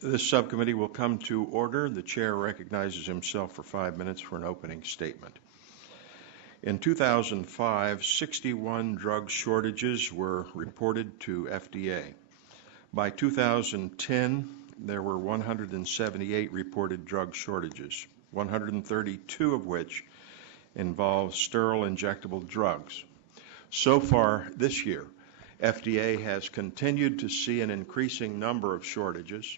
This subcommittee will come to order. The chair recognizes himself for 5 minutes for an opening statement. In 2005, 61 drug shortages were reported to FDA. By 2010, there were 178 reported drug shortages, 132 of which involve sterile injectable drugs. So far this year, FDA has continued to see an increasing number of shortages,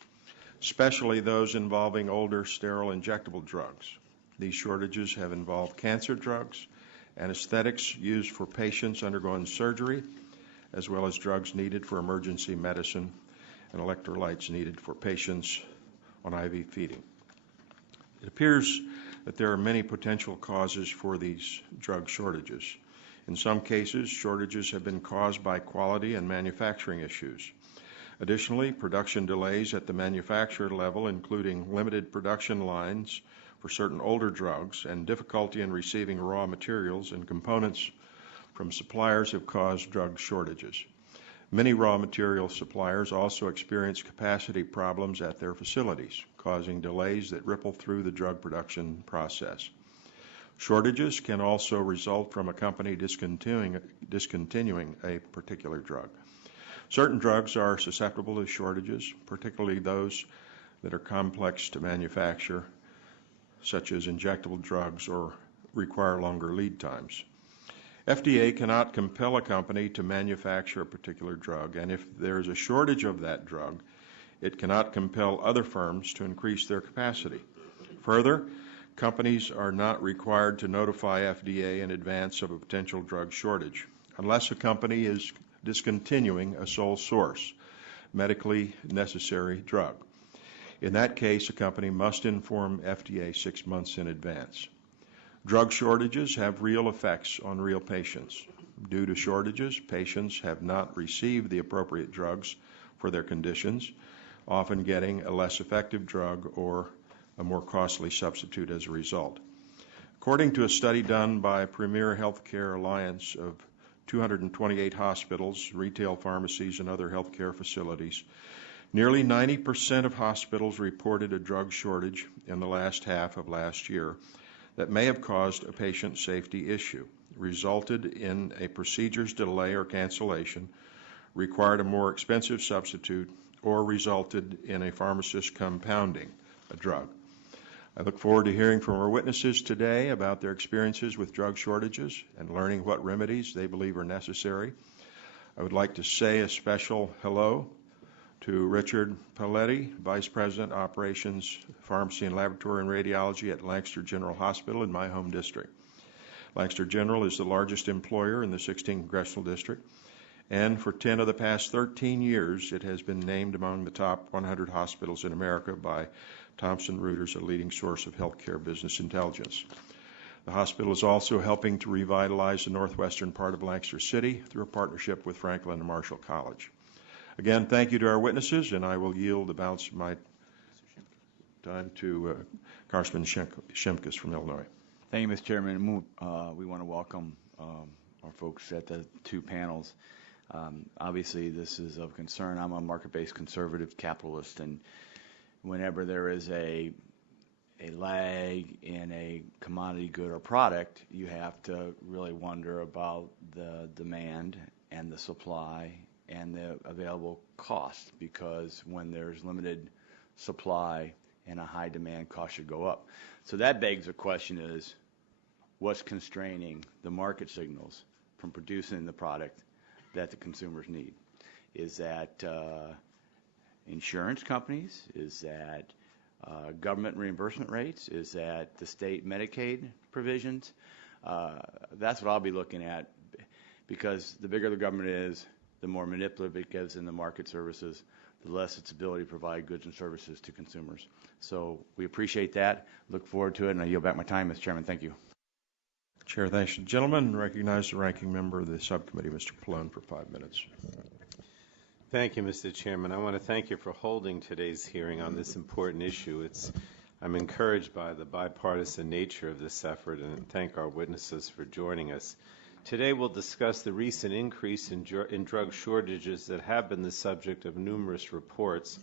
especially those involving older sterile injectable drugs. These shortages have involved cancer drugs, anesthetics used for patients undergoing surgery, as well as drugs needed for emergency medicine and electrolytes needed for patients on IV feeding. It appears that there are many potential causes for these drug shortages. In some cases, shortages have been caused by quality and manufacturing issues. Additionally, production delays at the manufacturer level, including limited production lines for certain older drugs and difficulty in receiving raw materials and components from suppliers, have caused drug shortages. Many raw material suppliers also experience capacity problems at their facilities, causing delays that ripple through the drug production process. Shortages can also result from a company discontinuing a particular drug. Certain drugs are susceptible to shortages, particularly those that are complex to manufacture, such as injectable drugs, or require longer lead times. FDA cannot compel a company to manufacture a particular drug, and if there is a shortage of that drug, it cannot compel other firms to increase their capacity. Further, companies are not required to notify FDA in advance of a potential drug shortage, unless a company is discontinuing a sole source, medically necessary drug. In that case, a company must inform FDA 6 months in advance. Drug shortages have real effects on real patients. Due to shortages, patients have not received the appropriate drugs for their conditions, often getting a less effective drug or a more costly substitute as a result. According to a study done by Premier Healthcare Alliance of 228 hospitals, retail pharmacies, and other healthcare facilities, nearly 90% of hospitals reported a drug shortage in the last half of last year that may have caused a patient safety issue, resulted in a procedure's delay or cancellation, required a more expensive substitute, or resulted in a pharmacist compounding a drug. I look forward to hearing from our witnesses today about their experiences with drug shortages and learning what remedies they believe are necessary. I would like to say a special hello to Richard Paletti, Vice President, Operations, Pharmacy and Laboratory and Radiology at Lancaster General Hospital in my home district. Lancaster General is the largest employer in the 16th Congressional District, and for 10 of the past 13 years, it has been named among the top 100 hospitals in America by Thomson Reuters, a leading source of healthcare business intelligence. The hospital is also helping to revitalize the northwestern part of Lancaster City through a partnership with Franklin and Marshall College. Again, thank you to our witnesses, and I will yield the balance of my time to Congressman Shimkus from Illinois. Thank you, Mr. Chairman. We want to welcome our folks at the two panels. Obviously, this is of concern. I'm a market-based conservative capitalist, and whenever there is a lag in a commodity good or product, you have to really wonder about the demand and the supply and the available cost, because when there's limited supply and a high demand, cost should go up. So that begs the question is, what's constraining the market signals from producing the product that the consumers need? Is that insurance companies? Is that government reimbursement rates? Is that the state Medicaid provisions? That's what I'll be looking at, because the bigger the government is, the more manipulative it gives in the market services, the less its ability to provide goods and services to consumers. So we appreciate that. Look forward to it, and I yield back my time, Mr. Chairman. Thank you. Chair, thanks. Gentlemen, recognize the ranking member of the subcommittee, Mr. Pallone, for 5 minutes. Thank you, Mr. Chairman. I want to thank you for holding today's hearing on this important issue. I'm encouraged by the bipartisan nature of this effort and thank our witnesses for joining us. Today we'll discuss the recent increase in drug shortages that have been the subject of numerous reports,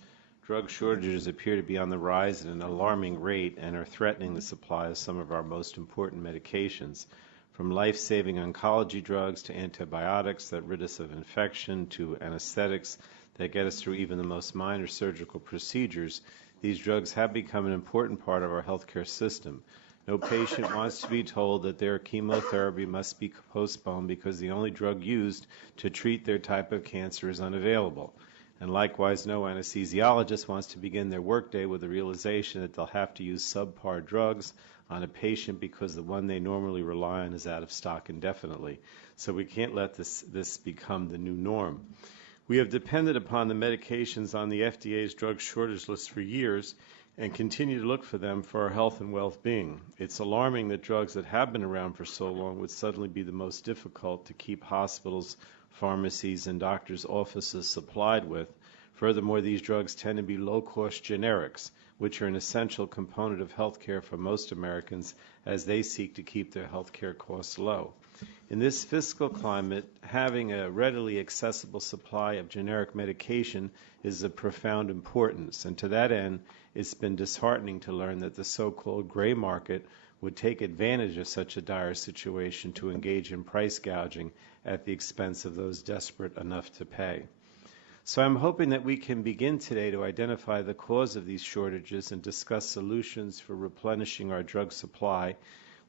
Drug shortages appear to be on the rise at an alarming rate and are threatening the supply of some of our most important medications, from life-saving oncology drugs to antibiotics that rid us of infection to anesthetics that get us through even the most minor surgical procedures. These drugs have become an important part of our healthcare system. No patient wants to be told that their chemotherapy must be postponed because the only drug used to treat their type of cancer is unavailable. And likewise, no anesthesiologist wants to begin their workday with the realization that they'll have to use subpar drugs on a patient because the one they normally rely on is out of stock indefinitely. So we can't let this become the new norm. We have depended upon the medications on the FDA's drug shortage list for years and continue to look for them for our health and well-being. It's alarming that drugs that have been around for so long would suddenly be the most difficult to keep hospitals, pharmacies, and doctors' offices supplied with. Furthermore, these drugs tend to be low-cost generics, which are an essential component of healthcare for most Americans as they seek to keep their healthcare costs low. In this fiscal climate, having a readily accessible supply of generic medication is of profound importance, and to that end, it's been disheartening to learn that the so-called gray market would take advantage of such a dire situation to engage in price gouging at the expense of those desperate enough to pay. So I'm hoping that we can begin today to identify the cause of these shortages and discuss solutions for replenishing our drug supply.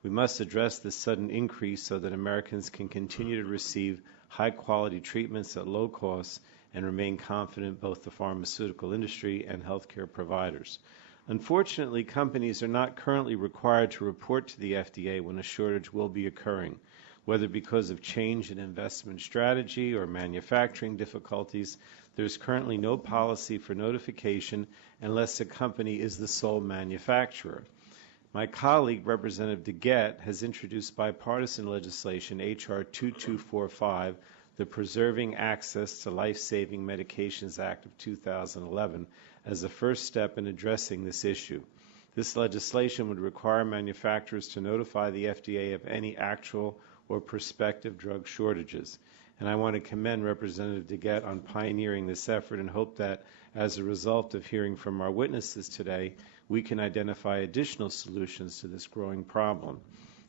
We must address this sudden increase so that Americans can continue to receive high-quality treatments at low costs and remain confident both the pharmaceutical industry and healthcare providers. Unfortunately, companies are not currently required to report to the FDA when a shortage will be occurring, whether because of change in investment strategy or manufacturing difficulties. There's currently no policy for notification unless a company is the sole manufacturer. My colleague, Representative DeGette, has introduced bipartisan legislation, H.R. 2245, the Preserving Access to Life-Saving Medications Act of 2011, as a first step in addressing this issue. This legislation would require manufacturers to notify the FDA of any actual or prospective drug shortages. And I want to commend Representative DeGette on pioneering this effort and hope that as a result of hearing from our witnesses today, we can identify additional solutions to this growing problem.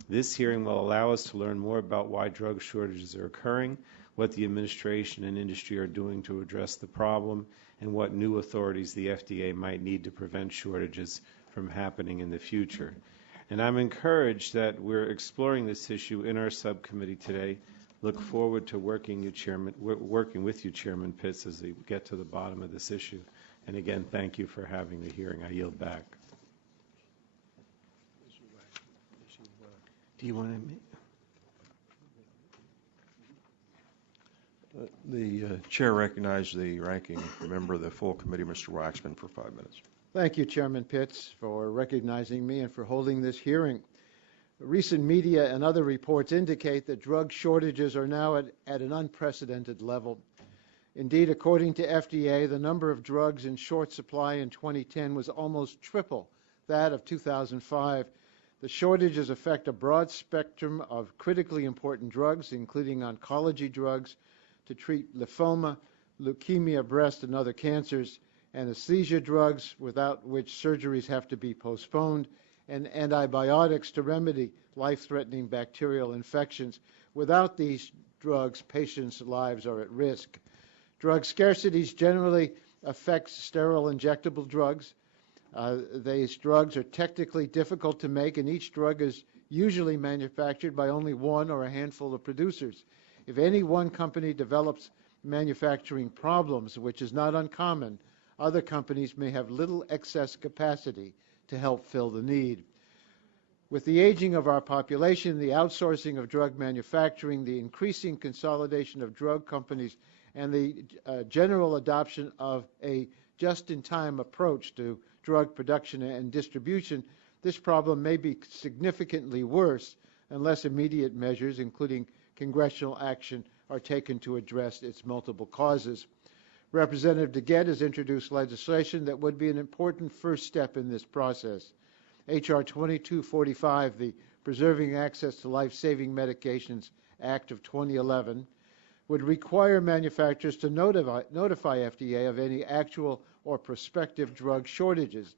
This hearing will allow us to learn more about why drug shortages are occurring, what the administration and industry are doing to address the problem, and what new authorities the FDA might need to prevent shortages from happening in the future. And I'm encouraged that we're exploring this issue in our subcommittee today. Look forward to working with you, Chairman Pitts, as we get to the bottom of this issue. And again, thank you for having the hearing. I yield back. Do you want to? The chair recognizes the ranking member of the full committee, Mr. Waxman, for 5 minutes. Thank you, Chairman Pitts, for recognizing me and for holding this hearing. Recent media and other reports indicate that drug shortages are now at an unprecedented level. Indeed, according to FDA, the number of drugs in short supply in 2010 was almost triple that of 2005. The shortages affect a broad spectrum of critically important drugs, including oncology drugs to treat lymphoma, leukemia, breast, and other cancers, anesthesia drugs, without which surgeries have to be postponed, and antibiotics to remedy life-threatening bacterial infections. Without these drugs, patients' lives are at risk. Drug scarcities generally affect sterile injectable drugs. These drugs are technically difficult to make, and each drug is usually manufactured by only one or a handful of producers. If any one company develops manufacturing problems, which is not uncommon, other companies may have little excess capacity to help fill the need. With the aging of our population, the outsourcing of drug manufacturing, the increasing consolidation of drug companies, and the general adoption of a just-in-time approach to drug production and distribution, this problem may be significantly worse unless immediate measures, including congressional action, are taken to address its multiple causes. Representative DeGette has introduced legislation that would be an important first step in this process. H.R. 2245, the Preserving Access to Life-Saving Medications Act of 2011, would require manufacturers to notify FDA of any actual or prospective drug shortages.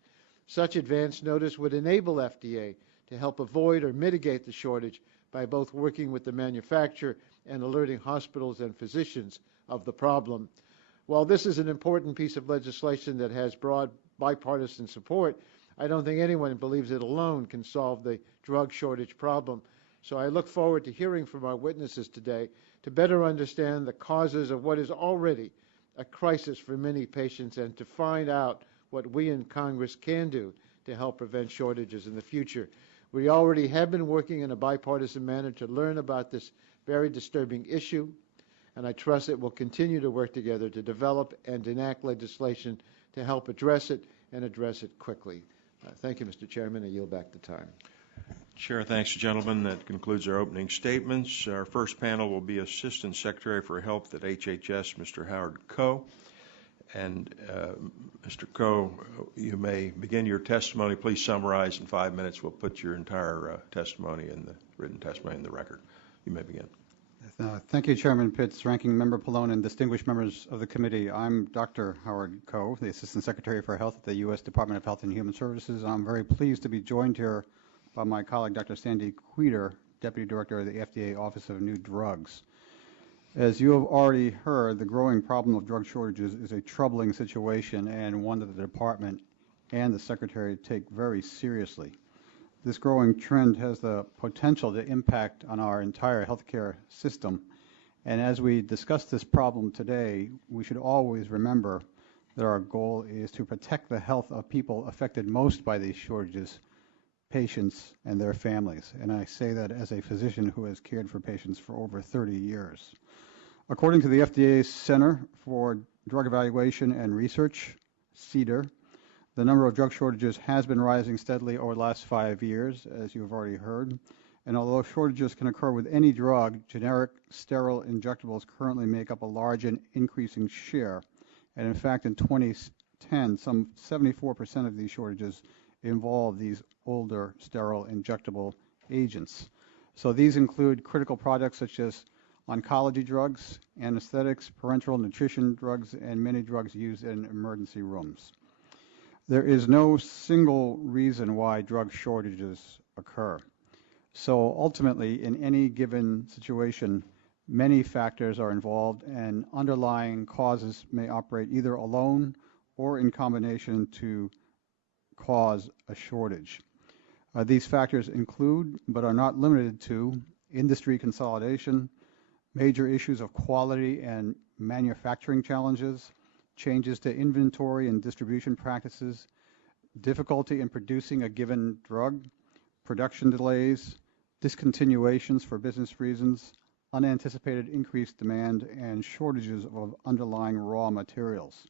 Such advance notice would enable FDA to help avoid or mitigate the shortage by both working with the manufacturer and alerting hospitals and physicians of the problem. While this is an important piece of legislation that has broad bipartisan support, I don't think anyone believes it alone can solve the drug shortage problem. So I look forward to hearing from our witnesses today to better understand the causes of what is already a crisis for many patients and to find out what we in Congress can do to help prevent shortages in the future. We already have been working in a bipartisan manner to learn about this very disturbing issue, and I trust that we'll continue to work together to develop and enact legislation to help address it and address it quickly. Thank you, Mr. Chairman. I yield back the time. Chair, thanks, gentlemen. That concludes our opening statements. Our first panel will be Assistant Secretary for Health at HHS, Mr. Howard Koh. And Mr. Koh, you may begin your testimony. Please summarize in 5 minutes. We'll put your entire testimony and the written testimony in the record. You may begin. Thank you, Chairman Pitts, Ranking Member Pallone, and distinguished members of the committee. I'm Dr. Howard Koh, the Assistant Secretary for Health at the U.S. Department of Health and Human Services. I'm very pleased to be joined here by my colleague, Dr. Sandy Queter, Deputy Director of the FDA Office of New Drugs. As you have already heard, the growing problem of drug shortages is a troubling situation and one that the Department and the Secretary take very seriously. This growing trend has the potential to impact on our entire healthcare system. And as we discuss this problem today, we should always remember that our goal is to protect the health of people affected most by these shortages, patients and their families. And I say that as a physician who has cared for patients for over 30 years. According to the FDA's Center for Drug Evaluation and Research, CDER, the number of drug shortages has been rising steadily over the last 5 years, as you have already heard. And although shortages can occur with any drug, generic sterile injectables currently make up a large and increasing share. And in fact, in 2010, some 74% of these shortages involve these older sterile injectable agents. So these include critical products such as oncology drugs, anesthetics, parenteral nutrition drugs, and many drugs used in emergency rooms. There is no single reason why drug shortages occur. So ultimately, in any given situation, many factors are involved and underlying causes may operate either alone or in combination to cause a shortage. These factors include, but are not limited to, industry consolidation, major issues of quality and manufacturing challenges, changes to inventory and distribution practices, difficulty in producing a given drug, production delays, discontinuations for business reasons, unanticipated increased demand, and shortages of underlying raw materials.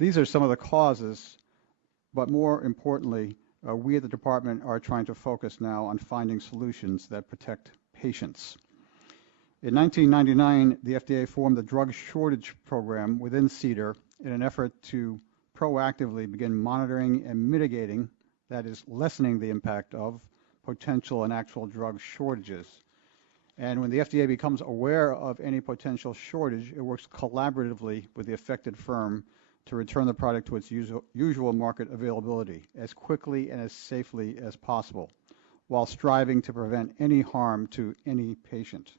These are some of the causes, but more importantly, we at the department are trying to focus now on finding solutions that protect patients. In 1999, the FDA formed the Drug Shortage Program within CDER in an effort to proactively begin monitoring and mitigating, that is, lessening the impact of potential and actual drug shortages. And when the FDA becomes aware of any potential shortage, it works collaboratively with the affected firm to return the product to its usual market availability as quickly and as safely as possible, while striving to prevent any harm to any patient.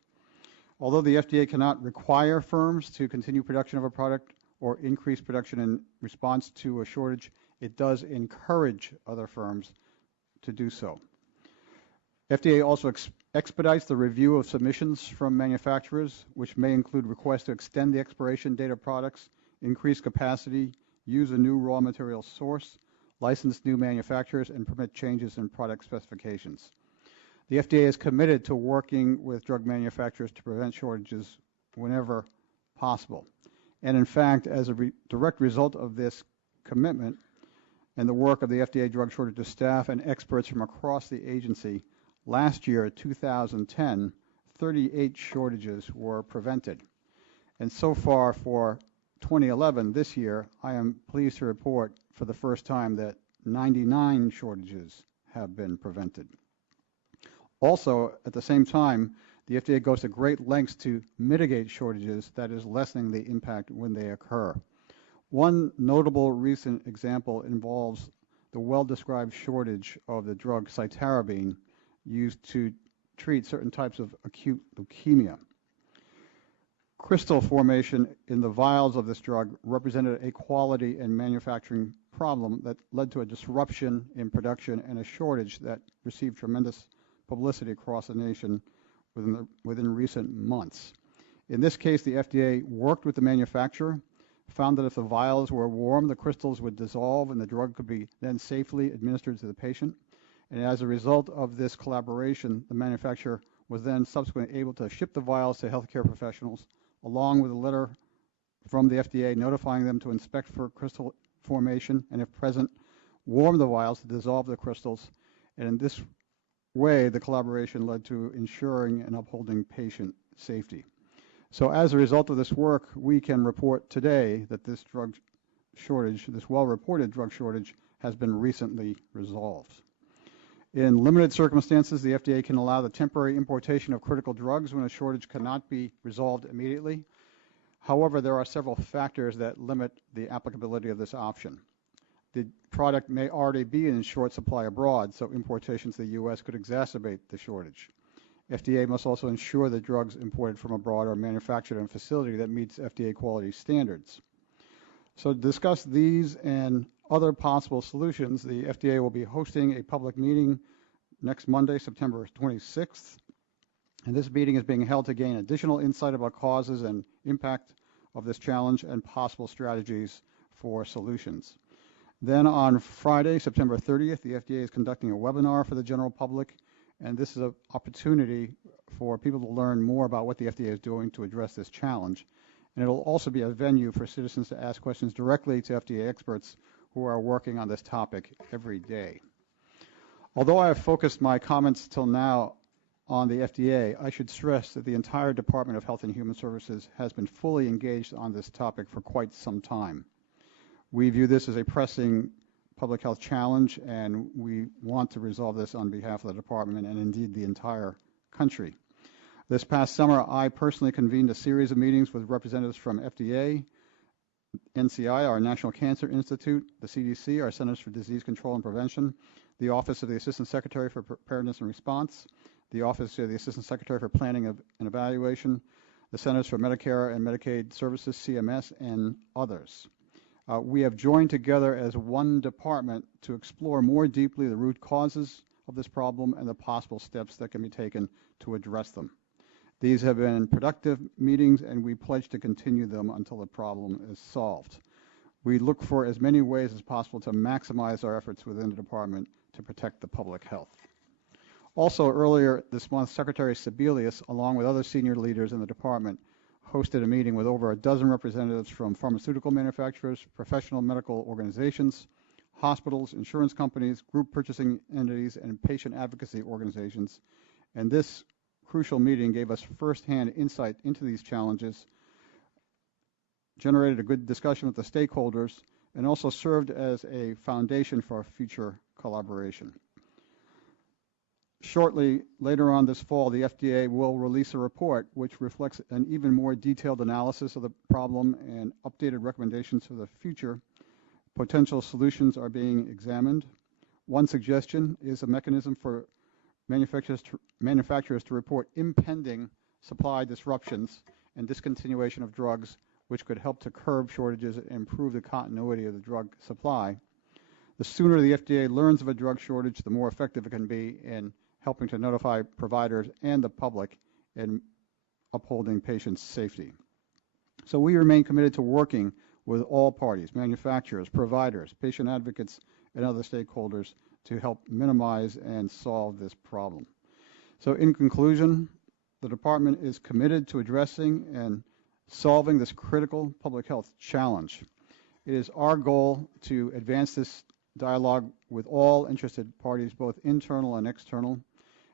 Although the FDA cannot require firms to continue production of a product or increase production in response to a shortage, it does encourage other firms to do so. FDA also expedites the review of submissions from manufacturers, which may include requests to extend the expiration date of products, increase capacity, use a new raw material source, license new manufacturers, and permit changes in product specifications. The FDA is committed to working with drug manufacturers to prevent shortages whenever possible. And in fact, as a direct result of this commitment and the work of the FDA drug shortages staff and experts from across the agency, last year, 2010, 38 shortages were prevented. And so far for 2011, this year, I am pleased to report for the first time that 99 shortages have been prevented. Also, at the same time, The FDA goes to great lengths to mitigate shortages, that is, lessening the impact when they occur. One notable recent example involves the well-described shortage of the drug cytarabine used to treat certain types of acute leukemia. Crystal formation in the vials of this drug represented a quality and manufacturing problem that led to a disruption in production and a shortage that received tremendous publicity across the nation within recent months. In this case, the FDA worked with the manufacturer, found that if the vials were warm, the crystals would dissolve and the drug could be then safely administered to the patient. And as a result of this collaboration, the manufacturer was then subsequently able to ship the vials to healthcare professionals, along with a letter from the FDA notifying them to inspect for crystal formation and, if present, warm the vials to dissolve the crystals. And in this way, the collaboration led to ensuring and upholding patient safety. So as a result of this work, we can report today that this drug shortage, this well-reported drug shortage, has been recently resolved. In limited circumstances, the FDA can allow the temporary importation of critical drugs when a shortage cannot be resolved immediately. However, there are several factors that limit the applicability of this option. The product may already be in short supply abroad, so importation to the U.S. could exacerbate the shortage. FDA must also ensure that drugs imported from abroad are manufactured in a facility that meets FDA quality standards. So to discuss these and other possible solutions, the FDA will be hosting a public meeting next Monday, September 26th. And this meeting is being held to gain additional insight about causes and impact of this challenge and possible strategies for solutions. Then on Friday, September 30th, the FDA is conducting a webinar for the general public, and this is an opportunity for people to learn more about what the FDA is doing to address this challenge. And it will also be a venue for citizens to ask questions directly to FDA experts who are working on this topic every day. Although I have focused my comments till now on the FDA, I should stress that the entire Department of Health and Human Services has been fully engaged on this topic for quite some time. We view this as a pressing public health challenge, and we want to resolve this on behalf of the department and indeed the entire country. This past summer, I personally convened a series of meetings with representatives from FDA, NCI, our National Cancer Institute, the CDC, our Centers for Disease Control and Prevention, the Office of the Assistant Secretary for Preparedness and Response, the Office of the Assistant Secretary for Planning and Evaluation, the Centers for Medicare and Medicaid Services, CMS, and others. We have joined together as one department to explore more deeply the root causes of this problem and the possible steps that can be taken to address them. These have been productive meetings, and we pledge to continue them until the problem is solved. We look for as many ways as possible to maximize our efforts within the department to protect the public health. Also, earlier this month, Secretary Sebelius, along with other senior leaders in the department, hosted a meeting with over a dozen representatives from pharmaceutical manufacturers, professional medical organizations, hospitals, insurance companies, group purchasing entities, and patient advocacy organizations. And this crucial meeting gave us firsthand insight into these challenges, generated a good discussion with the stakeholders, and also served as a foundation for our future collaboration. Shortly, later on this fall, the FDA will release a report which reflects an even more detailed analysis of the problem and updated recommendations for the future. Potential solutions are being examined. One suggestion is a mechanism for manufacturers to report impending supply disruptions and discontinuation of drugs, which could help to curb shortages and improve the continuity of the drug supply. The sooner the FDA learns of a drug shortage, the more effective it can be in helping to notify providers and the public in upholding patients' safety. So we remain committed to working with all parties, manufacturers, providers, patient advocates, and other stakeholders to help minimize and solve this problem. So in conclusion, the department is committed to addressing and solving this critical public health challenge. It is our goal to advance this dialogue with all interested parties, both internal and external,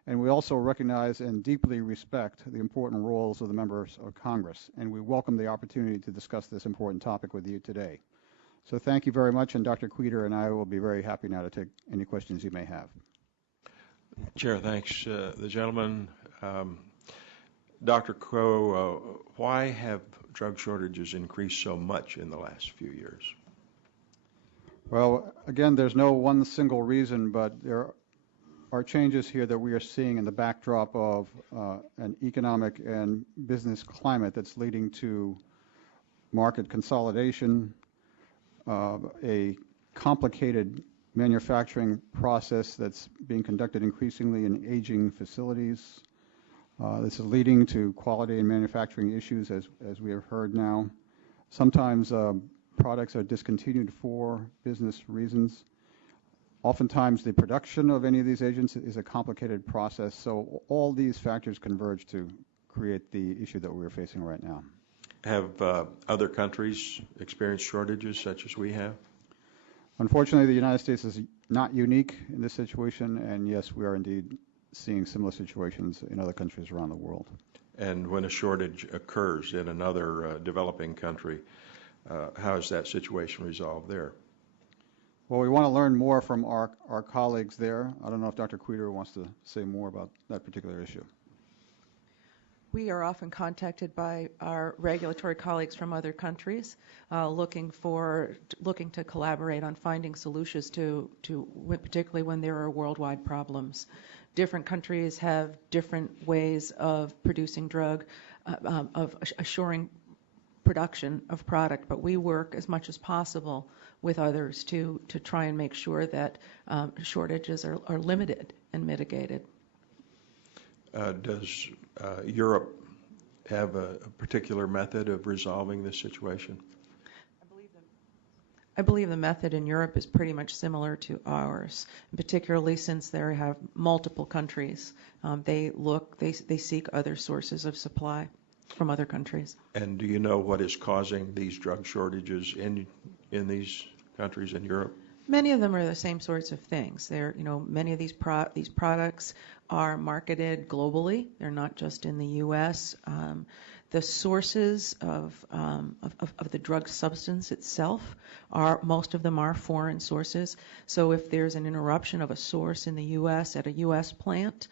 and we also recognize and deeply respect the important roles of the members of Congress, and we welcome the opportunity to discuss this important topic with you today. So thank you very much, and Dr. Queter and I will be very happy now to take any questions you may have. Chair, thanks. The gentleman, Dr. Coe, why have drug shortages increased so much in the last few years? Well, again, there's no one single reason, but there are changes here that we are seeing in the backdrop of an economic and business climate that's leading to market consolidation, a complicated manufacturing process that's being conducted increasingly in aging facilities. This is leading to quality and manufacturing issues, as we have heard now. Sometimes products are discontinued for business reasons. Oftentimes, the production of any of these agents is a complicated process, so all these factors converge to create the issue that we're facing right now. Have other countries experienced shortages such as we have? Unfortunately, the United States is not unique in this situation, and yes, we are indeed seeing similar situations in other countries around the world. And when a shortage occurs in another developing country, how is that situation resolved there? Well, we want to learn more from our colleagues there. I don't know if Dr. Queter wants to say more about that particular issue. We are often contacted by our regulatory colleagues from other countries, looking to collaborate on finding solutions particularly when there are worldwide problems. Different countries have different ways of producing drug, of assuring production of product, but we work as much as possible with others to try and make sure that shortages are limited and mitigated. Does Europe have a particular method of resolving this situation? I believe the method in Europe is pretty much similar to ours, particularly since they have multiple countries. They seek other sources of supply from other countries. And do you know what is causing these drug shortages in these countries in Europe? Many of them are the same sorts of things. Many of these products are marketed globally. They're not just in the U.S. The sources of the drug substance itself most of them are foreign sources. So if there's an interruption of a source in the U.S. at a U.S. plant,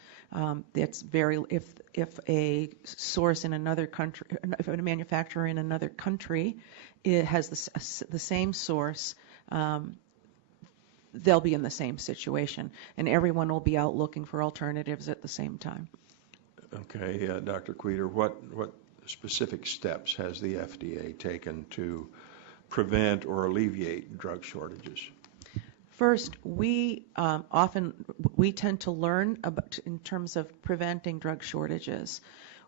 if a source in another country, if a manufacturer in another country has the same source, they'll be in the same situation, and everyone will be out looking for alternatives at the same time. Okay, Dr. Queter, what specific steps has the FDA taken to prevent or alleviate drug shortages? First, we tend to learn about in terms of preventing drug shortages.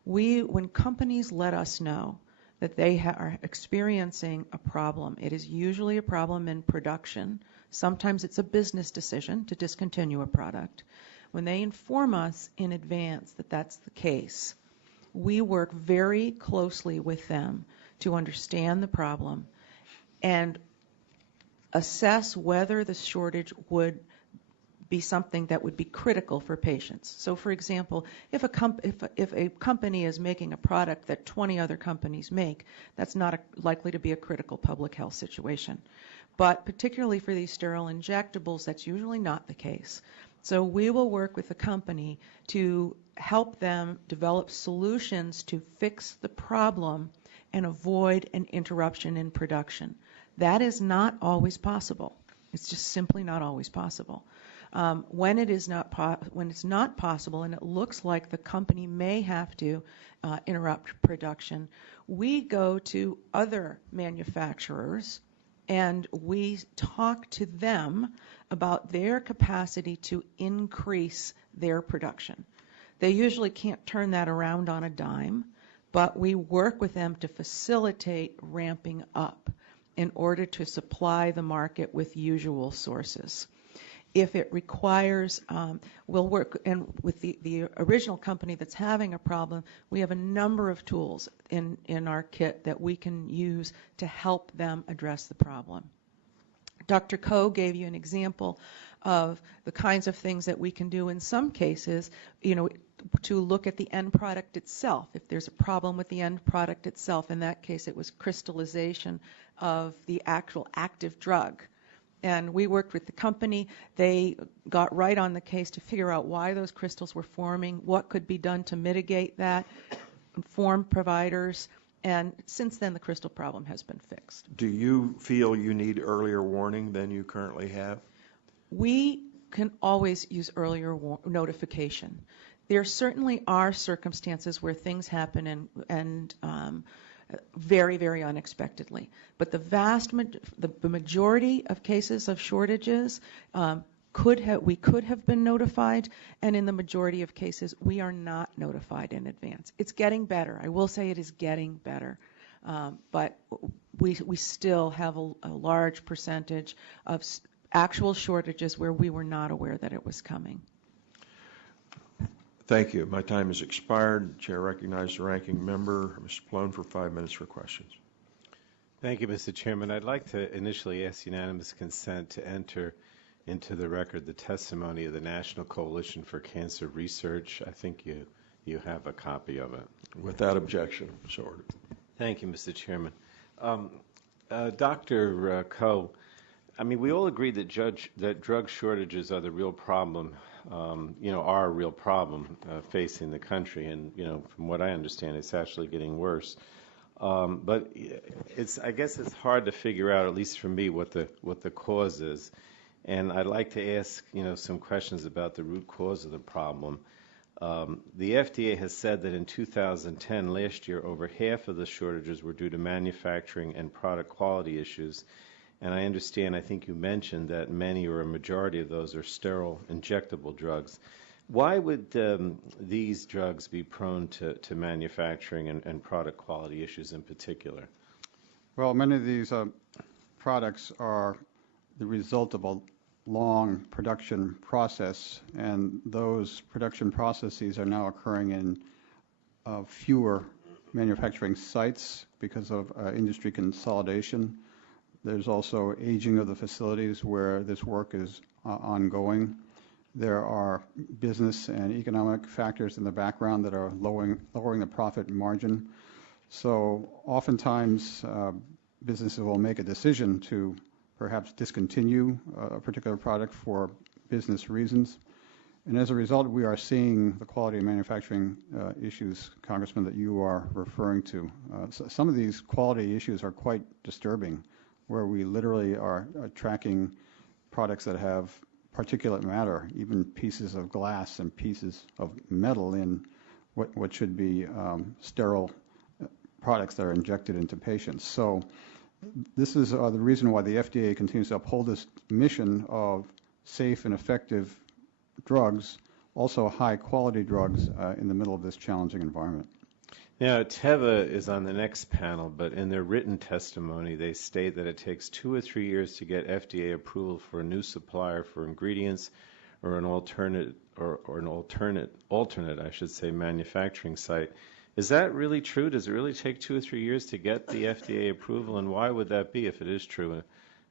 When companies let us know that they are experiencing a problem, it is usually a problem in production. Sometimes it's a business decision to discontinue a product. When they inform us in advance that that's the case, we work very closely with them to understand the problem and assess whether the shortage would be something that would be critical for patients. So, for example, if a company is making a product that 20 other companies make, that's not likely to be a critical public health situation. But particularly for these sterile injectables, that's usually not the case. So we will work with the company to help them develop solutions to fix the problem and avoid an interruption in production. That is not always possible. It's just simply not always possible. When it's not possible and it looks like the company may have to interrupt production, we go to other manufacturers and we talk to them about their capacity to increase their production. They usually can't turn that around on a dime, but we work with them to facilitate ramping up in order to supply the market with usual sources. If it requires, we'll work, and with the original company that's having a problem, we have a number of tools in our kit that we can use to help them address the problem. Dr. Coe gave you an example of the kinds of things that we can do in some cases, to look at the end product itself. If there's a problem with the end product itself, in that case it was crystallization of the actual active drug. And we worked with the company. They got right on the case to figure out why those crystals were forming, what could be done to mitigate that. inform providers, and since then the crystal problem has been fixed. Do you feel you need earlier warning than you currently have? We can always use earlier notification. There certainly are circumstances where things happen and very, very unexpectedly. But the majority of cases of shortages we could have been notified, and in the majority of cases we are not notified in advance. It's getting better. I will say it is getting better. But we still have a large percentage of actual shortages where we were not aware that it was coming. Thank you. My time has expired. The Chair recognizes the ranking member, Mr. Pallone, for 5 minutes for questions. Thank you, Mr. Chairman. I'd like to initially ask unanimous consent to enter into the record the testimony of the National Coalition for Cancer Research. I think you have a copy of it. Without objection, so ordered. Thank you, Mr. Chairman. Dr. Coe, I mean, we all agree that drug shortages are the real problem, are a real problem facing the country. And, from what I understand, it's actually getting worse. But I guess it's hard to figure out, at least for me, what the cause is. And I'd like to ask, some questions about the root cause of the problem. The FDA has said that in 2010, last year, over half of the shortages were due to manufacturing and product quality issues. And I understand, I think you mentioned that many or a majority of those are sterile injectable drugs. Why would these drugs be prone to manufacturing and product quality issues in particular? Well, many of these products are the result of a long production process, and those production processes are now occurring in fewer manufacturing sites because of industry consolidation. There's also aging of the facilities where this work is ongoing. There are business and economic factors in the background that are lowering the profit margin. So oftentimes businesses will make a decision to perhaps discontinue a particular product for business reasons. And as a result, we are seeing the quality of manufacturing issues, Congressman, that you are referring to. Some of these quality issues are quite disturbing, where we literally are tracking products that have particulate matter, even pieces of glass and pieces of metal in what should be sterile products that are injected into patients. So this is the reason why the FDA continues to uphold this mission of safe and effective drugs, also high-quality drugs in the middle of this challenging environment. Now, Teva is on the next panel, but in their written testimony, they state that it takes 2 or 3 years to get FDA approval for a new supplier for ingredients or an alternate manufacturing site. Is that really true? Does it really take 2 or 3 years to get the FDA approval, and why would that be if it is true?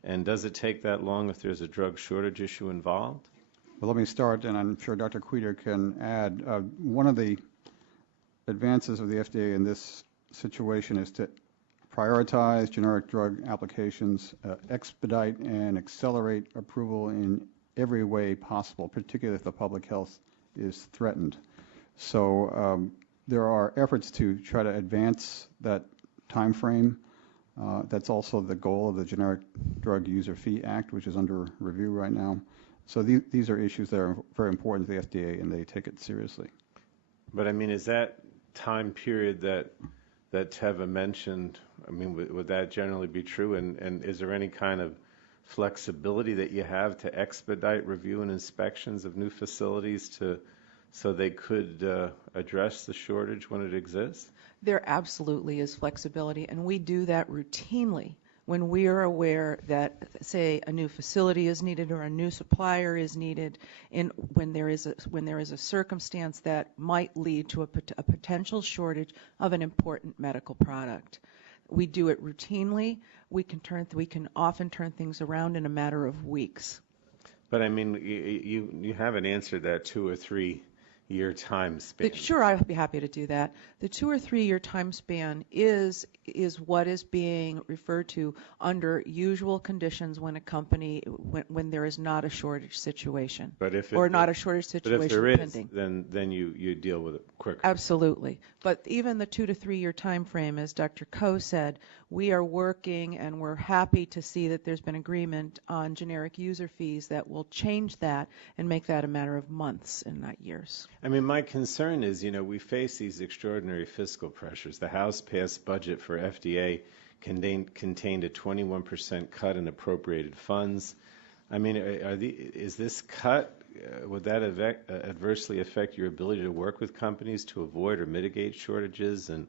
And does it take that long if there's a drug shortage issue involved? Well, let me start, and I'm sure Dr. Queter can add. One of the advances of the FDA in this situation is to prioritize generic drug applications, expedite and accelerate approval in every way possible, particularly if the public health is threatened. So there are efforts to try to advance that time frame. That's also the goal of the Generic Drug User Fee Act, which is under review right now. So these are issues that are very important to the FDA, and they take it seriously. But I mean, is that time period that Teva mentioned, I mean, would that generally be true? And is there any kind of flexibility that you have to expedite review and inspections of new facilities so they could address the shortage when it exists? There absolutely is flexibility, and we do that routinely when we are aware that, say, a new facility is needed or a new supplier is needed, when there is a circumstance that might lead to a potential shortage of an important medical product. We do it routinely. We can often turn things around in a matter of weeks. But I mean, you haven't answered that 2 or 3 year time span? Sure, I'd be happy to do that. The 2 or 3 year time span is what is being referred to under usual conditions when a company when there is not a shortage situation, But if not a shortage situation but if there is, pending. then you deal with it quicker. Absolutely. But even the 2 to 3 year time frame, as Dr. Coe said, we are working and we're happy to see that there's been agreement on generic user fees that will change that and make that a matter of months and not years. I mean, my concern is, we face these extraordinary fiscal pressures. The House passed budget for FDA contained a 21% cut in appropriated funds. I mean, is this cut, would that adversely affect your ability to work with companies to avoid or mitigate shortages? And,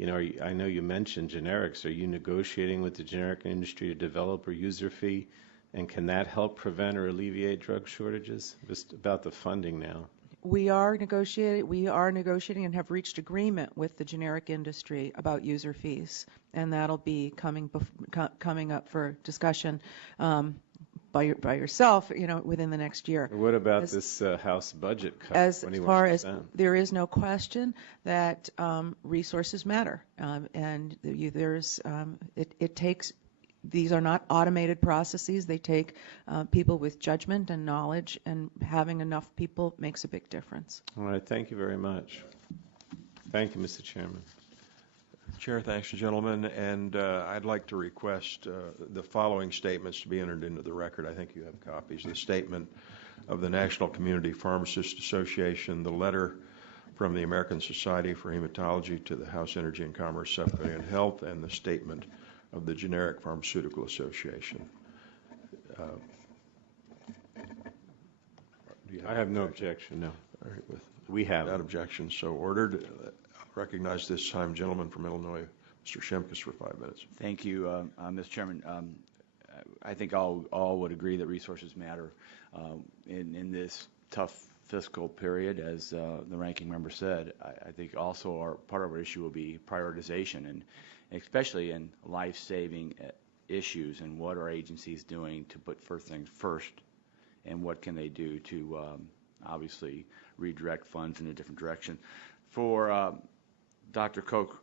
I know you mentioned generics. Are you negotiating with the generic industry to develop a user fee? And can that help prevent or alleviate drug shortages? Just about the funding now. We are negotiating and have reached agreement with the generic industry about user fees, and that'll be coming up for discussion by yourself, within the next year. What about this House budget cut? As 21%? far as there is no question that resources matter, and it takes. These are not automated processes. They take people with judgment and knowledge, and having enough people makes a big difference. All right. Thank you very much. Thank you, Mr. Chairman. Chair, thanks, gentlemen. And I'd like to request the following statements to be entered into the record. I think you have copies. The statement of the National Community Pharmacists Association, the letter from the American Society for Hematology to the House Energy and Commerce Subcommittee on Health, and the statement of the Generic Pharmaceutical Association. I have no objection, no. All right, with We have that objection so ordered, I'll recognize this time gentleman from Illinois, Mr. Shimkus, for 5 minutes. Thank you, Mr. Chairman. I think all would agree that resources matter in this tough fiscal period, as the ranking member said. I think also part of our issue will be prioritization, and especially in life-saving issues, and what are agencies doing to put first things first, and what can they do to obviously redirect funds in a different direction. For Dr. Koch,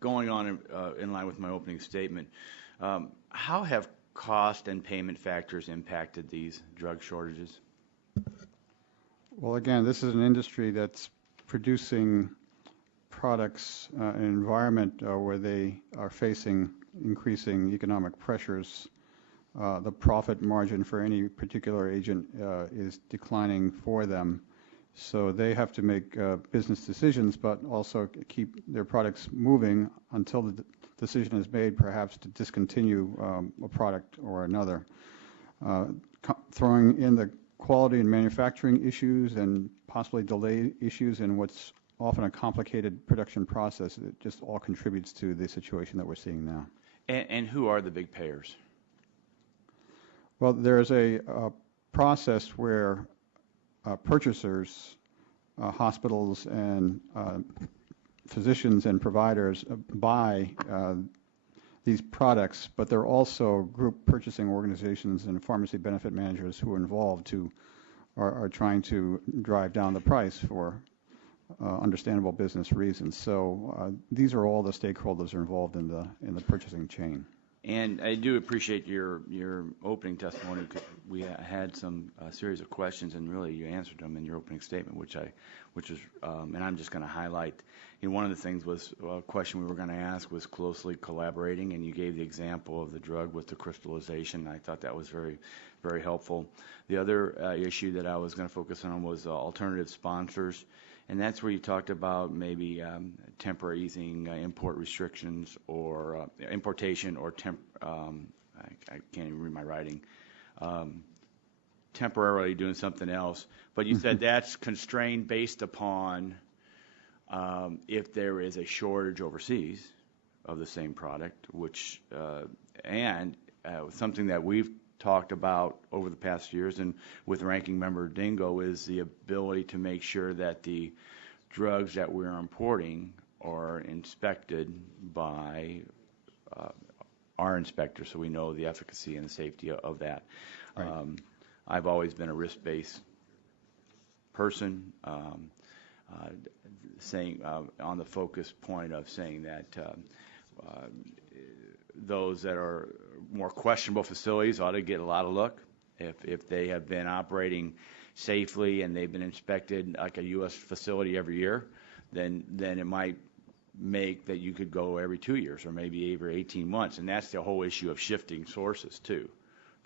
going on in line with my opening statement, how have cost and payment factors impacted these drug shortages? Well, again, this is an industry that's producing products, an environment where they are facing increasing economic pressures. The profit margin for any particular agent is declining for them. So they have to make business decisions, but also keep their products moving until the decision is made, perhaps to discontinue a product or another. Throwing in the quality and manufacturing issues and possibly delay issues in what's often a complicated production process, it just all contributes to the situation that we're seeing now. And who are the big payers? Well, there's a process where purchasers, hospitals and physicians and providers buy these products, but there are also group purchasing organizations and pharmacy benefit managers who are involved who are trying to drive down the price for understandable business reasons. So these are all the stakeholders involved in the purchasing chain. And I do appreciate your opening testimony, because we had some series of questions, and really you answered them in your opening statement, which is, and I'm just going to highlight. One of the things was a question we were going to ask was closely collaborating, and you gave the example of the drug with the crystallization. I thought that was very, very helpful. The other issue that I was going to focus on was alternative sponsors. And that's where you talked about maybe temporary easing import restrictions, or importation, or I can't even read my writing, temporarily doing something else. But you said that's constrained based upon if there is a shortage overseas of the same product, which and something that we've talked about over the past years, and with Ranking Member Dingo, is the ability to make sure that the drugs that we're importing are inspected by our inspectors, so we know the efficacy and the safety of that. Right. I've always been a risk-based person, saying on the focus point of saying that those that are more questionable facilities ought to get a lot of look. If they have been operating safely and they've been inspected like a U.S. facility every year, then it might make that you could go every 2 years or maybe every 18 months. And that's the whole issue of shifting sources, too,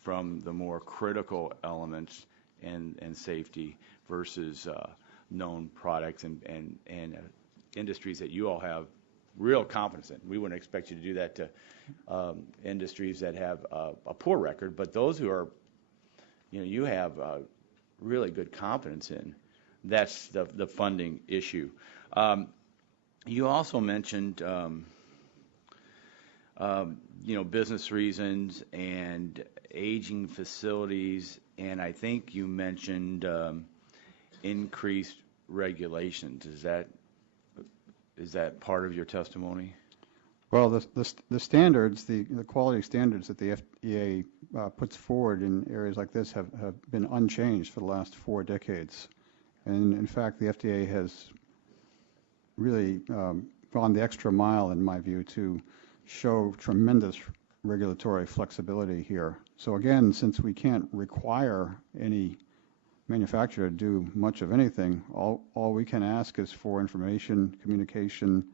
from the more critical elements and safety versus known products and industries that you all have real confidence in. We wouldn't expect you to do that to industries that have a poor record, but those who are, you have really good confidence in. That's the funding issue. You also mentioned, business reasons and aging facilities, and I think you mentioned increased regulations. Is that part of your testimony? Well, the standards, the quality standards that the FDA puts forward in areas like this have been unchanged for the last 4 decades. And in fact, the FDA has really gone the extra mile, in my view, to show tremendous regulatory flexibility here. So again, since we can't require any manufacturer to do much of anything, all we can ask is for information, communication,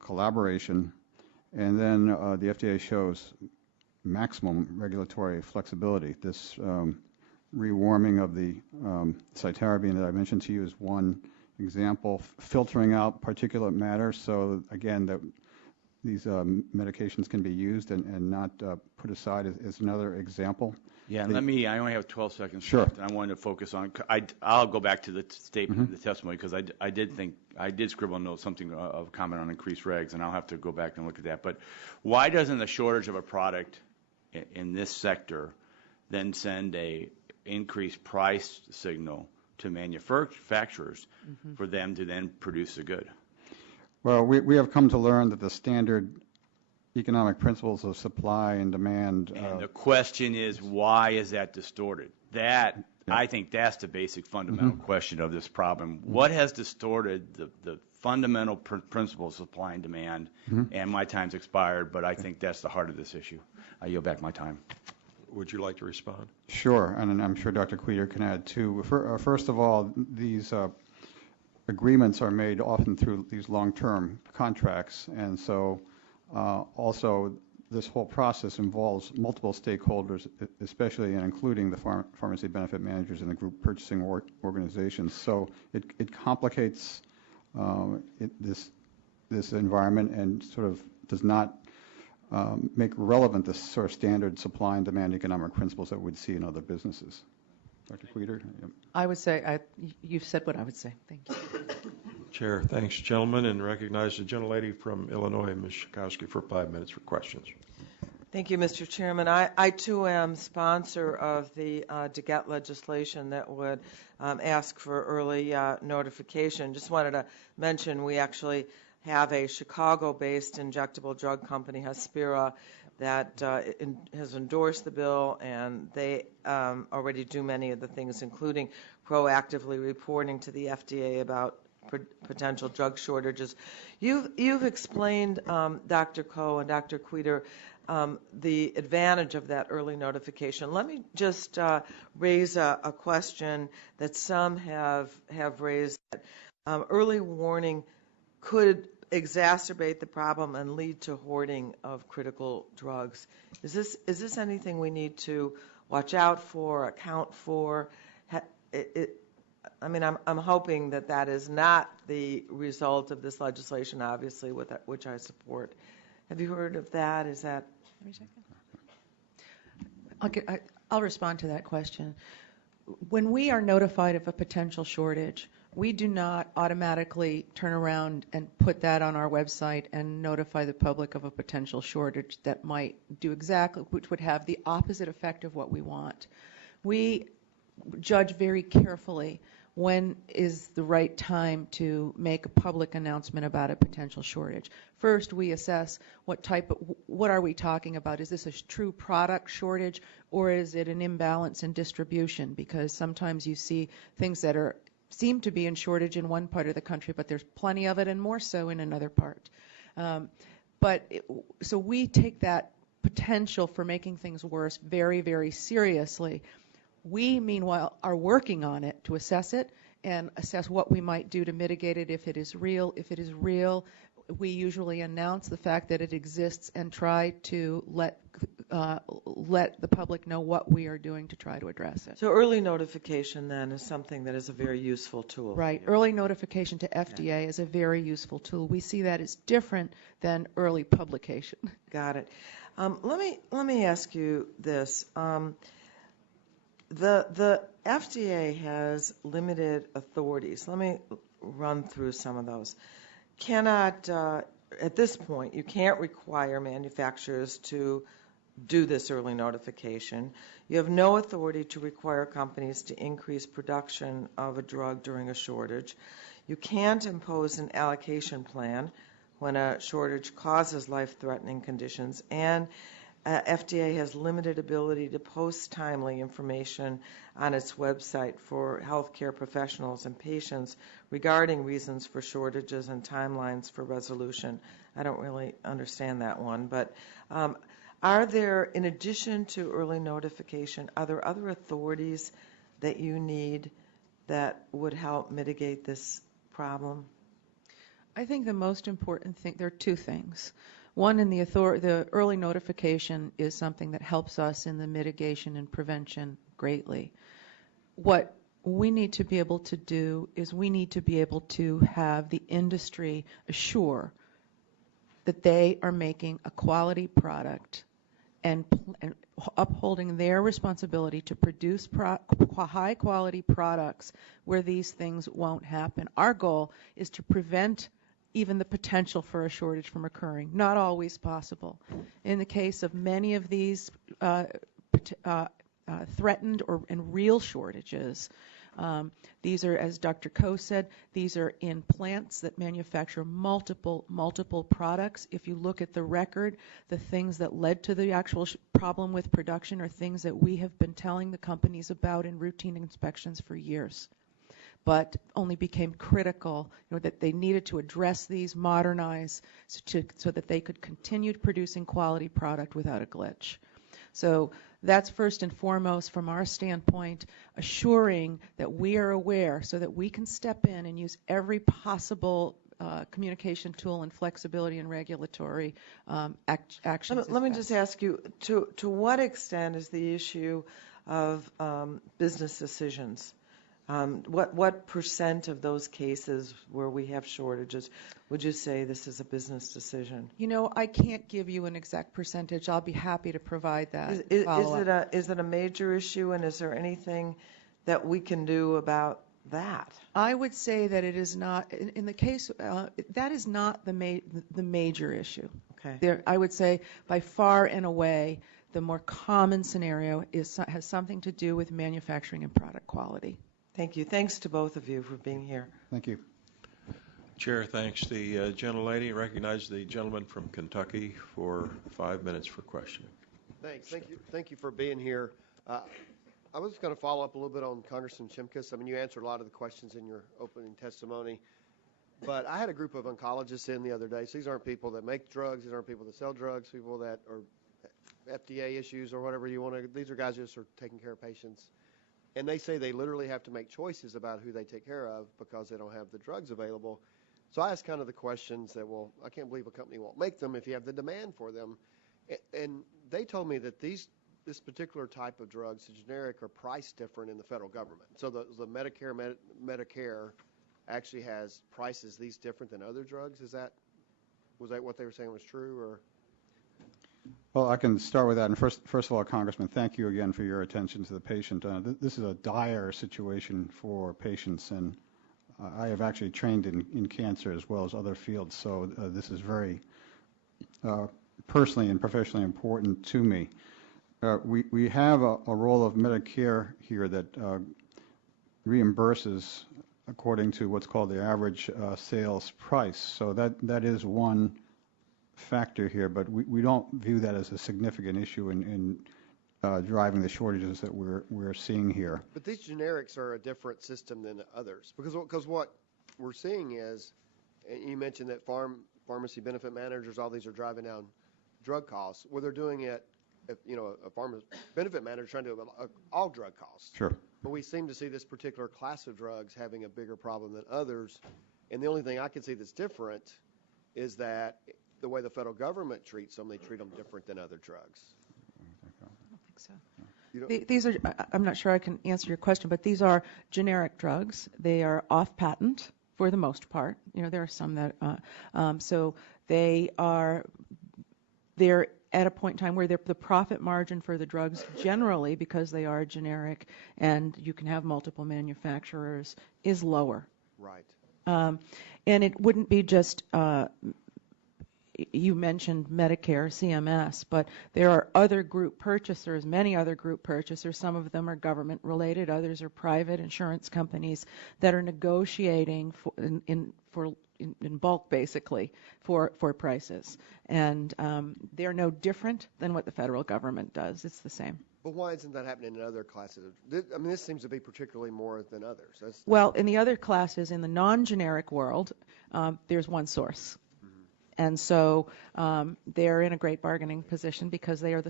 collaboration, and then the FDA shows maximum regulatory flexibility. This rewarming of the cytarabine that I mentioned to you is one example. Filtering out particulate matter, so again, that these medications can be used and not put aside is another example. Yeah, and I only have 12 seconds Sure. left, and I wanted to focus on, I'll go back to the statement, the testimony, because I did scribble a note, something of comment on increased regs, and I'll have to go back and look at that. But why doesn't the shortage of a product in this sector then send a increased price signal to manufacturers for them to then produce the good? Well, we have come to learn that the standard economic principles of supply and demand. And the question is, why is that distorted? I think that's the basic fundamental question of this problem. What has distorted the fundamental principles of supply and demand? And my time's expired, but I think that's the heart of this issue. I yield back my time. Would you like to respond? Sure, and I'm sure Dr. Queter can add too. First of all, these agreements are made often through these long-term contracts, and so also this whole process involves multiple stakeholders, especially and including the pharmacy benefit managers and the group purchasing organizations. So it complicates this environment and sort of does not make relevant the sort of standard supply and demand economic principles that we'd see in other businesses. Dr. Queter? Yep. I would say, you've said what I would say. Thank you. Chair, thanks, gentlemen, and recognize the gentlelady from Illinois, Ms. Schakowsky, for 5 minutes for questions. Thank you, Mr. Chairman. I too am sponsor of the DeGette legislation that would ask for early notification. Just wanted to mention we actually have a Chicago-based injectable drug company, Hespera, that has endorsed the bill, and they already do many of the things, including proactively reporting to the FDA about potential drug shortages. You've explained, Dr. Coe and Dr. Queter, the advantage of that early notification. Let me just raise a question that some have raised. Early warning could exacerbate the problem and lead to hoarding of critical drugs. Is this anything we need to watch out for, account for? I'm hoping that is not the result of this legislation, obviously, which I support. Have you heard of that? Is that? I'll respond to that question. When we are notified of a potential shortage, we do not automatically turn around and put that on our website and notify the public of a potential shortage that might do exactly, which would have the opposite effect of what we want. We judge very carefully when is the right time to make a public announcement about a potential shortage? First, we assess what are we talking about? Is this a true product shortage, or is it an imbalance in distribution? Because sometimes you see things that seem to be in shortage in one part of the country, but there's plenty of it and more so in another part. So we take that potential for making things worse very, very seriously. We, meanwhile, are working on it to assess it and assess what we might do to mitigate it if it is real. If it is real, we usually announce the fact that it exists and try to let the public know what we are doing to try to address it. So early notification then is something that is a very useful tool. Right. Early notification to FDA is a very useful tool. We see that as different than early publication. Got it. Let me ask you this. The FDA has limited authorities. Let me run through some of those. At this point, you can't require manufacturers to do this early notification. You have no authority to require companies to increase production of a drug during a shortage. You can't impose an allocation plan when a shortage causes life-threatening conditions, and FDA has limited ability to post timely information on its website for healthcare professionals and patients regarding reasons for shortages and timelines for resolution. I don't really understand that one, but are there, in addition to early notification, are there other authorities that you need that would help mitigate this problem? I think the most important thing, there are two things. One, the early notification is something that helps us in the mitigation and prevention greatly. What we need to be able to do is we need to be able to have the industry assure that they are making a quality product and upholding their responsibility to produce high-quality products where these things won't happen. Our goal is to prevent even the potential for a shortage from occurring. Not always possible. In the case of many of these threatened and real shortages, these are, as Dr. Koh said, these are in plants that manufacture multiple products. If you look at the record, the things that led to the actual problem with production are things that we have been telling the companies about in routine inspections for years, but only became critical, that they needed to address these, modernize, so that they could continue producing quality product without a glitch. So that's first and foremost from our standpoint, assuring that we are aware so that we can step in and use every possible communication tool and flexibility and regulatory actions. Let me just ask you, to what extent is the issue of business decisions? What percent of those cases where we have shortages would you say this is a business decision? I can't give you an exact percentage. I'll be happy to provide that. Is it a major issue, and is there anything that we can do about that? I would say that it is not, in the case, that is not the major issue. Okay. I would say by far and away, the more common scenario has something to do with manufacturing and product quality. Thank you. Thanks to both of you for being here. Thank you. Chair thanks the gentlelady. Recognize the gentleman from Kentucky for 5 minutes for questioning. Thanks. Thank you for being here. I was going to follow up a little bit on Congressman Shimkus. I mean, you answered a lot of the questions in your opening testimony, but I had a group of oncologists in the other day. So these aren't people that make drugs. These aren't people that sell drugs. People that are FDA issues or whatever you want to. These are guys who just are taking care of patients. And they say they literally have to make choices about who they take care of because they don't have the drugs available. So I asked kind of the questions that, well, I can't believe a company won't make them if you have the demand for them. And they told me that this particular type of drugs, the generic, are priced different in the federal government. So the Medicare actually has prices these different than other drugs. Was that what they were saying was true, or? Well, I can start with that. And first of all, Congressman, thank you again for your attention to the patient. This is a dire situation for patients, and I have actually trained in cancer as well as other fields, so this is very personally and professionally important to me. We have a role of Medicare here that reimburses according to what's called the average sales price. So that is one factor here, but we don't view that as a significant issue in driving the shortages that we're seeing here. But these generics are a different system than others, because what we're seeing is, and you mentioned that pharmacy benefit managers, all these are driving down drug costs. Well, they're doing it, if, a pharmacy benefit manager trying to do all drug costs. Sure. But we seem to see this particular class of drugs having a bigger problem than others. And the only thing I can see that's different is that the way the federal government treats them, they treat them different than other drugs. These are, I'm not sure I can answer your question, but these are generic drugs. They are off patent for the most part. There are some that, so they're at a point in time where the profit margin for the drugs generally, because they are generic and you can have multiple manufacturers, is lower. Right. And it wouldn't be just, you mentioned Medicare, CMS, but there are other group purchasers, many other group purchasers. Some of them are government related, others are private insurance companies that are negotiating in bulk, basically, for prices. And they're no different than what the federal government does. It's the same. But why isn't that happening in other classes? This seems to be particularly more than others. Well, in the other classes, in the non-generic world, there's one source. And so they're in a great bargaining position because they are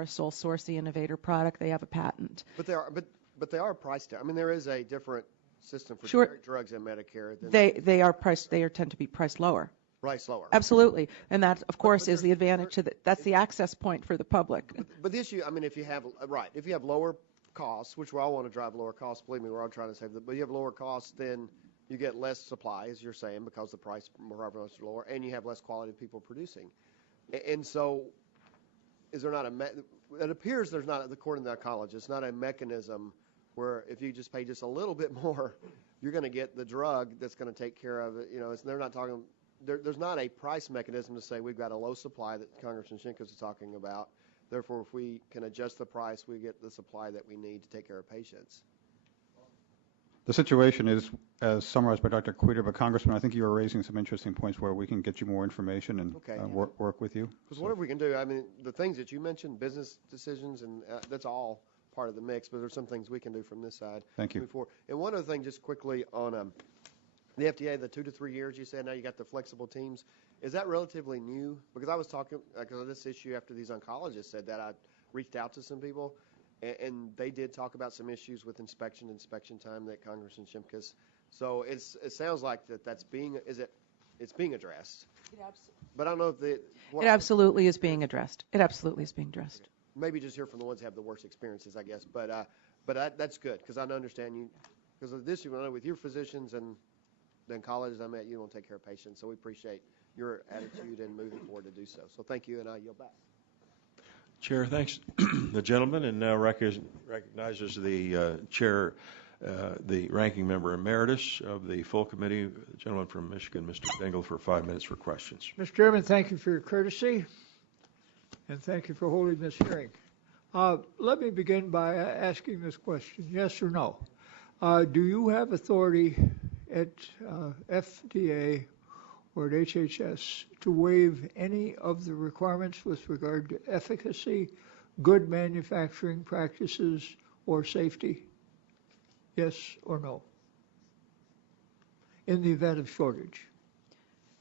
a sole source, the innovator product. They have a patent. But they are priced down. There is a different system for generic drugs and Medicare. They tend to be priced lower. Priced lower. Absolutely, and that, of course, is the advantage that's the access point for the public. But the issue, if you have lower costs, which we all want to drive lower costs. Believe me, we're all trying to save them. But you have lower costs, then you get less supply, as you're saying, because the price is lower, and you have less quality people producing. And so, is there not it appears there's not, according to the college, it's not a mechanism where if you just pay just a little bit more, you're going to get the drug that's going to take care of it. They're not talking. There's not a price mechanism to say we've got a low supply that Congressman Shimkus is talking about. Therefore, if we can adjust the price, we get the supply that we need to take care of patients. The situation is, as summarized by Dr. Queter, but Congressman, I think you are raising some interesting points where we can get you more information and work with you. Because whatever we can do, the things that you mentioned, business decisions, and that's all part of the mix, but there's some things we can do from this side. Thank you. And one other thing, just quickly on the FDA, the 2 to 3 years you said, now you got the flexible teams. Is that relatively new? Because I was talking, because of this issue after these oncologists said that, I reached out to some people, and they did talk about some issues with inspection time that Congressman Shimkus. So it sounds like it's being addressed. But I don't know if it absolutely is being addressed. It absolutely is being addressed. Maybe just hear from the ones who have the worst experiences, I guess. But that's good, because I understand you, because of this, with your physicians and the oncologists I met, you want to take care of patients. So we appreciate your attitude and moving forward to do so. So thank you, and I yield back. Chair, thanks. The gentleman, and now recognizes the chair, the ranking member emeritus of the full committee, the gentleman from Michigan, Mr. Dingell, for 5 minutes for questions. Mr. Chairman, thank you for your courtesy, and thank you for holding this hearing. Let me begin by asking this question, yes or no. Do you have authority at FDA or at HHS to waive any of the requirements with regard to efficacy, good manufacturing practices, or safety? Yes or no? In the event of shortage?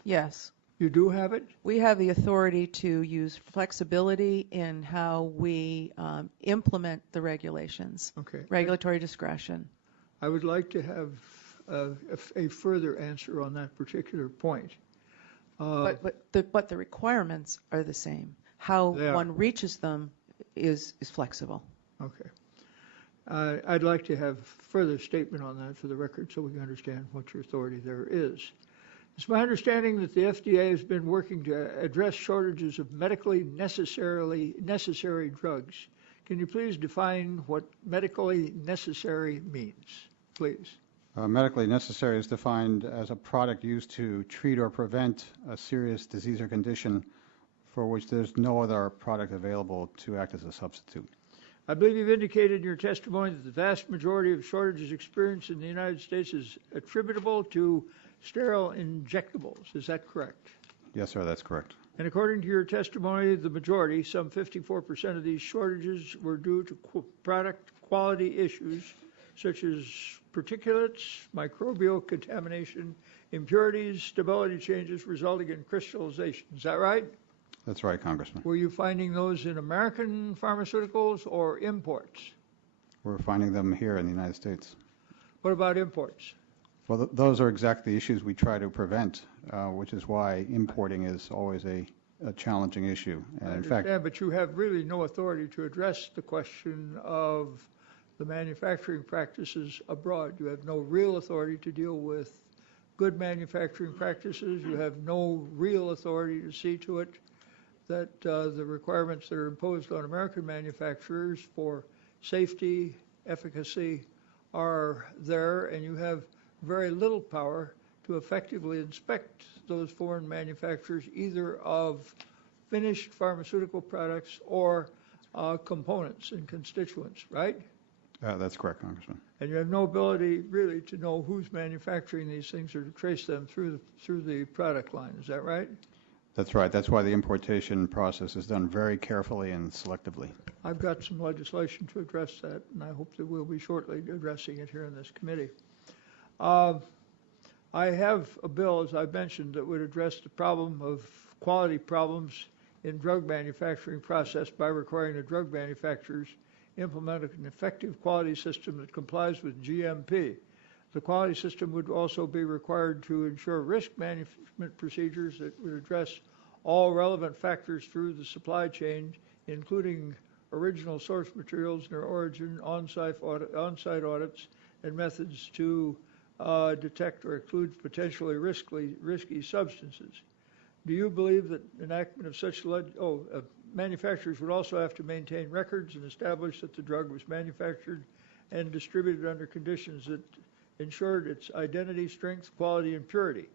Yes. You do have it? We have the authority to use flexibility in how we implement the regulations. Okay. Regulatory discretion. I would like to have a further answer on that particular point. But the requirements are the same. How one reaches them is flexible. Okay. I'd like to have further statement on that for the record so we can understand what your authority there is. It's my understanding that the FDA has been working to address shortages of medically necessary drugs. Can you please define what medically necessary means, please? Medically necessary is defined as a product used to treat or prevent a serious disease or condition for which there's no other product available to act as a substitute. I believe you've indicated in your testimony that the vast majority of shortages experienced in the United States is attributable to sterile injectables. Is that correct? Yes, sir, that's correct. And according to your testimony, the majority, some 54% of these shortages were due to product quality issues such as particulates, microbial contamination, impurities, stability changes resulting in crystallization. Is that right? That's right, Congressman. Were you finding those in American pharmaceuticals or imports? We're finding them here in the United States. What about imports? Well, those are exactly the issues we try to prevent, which is why importing is always a challenging issue. And I in understand, fact, but you have really no authority to address the question of the manufacturing practices abroad. You have no real authority to deal with good manufacturing practices. You have no real authority to see to it that the requirements that are imposed on American manufacturers for safety, efficacy are there, and you have very little power to effectively inspect those foreign manufacturers, either of finished pharmaceutical products or components and constituents, right? that's correct, Congressman. And you have no ability really to know who's manufacturing these things or to trace them through the product line. Is that right? That's right. That's why the importation process is done very carefully and selectively. I've got some legislation to address that, and I hope that we'll be shortly addressing it here in this committee. I have a bill, as I mentioned, that would address the problem of quality problems in drug manufacturing process by requiring the drug manufacturers implement an effective quality system that complies with GMP. The quality system would also be required to ensure risk management procedures that would address all relevant factors through the supply chain, including original source materials and their origin, on-site audits, and methods to detect or exclude potentially risky substances. Do you believe that enactment of such manufacturers would also have to maintain records and establish that the drug was manufactured and distributed under conditions that ensured its identity, strength, quality, and purity?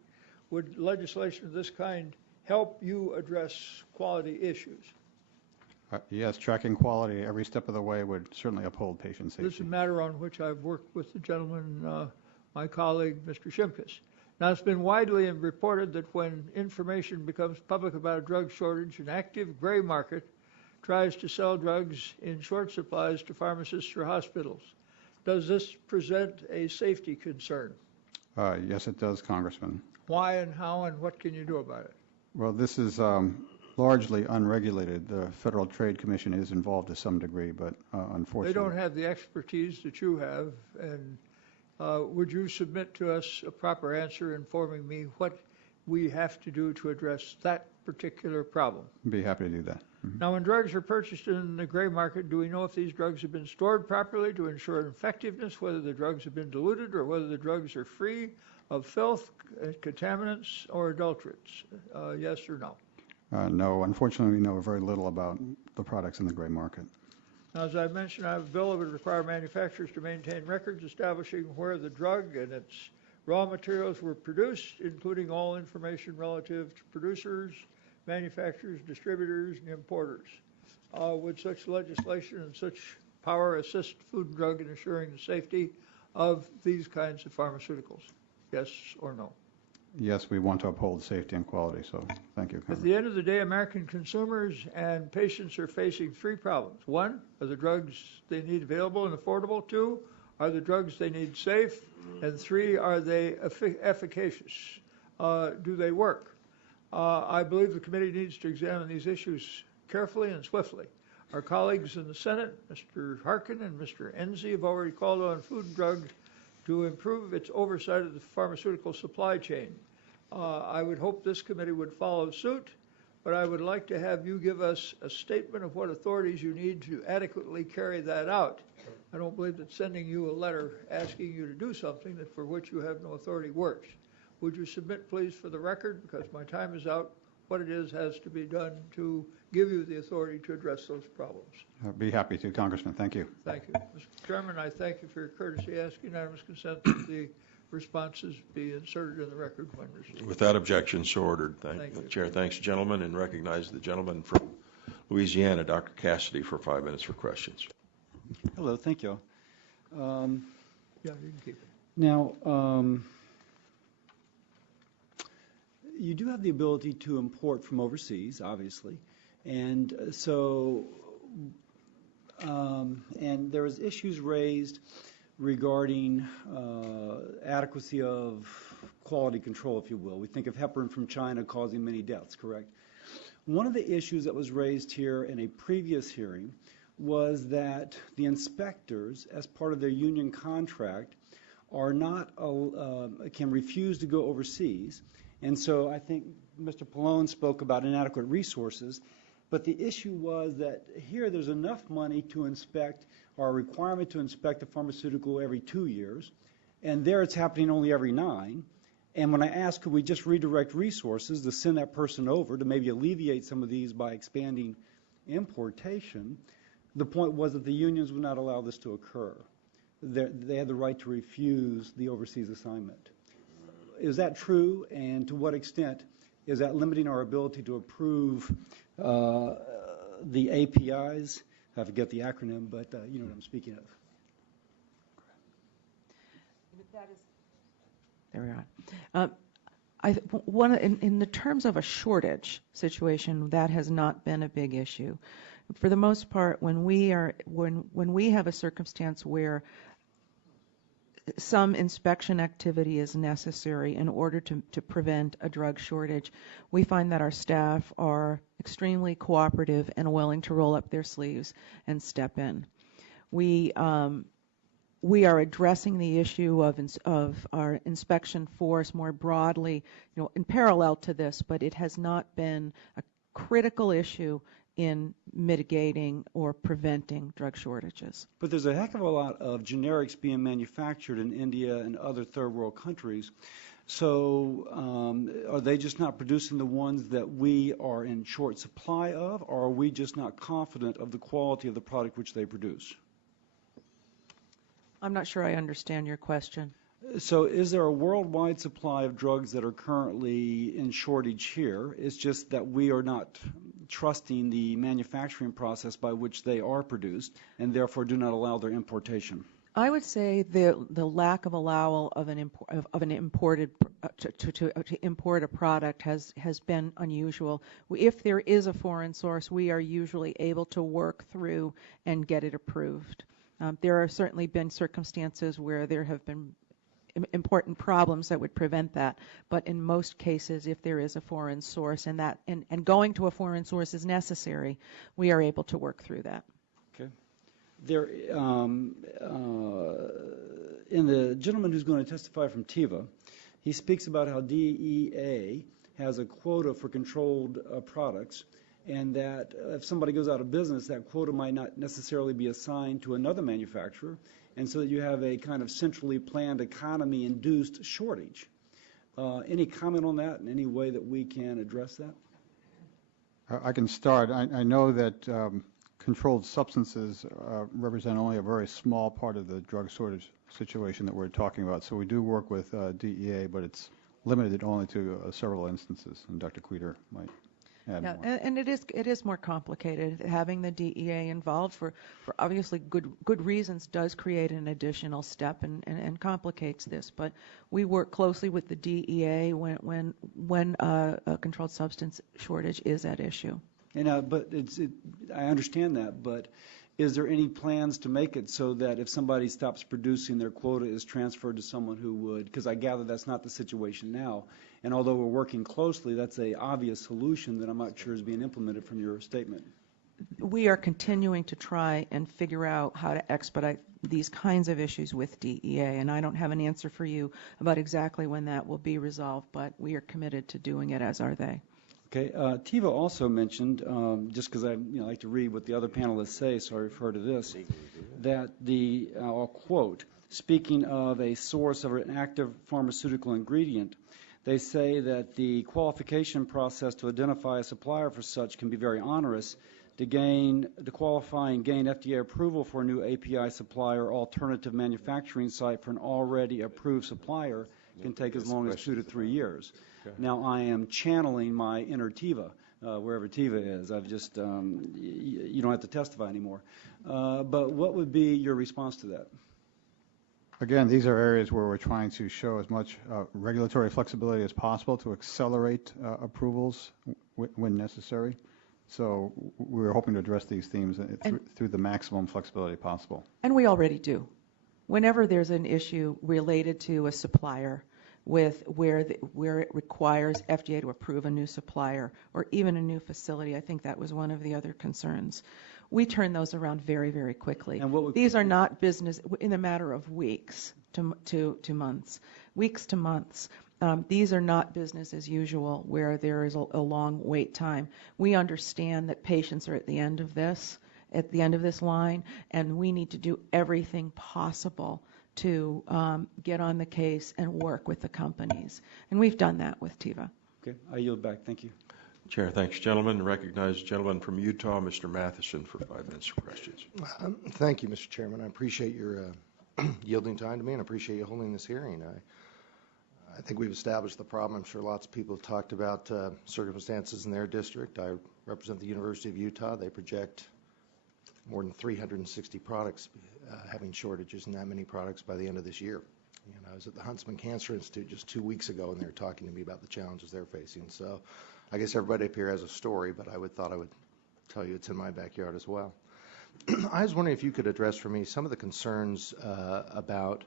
Would legislation of this kind help you address quality issues? Yes, tracking quality every step of the way would certainly uphold patient safety. This is a matter on which I've worked with the gentleman, my colleague, Mr. Shimkus. Now, it's been widely reported that when information becomes public about a drug shortage, an active gray market tries to sell drugs in short supplies to pharmacists or hospitals. Does this present a safety concern? Yes, it does, Congressman. Why and how and what can you do about it? Well, this is largely unregulated. The Federal Trade Commission is involved to some degree, but unfortunately... They don't have the expertise that you have, and would you submit to us a proper answer informing me what we have to do to address that particular problem? I'd be happy to do that. Mm-hmm. Now, when drugs are purchased in the gray market, do we know if these drugs have been stored properly to ensure effectiveness, whether the drugs have been diluted or whether the drugs are free of filth, contaminants, or adulterates? Yes or no? No, unfortunately, we know very little about the products in the gray market. Now, as I mentioned, I have a bill that would require manufacturers to maintain records establishing where the drug and its raw materials were produced, including all information relative to producers, manufacturers, distributors, and importers. Would such legislation and such power assist Food and Drug in assuring the safety of these kinds of pharmaceuticals? Yes or no? Yes, we want to uphold safety and quality, so thank you, At the end of the day, American consumers and patients are facing three problems. One, are the drugs they need available and affordable? Two, are the drugs they need safe? And three, are they efficacious? Do they work? I believe the committee needs to examine these issues carefully and swiftly. Our colleagues in the Senate, Mr. Harkin and Mr. Enzi, have already called on Food and Drug to improve its oversight of the pharmaceutical supply chain. I would hope this committee would follow suit, but I would like to have you give us a statement of what authorities you need to adequately carry that out. I don't believe that sending you a letter asking you to do something that for which you have no authority works. Would you submit, please, for the record, because my time is out, what it is has to be done to give you the authority to address those problems? I'd be happy to, Congressman. Thank you. Thank you. Mr. Chairman, I thank you for your courtesy. Ask unanimous consent that the responses be inserted in the record when received. Without objection, so ordered. Thank you. Chair thanks the gentleman and recognize the gentleman from Louisiana, Dr. Cassidy, for 5 minutes for questions. Hello, thank you. Yeah, you can keep it. Now, you do have the ability to import from overseas, obviously, and and there's issues raised regarding adequacy of quality control, if you will. We think of heparin from China causing many deaths, correct? One of the issues that was raised here in a previous hearing was that the inspectors, as part of their union contract, are not can refuse to go overseas. And so I think Mr. Pallone spoke about inadequate resources, but the issue was that here there's enough money to inspect, or a requirement to inspect a pharmaceutical every 2 years, and there it's happening only every 9. And when I asked, could we just redirect resources to send that person over to maybe alleviate some of these by expanding importation, the point was that the unions would not allow this to occur. They had the right to refuse the overseas assignment. Is that true, and to what extent is that limiting our ability to approve the APIs? I forget the acronym, but you know what I'm speaking of. There we are. In the terms of a shortage situation, that has not been a big issue. For the most part, when we have a circumstance where some inspection activity is necessary in order to prevent a drug shortage, we find that our staff are extremely cooperative and willing to roll up their sleeves and step in. We are addressing the issue of our inspection force more broadly, in parallel to this, but it has not been a critical issue in mitigating or preventing drug shortages. But there's a heck of a lot of generics being manufactured in India and other third world countries. So are they just not producing the ones that we are in short supply of, or are we just not confident of the quality of the product which they produce? I'm not sure I understand your question. So is there a worldwide supply of drugs that are currently in shortage here? It's just that we are not trusting the manufacturing process by which they are produced and therefore do not allow their importation. I would say the lack of allowal of an imported to import a product has been unusual. If there is a foreign source, we are usually able to work through and get it approved. There have certainly been circumstances where there have been important problems that would prevent that, but in most cases, if there is a foreign source and going to a foreign source is necessary, we are able to work through that. Okay. There, in the gentleman who's going to testify from TIVA, he speaks about how DEA has a quota for controlled products, and that if somebody goes out of business, that quota might not necessarily be assigned to another manufacturer, and so that you have a kind of centrally planned economy-induced shortage. Any comment on that in any way that we can address that? I can start. I know that controlled substances represent only a very small part of the drug shortage situation that we're talking about. So we do work with DEA, but it's limited only to several instances, and Dr. Queter might add more. And it is more complicated. Having the DEA involved for obviously good reasons does create an additional step and complicates this. But we work closely with the DEA when a controlled substance shortage is at issue. And but I understand that, but is there any plans to make it so that if somebody stops producing, their quota is transferred to someone who would? Because I gather that's not the situation now. And although we're working closely, that's an obvious solution that I'm not sure is being implemented from your statement. We are continuing to try and figure out how to expedite these kinds of issues with DEA, and I don't have an answer for you about exactly when that will be resolved, but we are committed to doing it, as are they. Okay. Tiva also mentioned, just because I like to read what the other panelists say, so I refer to this, that I'll quote, speaking of a source of an active pharmaceutical ingredient, they say that the qualification process to identify a supplier for such can be very onerous. To qualify and gain FDA approval for a new API supplier or alternative manufacturing site for an already approved supplier can take as long as 2 to 3 years. Now, I am channeling my inner TIVA, wherever Teva is. I've just, you don't have to testify anymore. But what would be your response to that? Again, these are areas where we're trying to show as much regulatory flexibility as possible to accelerate approvals when necessary. So we're hoping to address these themes through the maximum flexibility possible. And we already do. Whenever there's an issue related to a supplier with where it requires FDA to approve a new supplier or even a new facility, I think that was one of the other concerns. We turn those around very, very quickly. And these are not business in a matter of weeks to months. Weeks to months. These are not business as usual where there is a long wait time. We understand that patients are at the end of this line, and we need to do everything possible to get on the case and work with the companies. And we've done that with Teva. Okay, I yield back. Thank you. Chair, thanks, gentlemen. Recognize the gentleman from Utah, Mr. Matheson, for 5 minutes for questions. Thank you, Mr. Chairman. I appreciate your yielding time to me, and I appreciate you holding this hearing. I think we've established the problem. I'm sure lots of people have talked about circumstances in their district. I represent the University of Utah. They project more than 360 products having shortages, and that many products by the end of this year. And I was at the Huntsman Cancer Institute just 2 weeks ago, and they were talking to me about the challenges they're facing. So I guess everybody up here has a story, but I thought I would tell you it's in my backyard as well. I was wondering if you could address for me some of the concerns about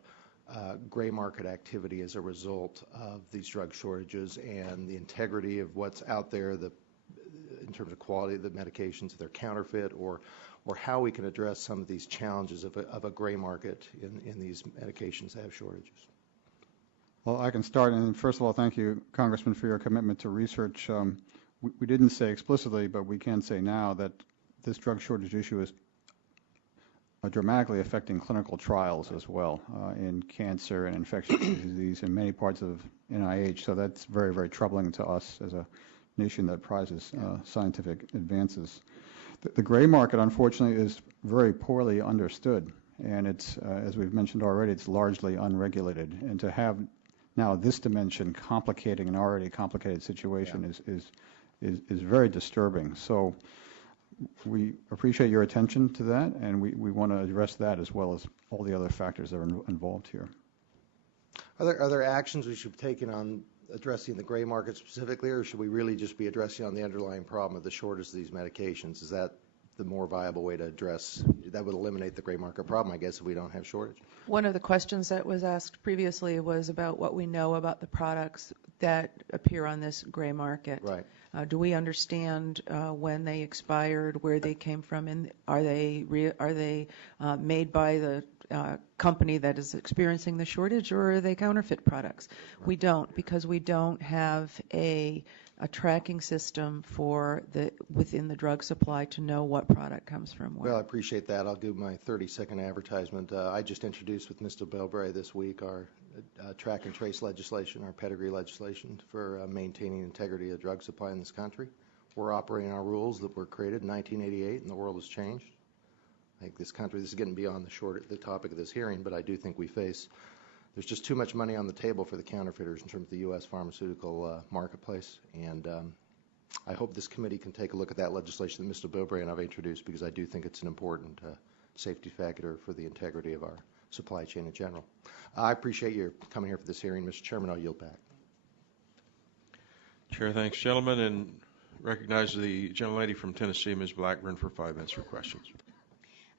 gray market activity as a result of these drug shortages and the integrity of what's out there in terms of quality of the medications, if they're counterfeit, or how we can address some of these challenges of a gray market in these medications that have shortages. Well, I can start, and first of all, thank you, Congressman, for your commitment to research. We didn't say explicitly, but we can say now that this drug shortage issue is dramatically affecting clinical trials as well in cancer and infectious disease in many parts of NIH. So that's very, very troubling to us as a nation that prizes scientific advances. The gray market, unfortunately, is very poorly understood, and it's, as we've mentioned already, it's largely unregulated. And to have now this dimension complicating an already complicated situation is very disturbing. So we appreciate your attention to that, and we want to address that as well as all the other factors that are involved here. Are there actions we should be taking on addressing the gray market specifically, or should we really just be addressing on the underlying problem of the shortage of these medications? Is that the more viable way to address? That would eliminate the gray market problem, I guess, if we don't have shortage. One of the questions that was asked previously was about what we know about the products that appear on this gray market. Right. Do we understand when they expired, where they came from, and are they made by the company that is experiencing the shortage, or are they counterfeit products? Right. We don't, because we don't have a tracking system within the drug supply to know what product comes from where. Well, I appreciate that. I'll give my 30-second advertisement. I just introduced with Mr. Belbray this week our track and trace legislation, our pedigree legislation for maintaining integrity of drug supply in this country. We're operating our rules that were created in 1988, and the world has changed. I think this is getting beyond the topic of this hearing, but I do think there's just too much money on the table for the counterfeiters in terms of the U.S. pharmaceutical marketplace, and I hope this committee can take a look at that legislation that Mr. Belbray and I've introduced, because I do think it's an important safety factor for the integrity of our supply chain in general. I appreciate your coming here for this hearing. Mr. Chairman, I'll yield back. Chair, thanks, gentlemen, and recognize the gentlelady from Tennessee, Ms. Blackburn, for 5 minutes for questions.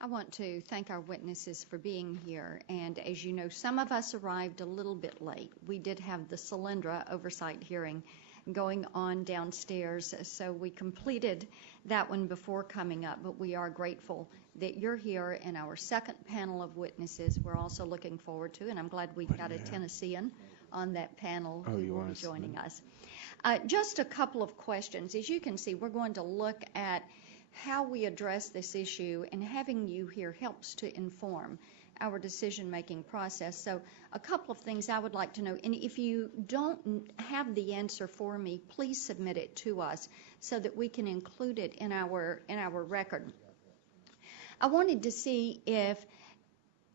I want to thank our witnesses for being here, and as you know, some of us arrived a little bit late. We did have the Solyndra oversight hearing going on downstairs, so we completed that one before coming up, but we are grateful that you're here, and our second panel of witnesses we're also looking forward to, and I'm glad we've got a Tennessean on that panel who will be joining us. Just a couple of questions. As you can see, we're going to look at how we address this issue, and having you here helps to inform our decision-making process. So a couple of things I would like to know, and if you don't have the answer for me, please submit it to us so that we can include it in our record. I wanted to see if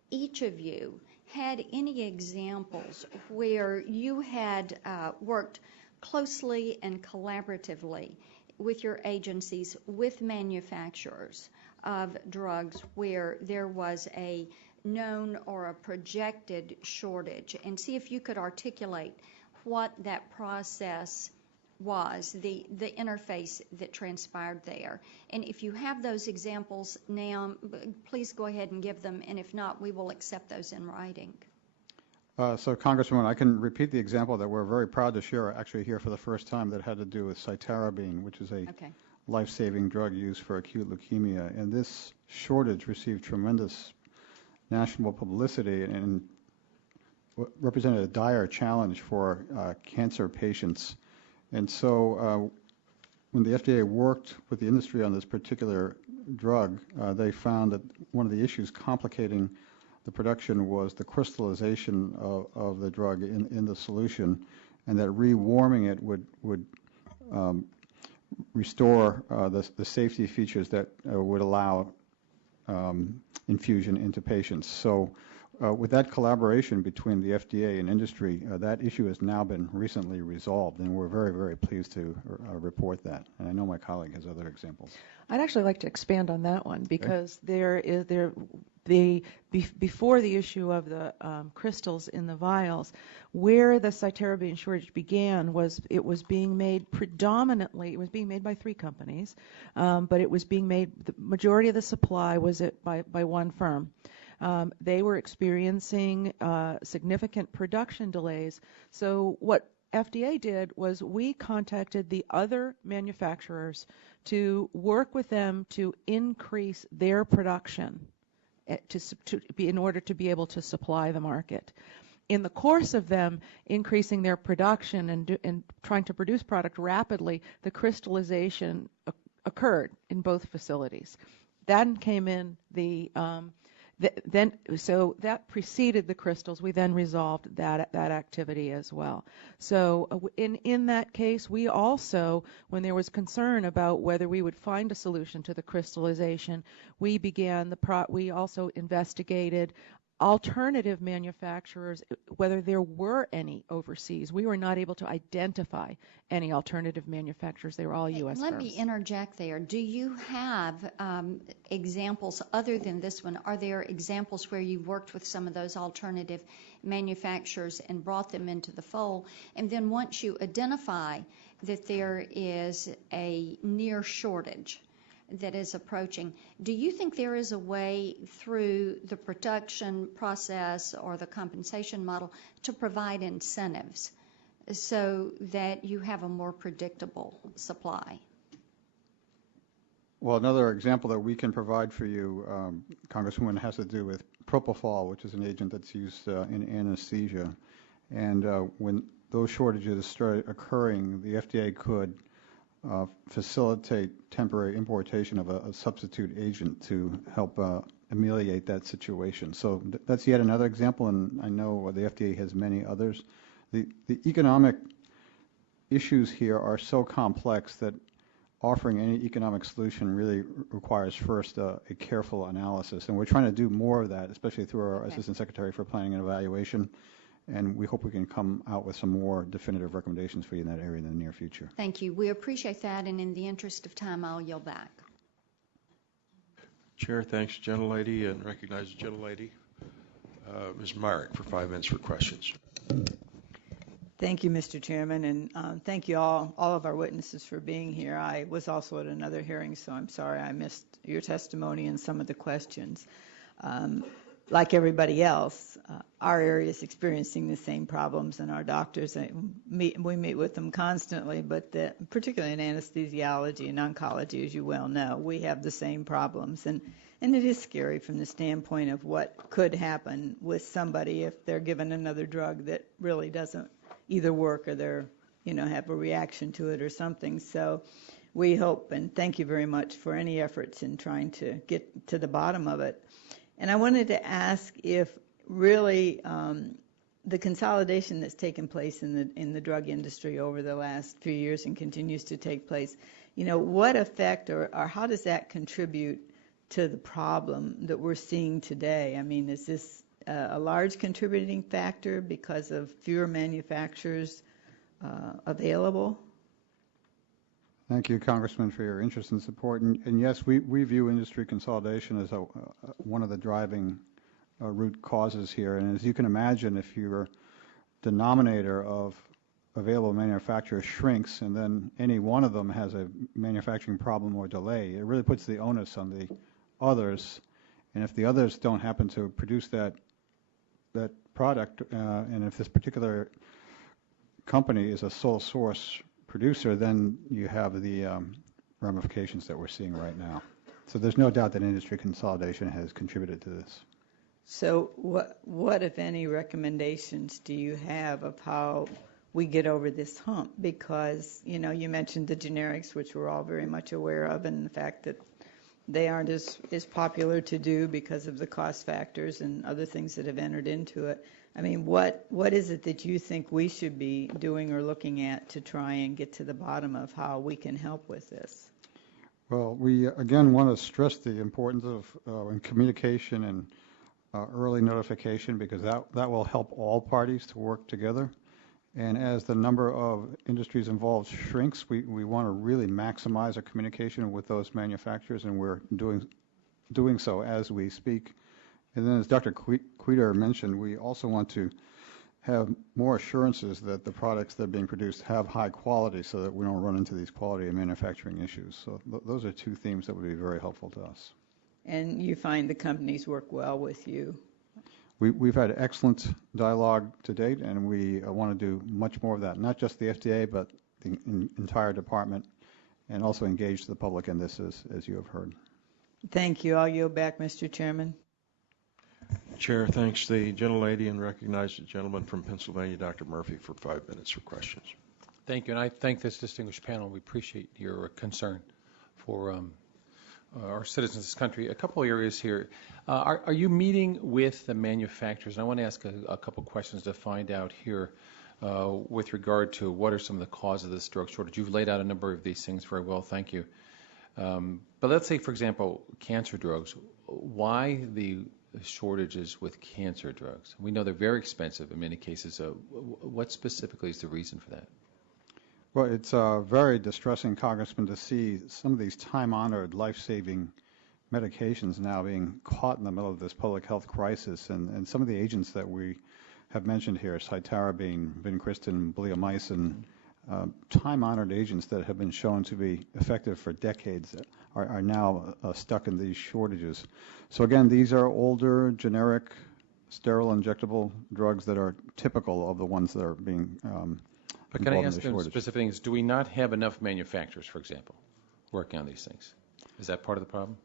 each of you had any examples where you had worked closely and collaboratively with your agencies, with manufacturers of drugs where there was a known or a projected shortage, and see if you could articulate what that process was, the interface that transpired there. And if you have those examples now, please go ahead and give them, and if not, we will accept those in writing. So, Congresswoman, I can repeat the example that we're very proud to share actually here for the first time that had to do with cytarabine, which is a life-saving drug used for acute leukemia. And this shortage received tremendous national publicity and represented a dire challenge for cancer patients. And so when the FDA worked with the industry on this particular drug, they found that one of the issues complicating the production was the crystallization of the drug in the solution, and that rewarming it would restore the safety features that would allow infusion into patients. So with that collaboration between the FDA and industry, that issue has now been recently resolved, and we're very, very pleased to report that. And I know my colleague has other examples. I'd actually like to expand on that one because before the issue of the crystals in the vials, where the cytarabine shortage began was it was being made predominantly, it was being made by 3 companies, but it was being made, the majority of the supply was by one firm. They were experiencing significant production delays. So what FDA did was we contacted the other manufacturers to work with them to increase their production in order to be able to supply the market. In the course of them increasing their production and trying to produce product rapidly, the crystallization occurred in both facilities. Then came in so that preceded the crystals. We then resolved that activity as well. So in that case, we also, when there was concern about whether we would find a solution to the crystallization, we also investigated alternative manufacturers, whether there were any overseas. We were not able to identify any alternative manufacturers. They were all U.S. firms. Let me interject there. Do you have examples other than this one? Are there examples where you've worked with some of those alternative manufacturers and brought them into the fold? And then once you identify that there is a near shortage that is approaching, do you think there is a way through the production process or the compensation model to provide incentives so that you have a more predictable supply? Well, another example that we can provide for you, Congresswoman, has to do with propofol, which is an agent that's used in anesthesia. And when those shortages started occurring, the FDA could facilitate temporary importation of a substitute agent to help ameliorate that situation. So that's yet another example, and I know the FDA has many others. The economic issues here are so complex that offering any economic solution really requires first a careful analysis, and we're trying to do more of that, especially through our Assistant Secretary for Planning and Evaluation. And we hope we can come out with some more definitive recommendations for you in that area in the near future. Thank you. We appreciate that, and in the interest of time, I'll yield back. Chair, thanks, gentlelady, and recognize the gentlelady. Ms. Myrick for 5 minutes for questions. Thank you, Mr. Chairman, and thank you all of our witnesses for being here. I was also at another hearing, so I'm sorry I missed your testimony and some of the questions. Like everybody else, our area is experiencing the same problems, and our doctors, we meet with them constantly, but particularly in anesthesiology and oncology, as you well know, we have the same problems. And it is scary from the standpoint of what could happen with somebody if they're given another drug that really doesn't either work or they're, have a reaction to it or something. So we hope, and thank you very much for any efforts in trying to get to the bottom of it. And I wanted to ask if really the consolidation that's taken place in the drug industry over the last few years and continues to take place, what effect or how does that contribute to the problem that we're seeing today? I mean, is this a large contributing factor because of fewer manufacturers available? Thank you, Congressman, for your interest and support. And yes, we view industry consolidation as one of the driving root causes here. And as you can imagine, if your denominator of available manufacturers shrinks and then any one of them has a manufacturing problem or delay, it really puts the onus on the others. And if the others don't happen to produce that product, and if this particular company is a sole source producer, then you have the ramifications that we're seeing right now. So there's no doubt that industry consolidation has contributed to this. So what, if any, recommendations do you have of how we get over this hump? Because, you know, you mentioned the generics, which we're all very much aware of, and the fact that they aren't as popular to do because of the cost factors and other things that have entered into it. I mean, what is it that you think we should be doing or looking at to try and get to the bottom of how we can help with this? Well, we again want to stress the importance of communication and early notification, because that will help all parties to work together. And as the number of industries involved shrinks, we want to really maximize our communication with those manufacturers, and we're doing so as we speak. And then, as Dr. Queter mentioned, we also want to have more assurances that the products that are being produced have high quality, so that we don't run into these quality and manufacturing issues. So those are two themes that would be very helpful to us. And you find the companies work well with you? We've had excellent dialogue to date, and we want to do much more of that, not just the FDA, but the entire department, and also engage the public in this, as you have heard. Thank you. I'll yield back, Mr. Chairman. Chair thanks the gentlelady and recognizes the gentleman from Pennsylvania, Dr. Murphy, for 5 minutes for questions. Thank you, and I thank this distinguished panel. We appreciate your concern for our citizens of this country. A couple areas here. Are you meeting with the manufacturers? And I want to ask a couple questions to find out here with regard to what are some of the causes of this drug shortage. You've laid out a number of these things very well, thank you. But let's say, for example, cancer drugs. Why the shortages with cancer drugs? We know they're very expensive in many cases. What specifically is the reason for that? Well, it's very distressing, Congressman, to see some of these time-honored, life-saving medications now being caught in the middle of this public health crisis. And some of the agents that we have mentioned here, cytarabine, vincristine, bleomycin, time-honored agents that have been shown to be effective for decades are now stuck in these shortages. So again, these are older, generic, sterile injectable drugs that are typical of the ones that are being But can I ask them specific things? Do we not have enough manufacturers, for example, working on these things? Is that part of the problem?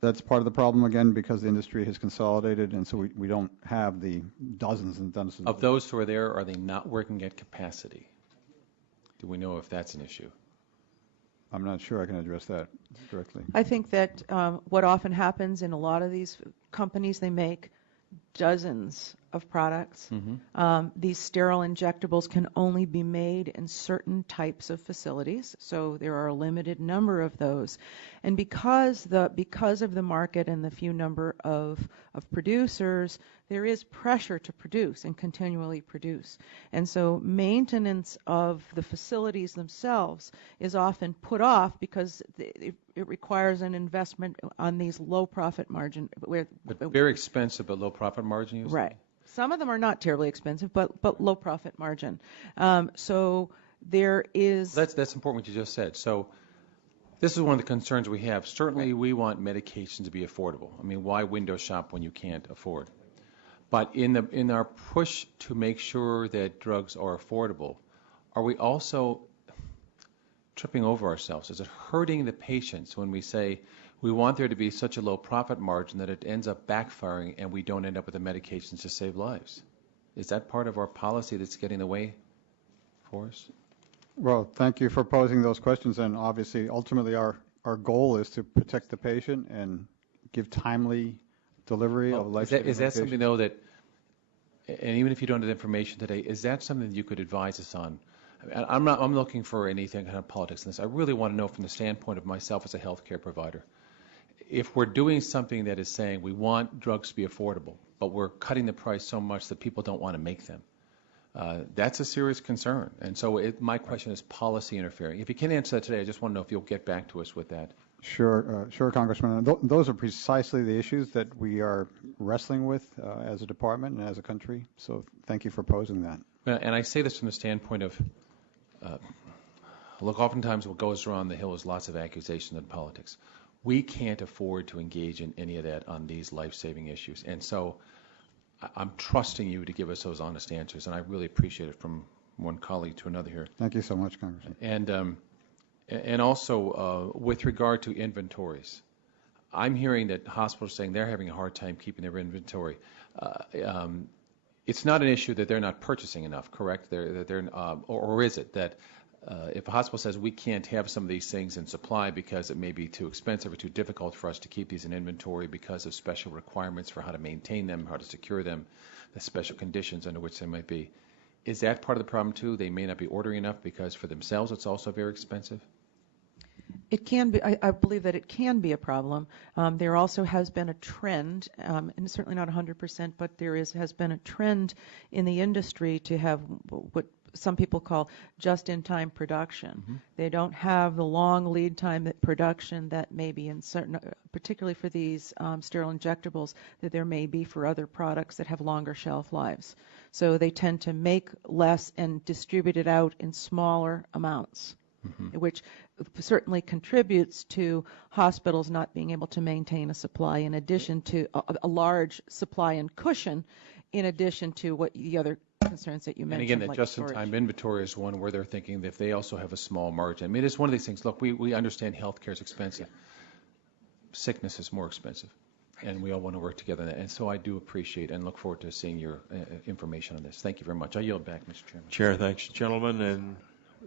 That's part of the problem, again, because the industry has consolidated, and so we don't have the dozens and dozens. Of those who are there, are they not working at capacity? Do we know if that's an issue? I'm not sure I can address that directly. I think that what often happens in a lot of these companies, they make dozens of products. Mm-hmm. These sterile injectables can only be made in certain types of facilities, so there are a limited number of those. And because of the market and the few number of producers, there is pressure to produce and continually produce. And so maintenance of the facilities themselves is often put off because it requires an investment on these low profit margin. But very expensive, but low profit margin, you say? Right. Some of them are not terribly expensive, but low profit margin. So there is... That's important what you just said. So this is one of the concerns we have. Certainly we want medication to be affordable. I mean, why window shop when you can't afford? But in our push to make sure that drugs are affordable, are we also tripping over ourselves? Is it hurting the patients when we say we want there to be such a low profit margin that it ends up backfiring and we don't end up with the medications to save lives? Is that part of our policy that's getting in the way for us? Well, thank you for posing those questions. And obviously, ultimately, our goal is to protect the patient and give timely delivery of life-saving medications. Is that something, though, that, and even if you don't have information today, is that something that you could advise us on? I'm looking for anything kind of politics in this. I really want to know from the standpoint of myself as a healthcare provider, if we're doing something that is saying we want drugs to be affordable, but we're cutting the price so much that people don't want to make them, That's a serious concern. And so my question is policy interfering. If you can't answer that today, I just want to know if you'll get back to us with that. Sure, Congressman. Those are precisely the issues that we are wrestling with as a department and as a country. So thank you for posing that. And I say this from the standpoint of, look, oftentimes what goes around the hill is lots of accusations in politics. We can't afford to engage in any of that on these life-saving issues. And so I'm trusting you to give us those honest answers, and I really appreciate it from one colleague to another here. Thank you so much, Congressman. And also, with regard to inventories, I'm hearing that hospitals saying they're having a hard time keeping their inventory. It's not an issue that they're not purchasing enough, correct? Or is it that if a hospital says we can't have some of these things in supply because it may be too expensive or too difficult for us to keep these in inventory because of special requirements for how to maintain them, how to secure them, the special conditions under which they might be, is that part of the problem too? They may not be ordering enough because for themselves it's also very expensive? It can be. I believe that it can be a problem. There also has been a trend, and certainly not 100%, but there has been a trend in the industry to have what some people call just-in-time production. Mm-hmm. They don't have the long lead time production that may be in certain, particularly for these sterile injectables, that there may be for other products that have longer shelf lives. So they tend to make less and distribute it out in smaller amounts. Mm-hmm. Which certainly contributes to hospitals not being able to maintain a supply in addition to a large supply and cushion in addition to what the other concerns that you mentioned. And again, that just-in-time inventory is one where they're thinking that if they also have a small margin. I mean, it's one of these things. Look, we understand healthcare is expensive. Sickness is more expensive. And we all want to work together on that. And so I do appreciate and look forward to seeing your information on this. Thank you very much. I yield back, Mr. Chairman. Chair, thanks, gentlemen, and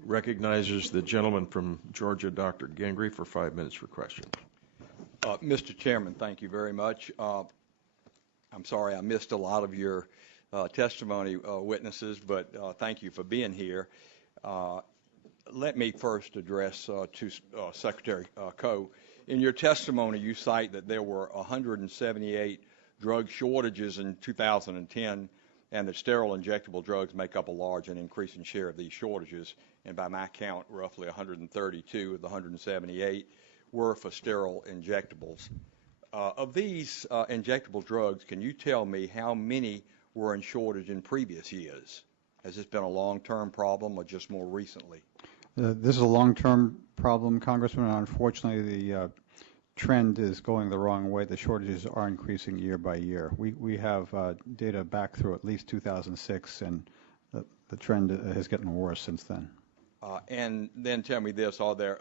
recognizes the gentleman from Georgia, Dr. Gingrey, for 5 minutes for questions. Mr. Chairman, thank you very much. I'm sorry I missed a lot of your testimony, witnesses, but thank you for being here. Let me first address to Secretary Coe. In your testimony, you cite that there were 178 drug shortages in 2010, and that sterile injectable drugs make up a large and increasing share of these shortages. And by my count, roughly 132 of the 178 were for sterile injectables. Of these injectable drugs, can you tell me how many were in shortage in previous years? Has this been a long-term problem or just more recently? This is a long-term problem, Congressman, and unfortunately the trend is going the wrong way. The shortages are increasing year by year. We have data back through at least 2006, and the trend has gotten worse since then. And then tell me this, are there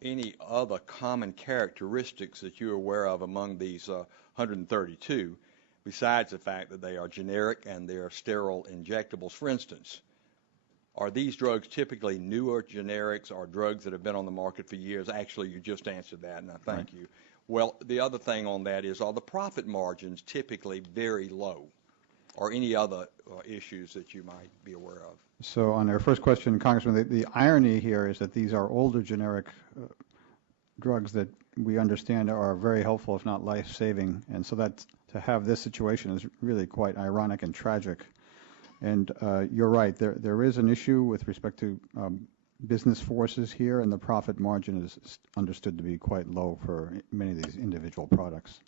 any other common characteristics that you're aware of among these 132, besides the fact that they are generic and they are sterile injectables? For instance, are these drugs typically newer generics or drugs that have been on the market for years? Actually, you just answered that, and I thank you. Well, the other thing on that is, are the profit margins typically very low, or any other issues that you might be aware of? So on our first question, Congressman, the irony here is that these are older generic drugs that we understand are very helpful, if not life-saving, and so that to have this situation is really quite ironic and tragic. And you're right, there is an issue with respect to business forces here, and the profit margin is understood to be quite low for many of these individual products.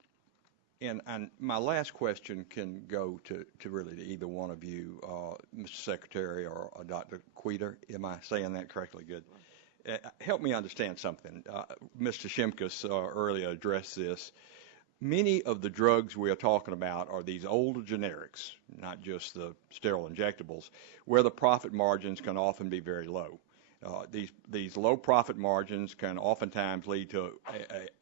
And my last question can go to really to either one of you, Mr. Secretary or Dr. Queter. Am I saying that correctly? Good. Help me understand something. Mr. Shimkus earlier addressed this. Many of the drugs we are talking about are these older generics, not just the sterile injectables, where the profit margins can often be very low. These low profit margins can oftentimes lead to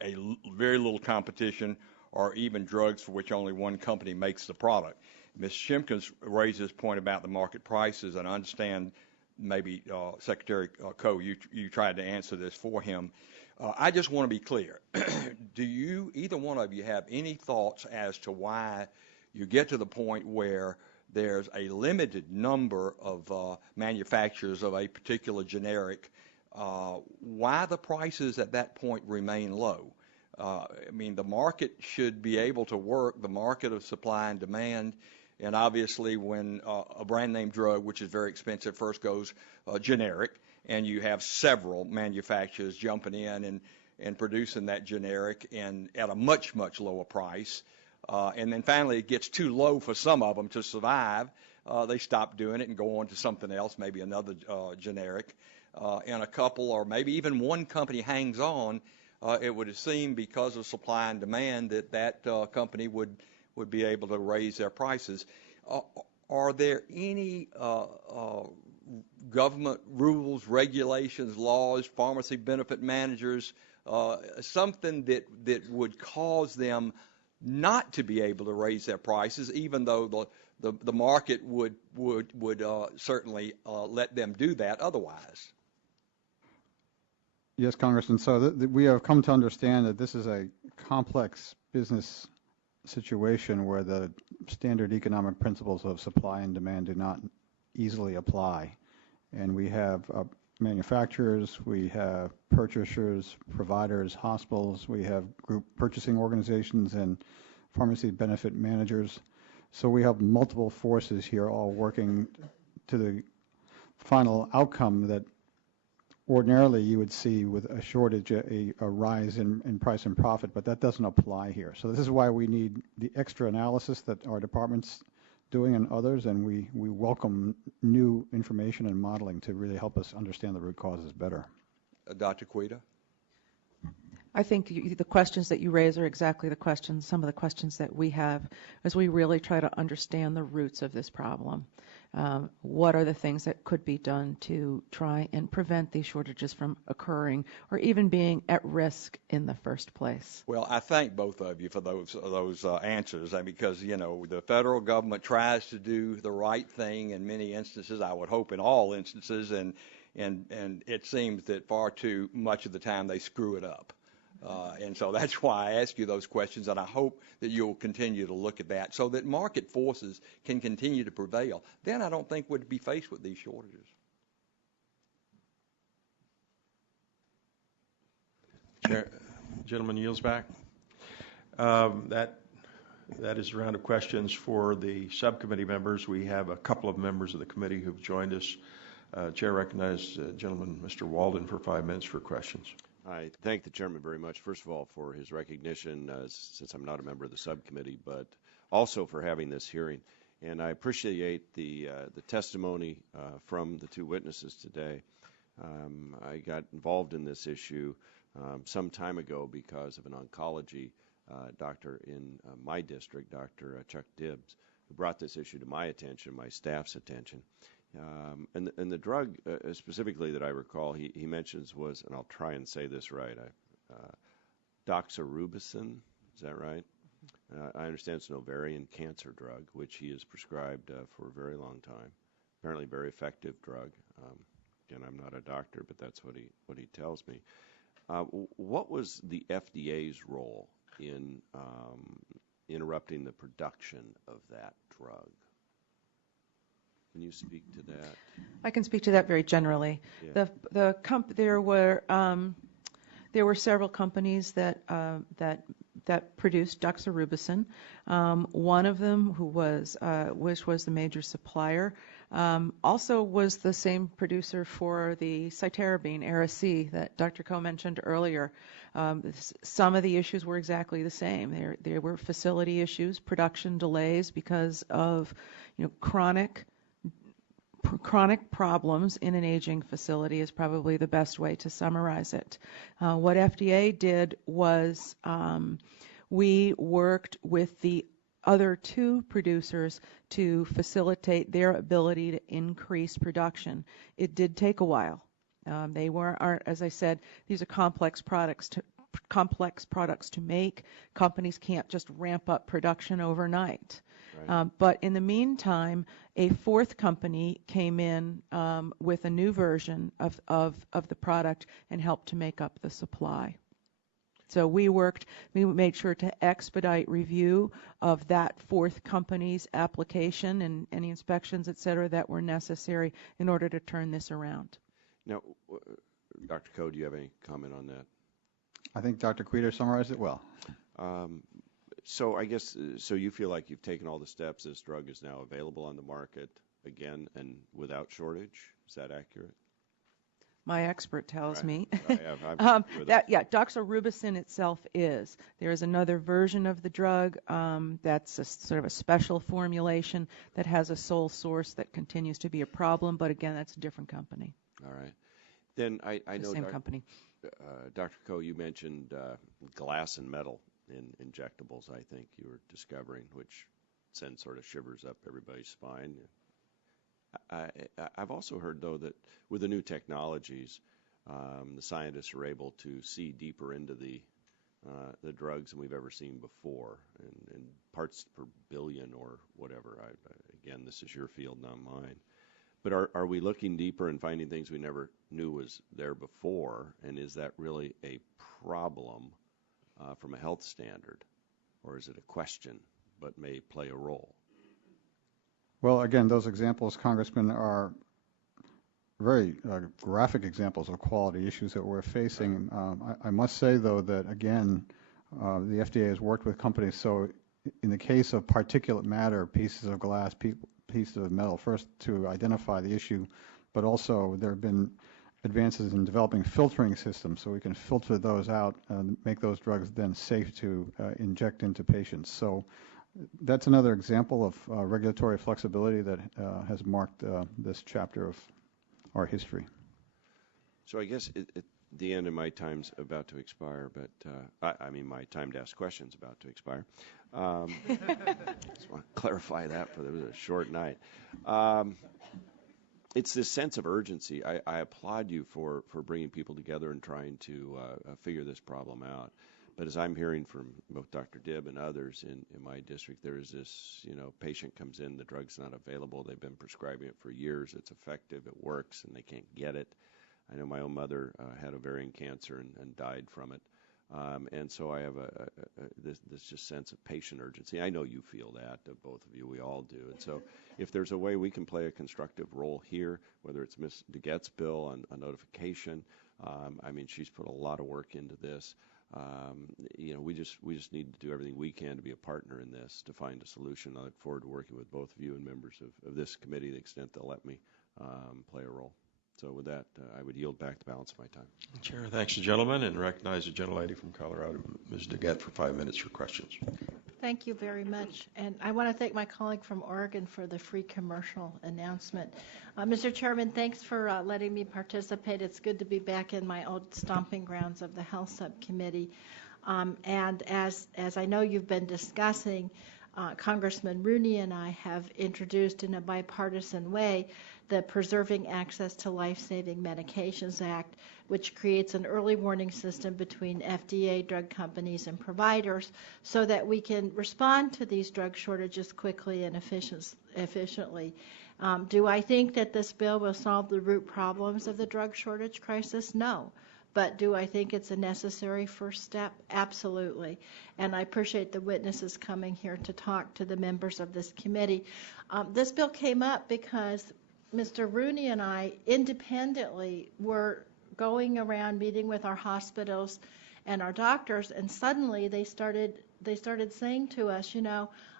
a very little competition, or even drugs for which only one company makes the product. Ms. Shimkus raised this point about the market prices, and I understand maybe Secretary Coe, you tried to answer this for him. I just want to be clear. Do you, either one of you, have any thoughts as to why you get to the point where there's a limited number of manufacturers of a particular generic, why the prices at that point remain low? I mean, the market should be able to work, the market of supply and demand, And obviously, when a brand name drug, which is very expensive, first goes generic, and you have several manufacturers jumping in and producing that generic and at a much, much lower price. And then finally, it gets too low for some of them to survive. They stop doing it and go on to something else, maybe another generic. And a couple or maybe even one company hangs on. It would seem because of supply and demand that company would be able to raise their prices. Are there any government rules, regulations, laws, pharmacy benefit managers, something that would cause them not to be able to raise their prices, even though the market would certainly let them do that otherwise? Yes, Congressman. So we have come to understand that this is a complex business situation where the standard economic principles of supply and demand do not easily apply. And we have manufacturers, we have purchasers, providers, hospitals, we have group purchasing organizations and pharmacy benefit managers. So we have multiple forces here all working to the final outcome that ordinarily you would see with a shortage, a rise in price and profit, but that doesn't apply here. So this is why we need the extra analysis that our department's doing and others, and we welcome new information and modeling to really help us understand the root causes better. Dr. Quita? I think the questions that you raise are exactly some of the questions that we have as we really try to understand the roots of this problem. What are the things that could be done to try and prevent these shortages from occurring or even being at risk in the first place? Well, I thank both of you for those answers, because the federal government tries to do the right thing in many instances. I would hope in all instances, and it seems that far too much of the time they screw it up. And so that's why I ask you those questions, and I hope that you'll continue to look at that so that market forces can continue to prevail. Then I don't think we'd be faced with these shortages. Chair, gentleman yields back. That is a round of questions for the subcommittee members. We have a couple of members of the committee who've joined us. Chair recognizes gentleman Mr. Walden for 5 minutes for questions. I thank the chairman very much, first of all, for his recognition, since I'm not a member of the subcommittee, but also for having this hearing. And I appreciate the testimony from the two witnesses today. I got involved in this issue some time ago because of an oncology doctor in my district, Dr. Chuck Dibbs, who brought this issue to my attention, my staff's attention. And the drug specifically that I recall he mentions was, and I'll try and say this right, doxorubicin, is that right? I understand it's an ovarian cancer drug, which he has prescribed for a very long time. Apparently very effective drug. Again, I'm not a doctor, but that's what he tells me. What was the FDA's role in interrupting the production of that drug? Can you speak to that? I can speak to that very generally. Yeah. There were several companies that produced doxorubicin. One of them, which was the major supplier, also was the same producer for the cytarabine, Ara-C, that Dr. Coe mentioned earlier. Some of the issues were exactly the same. There were facility issues, production delays because of chronic problems in an aging facility is probably the best way to summarize it. What FDA did was we worked with the other two producers to facilitate their ability to increase production. It did take a while. They aren't, as I said, these are complex products to make. Companies can't just ramp up production overnight. Right. But in the meantime, a fourth company came in with a new version of the product and helped to make up the supply. So we made sure to expedite review of that fourth company's application and any inspections, et cetera, that were necessary in order to turn this around. Now, Dr. Coe, do you have any comment on that? I think Dr. Queter summarized it well. So I guess, so you feel like you've taken all the steps. This drug is now available on the market again and without shortage. Is that accurate? My expert tells me. Doxorubicin itself is. There is another version of the drug that's a sort of a special formulation that has a sole source that continues to be a problem, but again, that's a different company. All right. Then I know, same company. Dr. Coe, you mentioned glass and metal in injectables, I think you were discovering, which sends sort of shivers up everybody's spine. I've also heard, though, that with the new technologies, the scientists are able to see deeper into the drugs than we've ever seen before, in parts per billion or whatever. Again, this is your field, not mine. But are we looking deeper and finding things we never knew was there before? And is that really a problem from a health standard? Or is it a question but may play a role? Well, again, those examples, Congressman, are very graphic examples of quality issues that we're facing. I must say, though, that, again, the FDA has worked with companies. So in the case of particulate matter, pieces of glass, pieces of metal, first to identify the issue, but also there have been advances in developing filtering systems so we can filter those out and make those drugs then safe to inject into patients. So that's another example of regulatory flexibility that has marked this chapter of our history. So I guess the end of my time's about to expire, but I mean my time to ask questions about to expire. Just want to clarify that for a short night. It's this sense of urgency. I applaud you for bringing people together and trying to figure this problem out. But as I'm hearing from both Dr. Dibb and others in my district, there is this, patient comes in, the drug's not available. They've been prescribing it for years. It's effective, it works, and they can't get it. I know my own mother had ovarian cancer and died from it. And so I have this just sense of patient urgency. I know you feel that, both of you, we all do. And so if there's a way we can play a constructive role here, whether it's Ms. DeGette's bill on notification, she's put a lot of work into this. We just need to do everything we can to be a partner in this, to find a solution. I look forward to working with both of you and members of this committee to the extent they'll let me play a role. So with that, I would yield back the balance of my time. Chair, thanks to gentlemen, and recognize the gentlelady from Colorado, Ms. DeGette, for 5 minutes for questions. Thank you very much. And I want to thank my colleague from Oregon for the free commercial announcement. Mr. Chairman, thanks for letting me participate. It's good to be back in my old stomping grounds of the Health Subcommittee. And as I know you've been discussing, Congressman Rooney and I have introduced in a bipartisan way the Preserving Access to Life-Saving Medications Act, which creates an early warning system between FDA, drug companies, and providers so that we can respond to these drug shortages quickly and efficiently. Do I think that this bill will solve the root problems of the drug shortage crisis? No. But do I think it's a necessary first step? Absolutely. And I appreciate the witnesses coming here to talk to the members of this committee. This bill came up because Mr. Rooney and I independently were going around meeting with our hospitals and our doctors, and suddenly they started saying to us,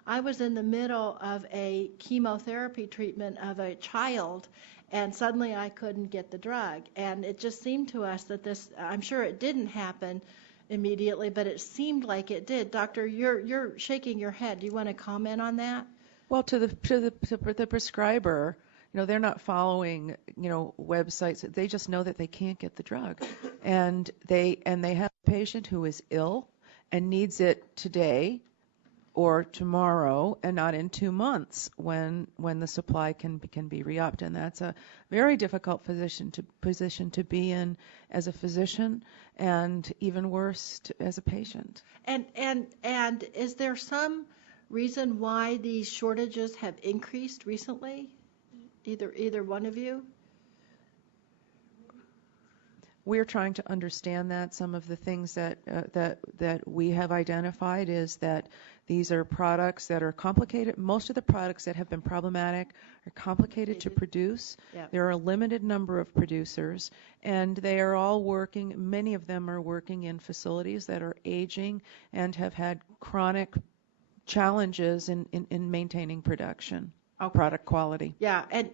I was in the middle of a chemotherapy treatment of a child, and suddenly I couldn't get the drug. And it just seemed to us that this, I'm sure it didn't happen immediately, but it seemed like it did. Doctor, you're shaking your head. Do you want to comment on that? Well, to the prescriber, they're not following, websites. They just know that they can't get the drug, and they have a patient who is ill and needs it today or tomorrow, and not in 2 months when the supply can be re-upped. And that's a very difficult position to be in as a physician, and even worse as a patient. And is there some reason why these shortages have increased recently? Either one of you? We're trying to understand that. Some of the things that we have identified is that these are products that are complicated. Most of the products that have been problematic are complicated to produce. Yep. There are a limited number of producers, and they are all working, many of them are working in facilities that are aging and have had chronic challenges in maintaining production, Okay. product quality. Yeah, and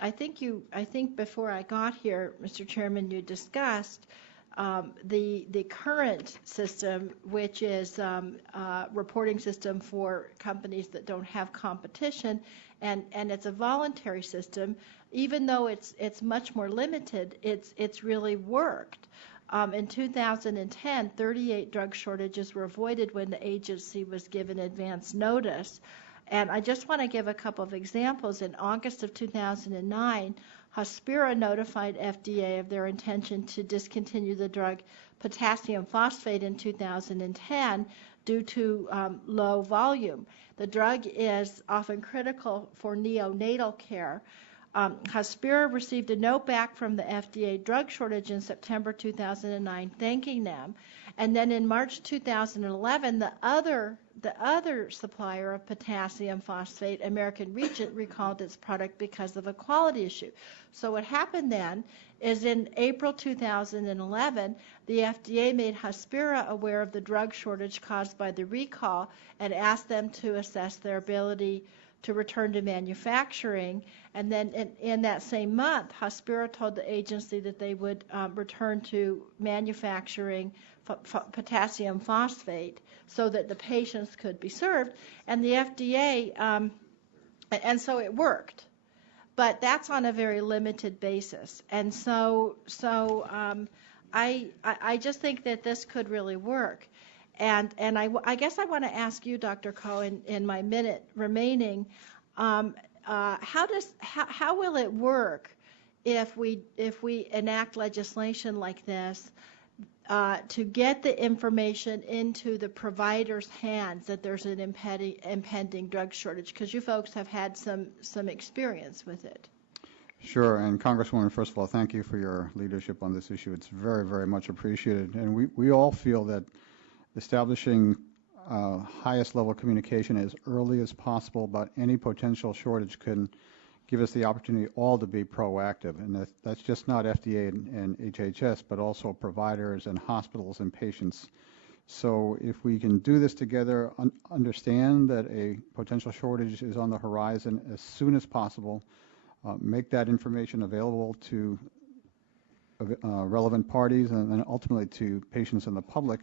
I think before I got here, Mr. Chairman, you discussed the current system, which is reporting system for companies that don't have competition, and it's a voluntary system. Even though it's much more limited, it's really worked. In 2010, 38 drug shortages were avoided when the agency was given advance notice. And I just want to give a couple of examples. In August of 2009, Hospira notified FDA of their intention to discontinue the drug potassium phosphate in 2010 due to low volume. The drug is often critical for neonatal care. Hospira received a note back from the FDA drug shortage in September 2009 thanking them. And then in March 2011, the other supplier of potassium phosphate, American Regent, recalled its product because of a quality issue. So what happened then is in April 2011, the FDA made Hospira aware of the drug shortage caused by the recall and asked them to assess their ability to return to manufacturing. And then in that same month, Hospira told the agency that they would return to manufacturing potassium phosphate so that the patients could be served. And the FDA, and so it worked. But that's on a very limited basis. And so I just think that this could really work. And I guess I want to ask you, Dr. Cohen, in my minute remaining, how will it work if we enact legislation like this to get the information into the provider's hands that there's an impending drug shortage? Because you folks have had some experience with it. Sure, and Congresswoman, first of all, thank you for your leadership on this issue. It's very, very much appreciated. And we all feel that establishing highest level communication as early as possible about any potential shortage can give us the opportunity all to be proactive. And that's just not FDA and HHS, but also providers and hospitals and patients. So if we can do this together, understand that a potential shortage is on the horizon as soon as possible, make that information available to relevant parties and then ultimately to patients and the public,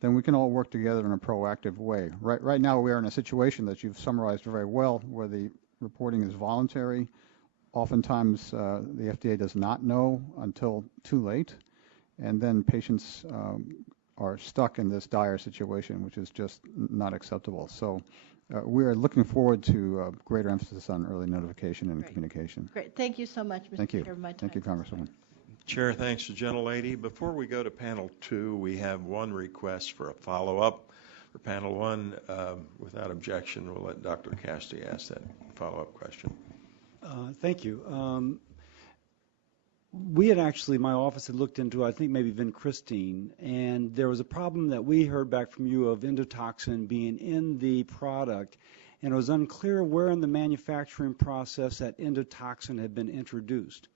then we can all work together in a proactive way. Right now we are in a situation that you've summarized very well where the reporting is voluntary. Oftentimes the FDA does not know until too late, and then patients are stuck in this dire situation, which is just not acceptable. So we are looking forward to greater emphasis on early notification and communication. Great. Thank you so much, Mr. Thank you. Chair. Thank you, Congresswoman. Chair, thanks to gentlelady. Before we go to panel 2, we have one request for a follow-up. For panel 1, without objection, we'll let Dr. Cassidy ask that follow-up question. Thank you. We had actually, my office had looked into, I think maybe vincristine, and there was a problem that we heard back from you of endotoxin being in the product, and it was unclear where in the manufacturing process that endotoxin had been introduced.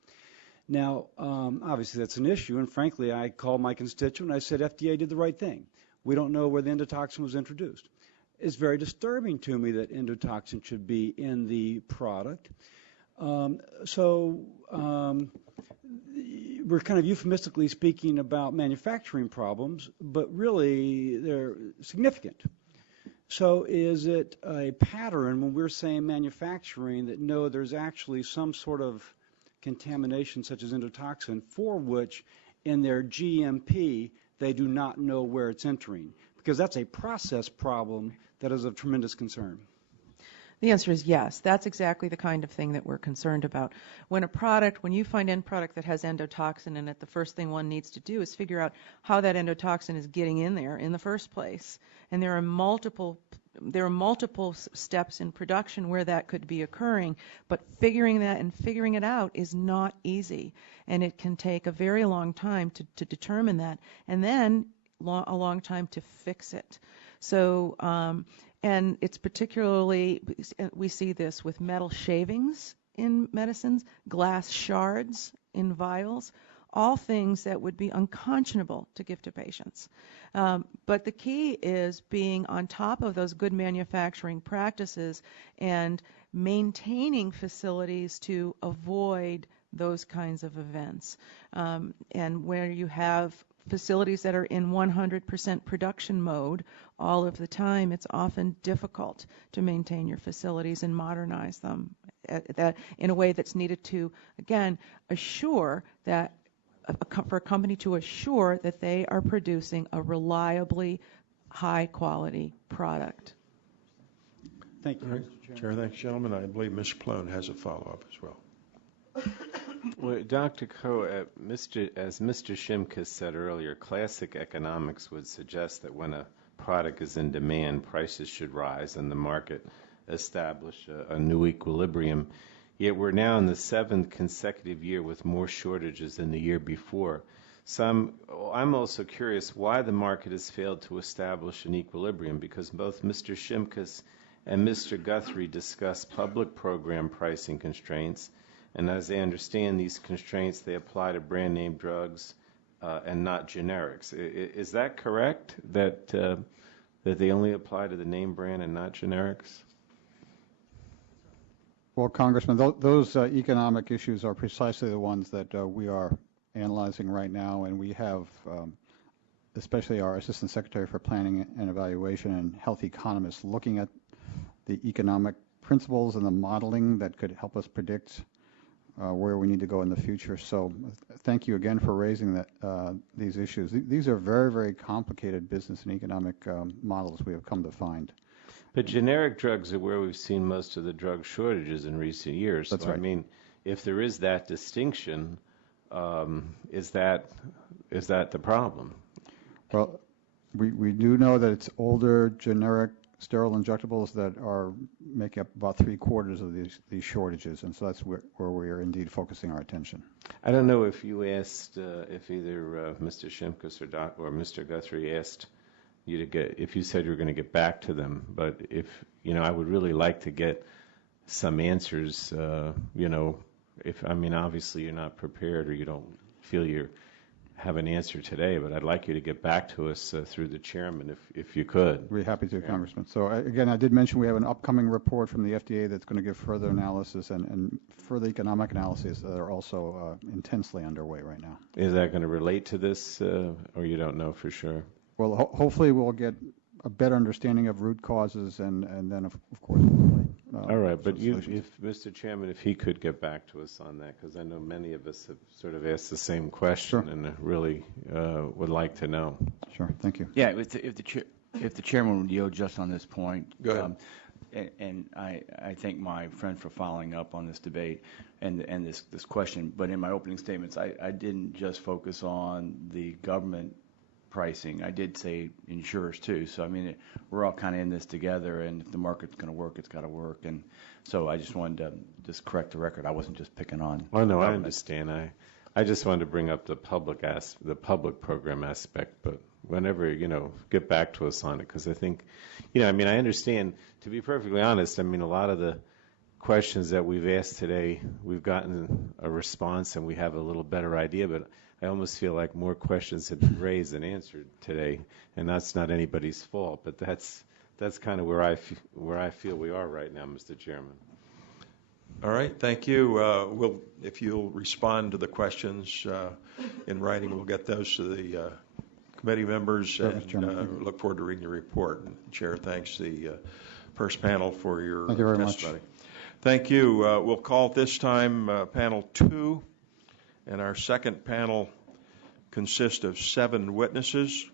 Now, obviously that's an issue, and frankly, I called my constituent and I said FDA did the right thing. We don't know where the endotoxin was introduced. It's very disturbing to me that endotoxin should be in the product. So we're kind of euphemistically speaking about manufacturing problems, but really they're significant. So is it a pattern when we're saying manufacturing that no, there's actually some sort of contamination such as endotoxin for which in their GMP they do not know where it's entering? Because that's a process problem that is of tremendous concern. The answer is yes. That's exactly the kind of thing that we're concerned about. When you find end product that has endotoxin in it, the first thing one needs to do is figure out how that endotoxin is getting in there in the first place. And there are multiple steps in production where that could be occurring, but figuring it out is not easy, and it can take a very long time to determine that, and then a long time to fix it. So, and it's particularly, we see this with metal shavings in medicines, glass shards in vials. all things that would be unconscionable to give to patients. But the key is being on top of those good manufacturing practices and maintaining facilities to avoid those kinds of events. And where you have facilities that are in 100% production mode all of the time, it's often difficult to maintain your facilities and modernize them that in a way that's needed to, again, assure that for a company to assure that they are producing a reliably high quality product. Thank you, Mr. Chairman. Chair, thanks, gentlemen. I believe Ms. Plone has a follow-up as well. Well, Dr. Coe, as Mr. Shimkus said earlier, classic economics would suggest that when a product is in demand, prices should rise and the market establish a new equilibrium. Yet we're now in the 7th consecutive year with more shortages than the year before. So I'm also curious why the market has failed to establish an equilibrium, because both Mr. Shimkus and Mr. Guthrie discussed public program pricing constraints, and as I understand these constraints, they apply to brand name drugs and not generics. Is that correct, that they only apply to the name brand and not generics? Well, Congressman, those economic issues are precisely the ones that we are analyzing right now, and we have, especially our Assistant Secretary for Planning and Evaluation and health economists, looking at the economic principles and the modeling that could help us predict where we need to go in the future. So thank you again for raising these issues. These are very, very complicated business and economic models we have come to find. But generic drugs are where we've seen most of the drug shortages in recent years. That's so, right. I mean, if there is that distinction, is that the problem? Well, we do know that it's older generic sterile injectables that are making up about 3/4 of these shortages, and so that's where we are indeed focusing our attention. I don't know if you asked, if either Mr. Shimkus or Mr. Guthrie asked you to if you said you were going to get back to them, but if, I would really like to get some answers, obviously you're not prepared or you don't feel you have an answer today, but I'd like you to get back to us through the chairman if you could. We're happy to, Congressman. So again, I did mention we have an upcoming report from the FDA that's going to give further analysis and further economic analysis that are also intensely underway right now. Is that going to relate to this, or you don't know for sure? Well, hopefully we'll get a better understanding of root causes and then, of course, all right, but if Mr. Chairman, if he could get back to us on that, because I know many of us have sort of asked the same question. Sure. And really would like to know. Sure, thank you. Yeah, if the chairman would yield just on this point. Go ahead. And I thank my friend for following up on this debate and this question. But in my opening statements, I didn't just focus on the government pricing. I did say insurers too. So, we're all kind of in this together, and if the market's going to work, it's got to work. And so I just wanted to just correct the record. I wasn't just picking on. Oh, no, I understand. I just wanted to bring up the public program aspect, but whenever, get back to us on it, because I think, I understand, to be perfectly honest, a lot of the questions that we've asked today, we've gotten a response and we have a little better idea, but I almost feel like more questions have been raised than answered today, and that's not anybody's fault, but that's kind of where I feel we are right now, Mr. Chairman. All right, thank you. If you'll respond to the questions in writing, we'll get those to the committee members, and look forward to reading your report. And Chair, thanks the first panel for your Thank you very testimony. much. Thank you. We'll call at this time panel 2. And our second panel consists of 7 witnesses.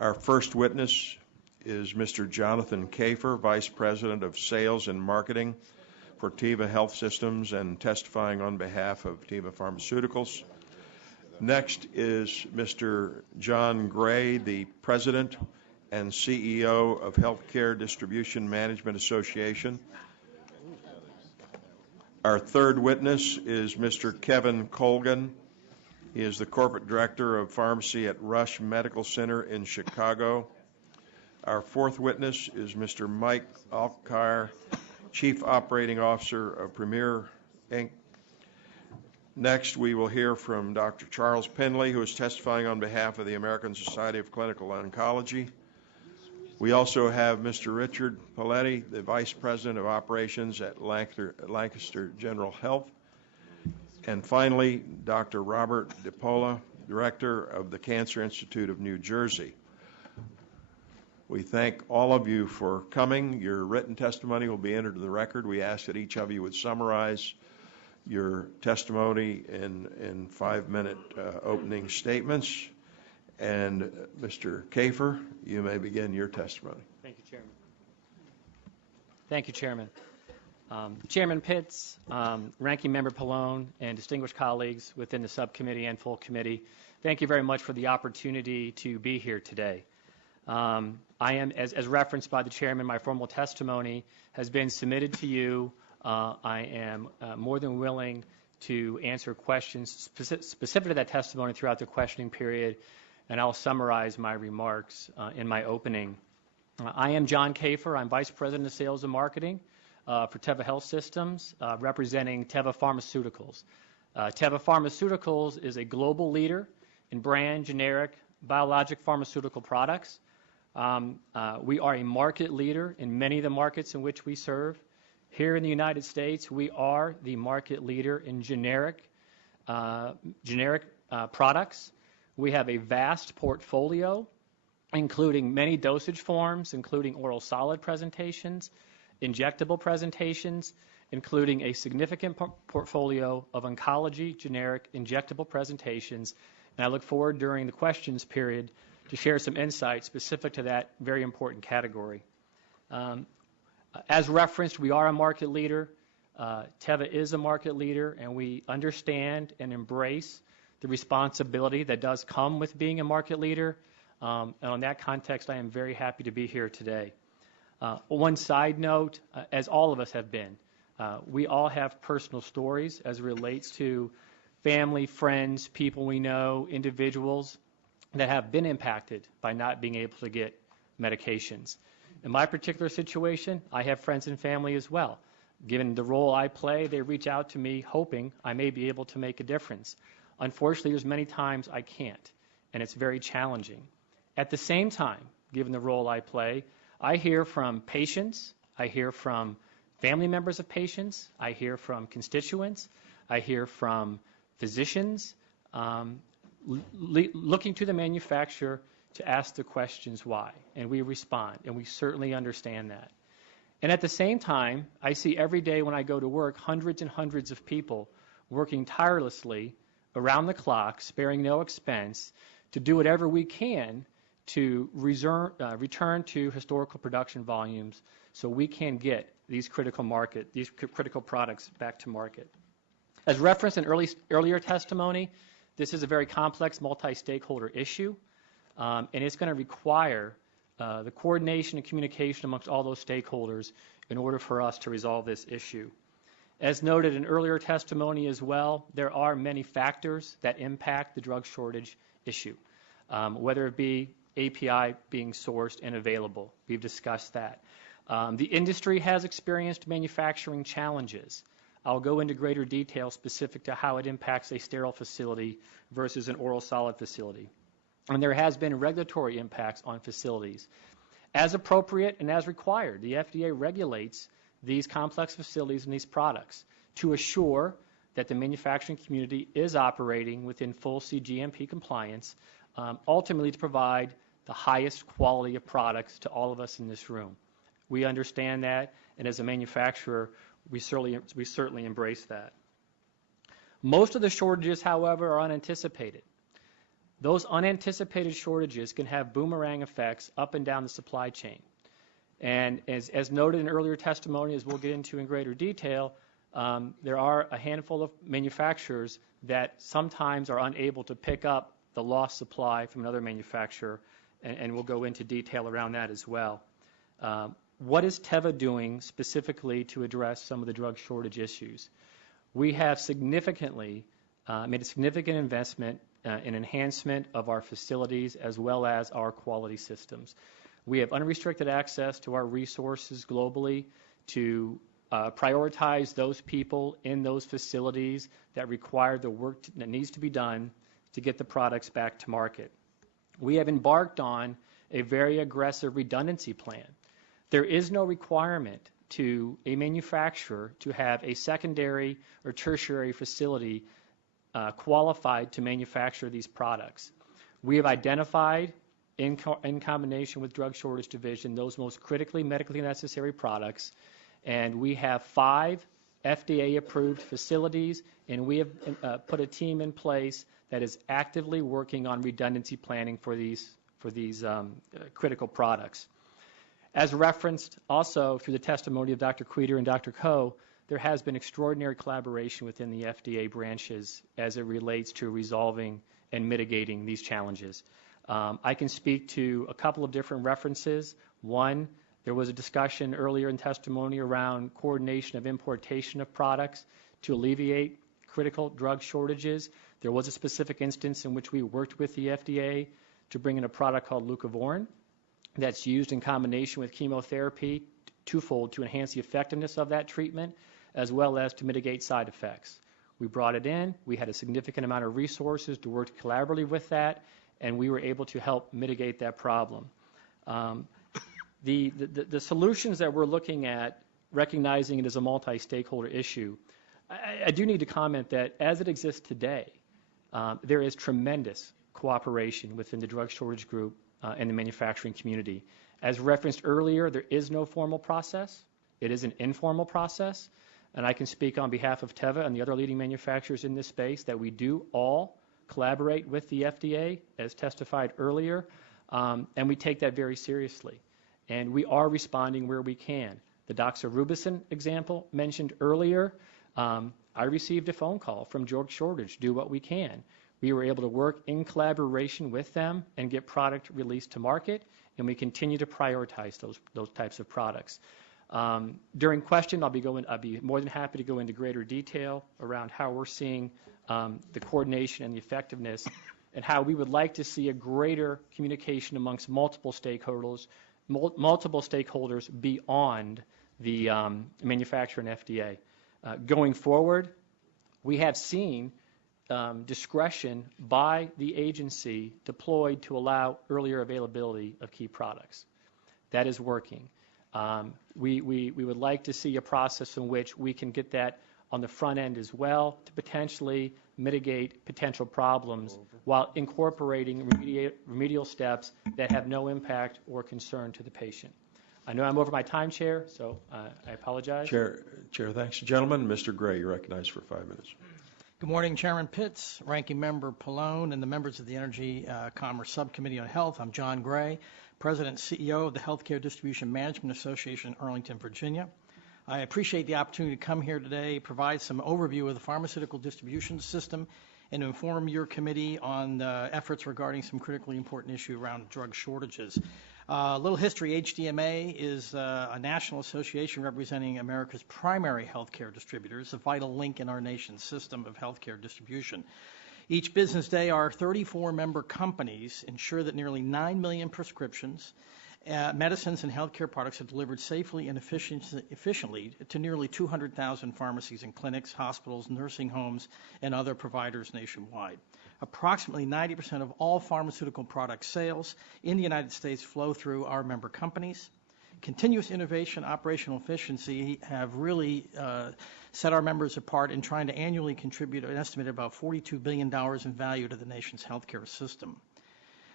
Our first witness is Mr. Jonathan Kafer, Vice President of Sales and Marketing for Teva Health Systems and testifying on behalf of Teva Pharmaceuticals. Next is Mr. John Gray, the President and CEO of Healthcare Distribution Management Association. Our third witness is Mr. Kevin Colgan. He is the Corporate Director of Pharmacy at Rush Medical Center in Chicago. Our fourth witness is Mr. Mike Alkire, Chief Operating Officer of Premier Inc. Next, we will hear from Dr. Charles Penley, who is testifying on behalf of the American Society of Clinical Oncology. We also have Mr. Richard Paletti, the Vice President of Operations at Lancaster General Health. And finally, Dr. Robert DiPola, Director of the Cancer Institute of New Jersey. We thank all of you for coming. Your written testimony will be entered to the record. We ask that each of you would summarize your testimony in 5-minute opening statements. And Mr. Kafer, you may begin your testimony. Thank you, Chairman. Thank you, Chairman. Chairman Pitts, Ranking Member Pallone, and distinguished colleagues within the subcommittee and full committee, thank you very much for the opportunity to be here today. I am, as referenced by the Chairman, my formal testimony has been submitted to you. I am more than willing to answer questions specific to that testimony throughout the questioning period, and I'll summarize my remarks in my opening. I am John Kafer. I'm Vice President of Sales and Marketing for Teva Health Systems, representing Teva Pharmaceuticals. Teva Pharmaceuticals is a global leader in brand, generic, biologic pharmaceutical products. We are a market leader in many of the markets in which we serve. Here in the United States, we are the market leader in generic products. We have a vast portfolio, including many dosage forms, including oral solid presentations, injectable presentations, including a significant portfolio of oncology, generic, injectable presentations. And I look forward during the questions period to share some insights specific to that very important category. As referenced, we are a market leader. Teva is a market leader, and we understand and embrace the responsibility that does come with being a market leader. And on that context, I am very happy to be here today. One side note, as all of us have been, we all have personal stories as it relates to family, friends, people we know, individuals that have been impacted by not being able to get medications. In my particular situation, I have friends and family as well. Given the role I play, they reach out to me hoping I may be able to make a difference. Unfortunately, there's many times I can't, and it's very challenging. At the same time, given the role I play, I hear from patients, I hear from family members of patients, I hear from constituents, I hear from physicians, looking to the manufacturer to ask the questions why, and we respond, and we certainly understand that. And at the same time, I see every day when I go to work hundreds and hundreds of people working tirelessly around the clock, sparing no expense, to do whatever we can to return to historical production volumes so we can get these critical products back to market. As referenced in earlier testimony, this is a very complex multi-stakeholder issue, and it's going to require the coordination and communication amongst all those stakeholders in order for us to resolve this issue. As noted in earlier testimony as well, there are many factors that impact the drug shortage issue, whether it be API being sourced and available. We've discussed that. The industry has experienced manufacturing challenges. I'll go into greater detail specific to how it impacts a sterile facility versus an oral solid facility. And there has been regulatory impacts on facilities. As appropriate and as required, the FDA regulates these complex facilities and these products to assure that the manufacturing community is operating within full CGMP compliance, ultimately to provide the highest quality of products to all of us in this room. We understand that, and as a manufacturer, we certainly embrace that. Most of the shortages, however, are unanticipated. Those unanticipated shortages can have boomerang effects up and down the supply chain. And as noted in earlier testimony, as we'll get into in greater detail, there are a handful of manufacturers that sometimes are unable to pick up the lost supply from another manufacturer, and we'll go into detail around that as well. What is Teva doing specifically to address some of the drug shortage issues? We have made a significant investment in enhancement of our facilities as well as our quality systems. We have unrestricted access to our resources globally to prioritize those people in those facilities that require the work that needs to be done to get the products back to market. We have embarked on a very aggressive redundancy plan. There is no requirement to a manufacturer to have a secondary or tertiary facility qualified to manufacture these products. We have identified, in combination with Drug Shortage Division, those most critically medically necessary products, and we have 5 FDA-approved facilities, and we have put a team in place that is actively working on redundancy planning for these critical products. As referenced also through the testimony of Dr. Queter and Dr. Coe, there has been extraordinary collaboration within the FDA branches as it relates to resolving and mitigating these challenges. I can speak to a couple of different references. One, there was a discussion earlier in testimony around coordination of importation of products to alleviate critical drug shortages. There was a specific instance in which we worked with the FDA to bring in a product called leucovorin that's used in combination with chemotherapy twofold to enhance the effectiveness of that treatment as well as to mitigate side effects. We brought it in. We had a significant amount of resources to work collaboratively with that, and we were able to help mitigate that problem. The solutions that we're looking at, recognizing it as a multi-stakeholder issue, I do need to comment that as it exists today, there is tremendous cooperation within the drug shortage group and the manufacturing community. As referenced earlier, there is no formal process. It is an informal process, and I can speak on behalf of Teva and the other leading manufacturers in this space that we do all collaborate with the FDA, as testified earlier, and we take that very seriously. And we are responding where we can. The doxorubicin example mentioned earlier, I received a phone call from Drug Shortage, do what we can. We were able to work in collaboration with them and get product released to market, and we continue to prioritize those types of products. During question, I'll be more than happy to go into greater detail around how we're seeing the coordination and the effectiveness and how we would like to see a greater communication amongst multiple stakeholders beyond the manufacturer and FDA. Going forward, we have seen discretion by the agency deployed to allow earlier availability of key products. That is working. We would like to see a process in which we can get that on the front end as well to potentially mitigate potential problems while incorporating remedial steps that have no impact or concern to the patient. I know I'm over my time, Chair, so I apologize. Chair, thanks. Gentlemen, Mr. Gray, you're recognized for 5 minutes. Good morning, Chairman Pitts, Ranking Member Pallone, and the members of the Energy Commerce Subcommittee on Health. I'm John Gray, President and CEO of the Healthcare Distribution Management Association in Arlington, Virginia. I appreciate the opportunity to come here today, provide some overview of the pharmaceutical distribution system, and to inform your committee on efforts regarding some critically important issue around drug shortages. A little history, HDMA is a national association representing America's primary healthcare distributors, a vital link in our nation's system of healthcare distribution. Each business day, our 34 member companies ensure that nearly 9 million prescriptions, medicines, and healthcare products are delivered safely and efficiently to nearly 200,000 pharmacies and clinics, hospitals, nursing homes, and other providers nationwide. Approximately 90% of all pharmaceutical product sales in the United States flow through our member companies. Continuous innovation, operational efficiency have really set our members apart in trying to annually contribute an estimated about $42 billion in value to the nation's healthcare system.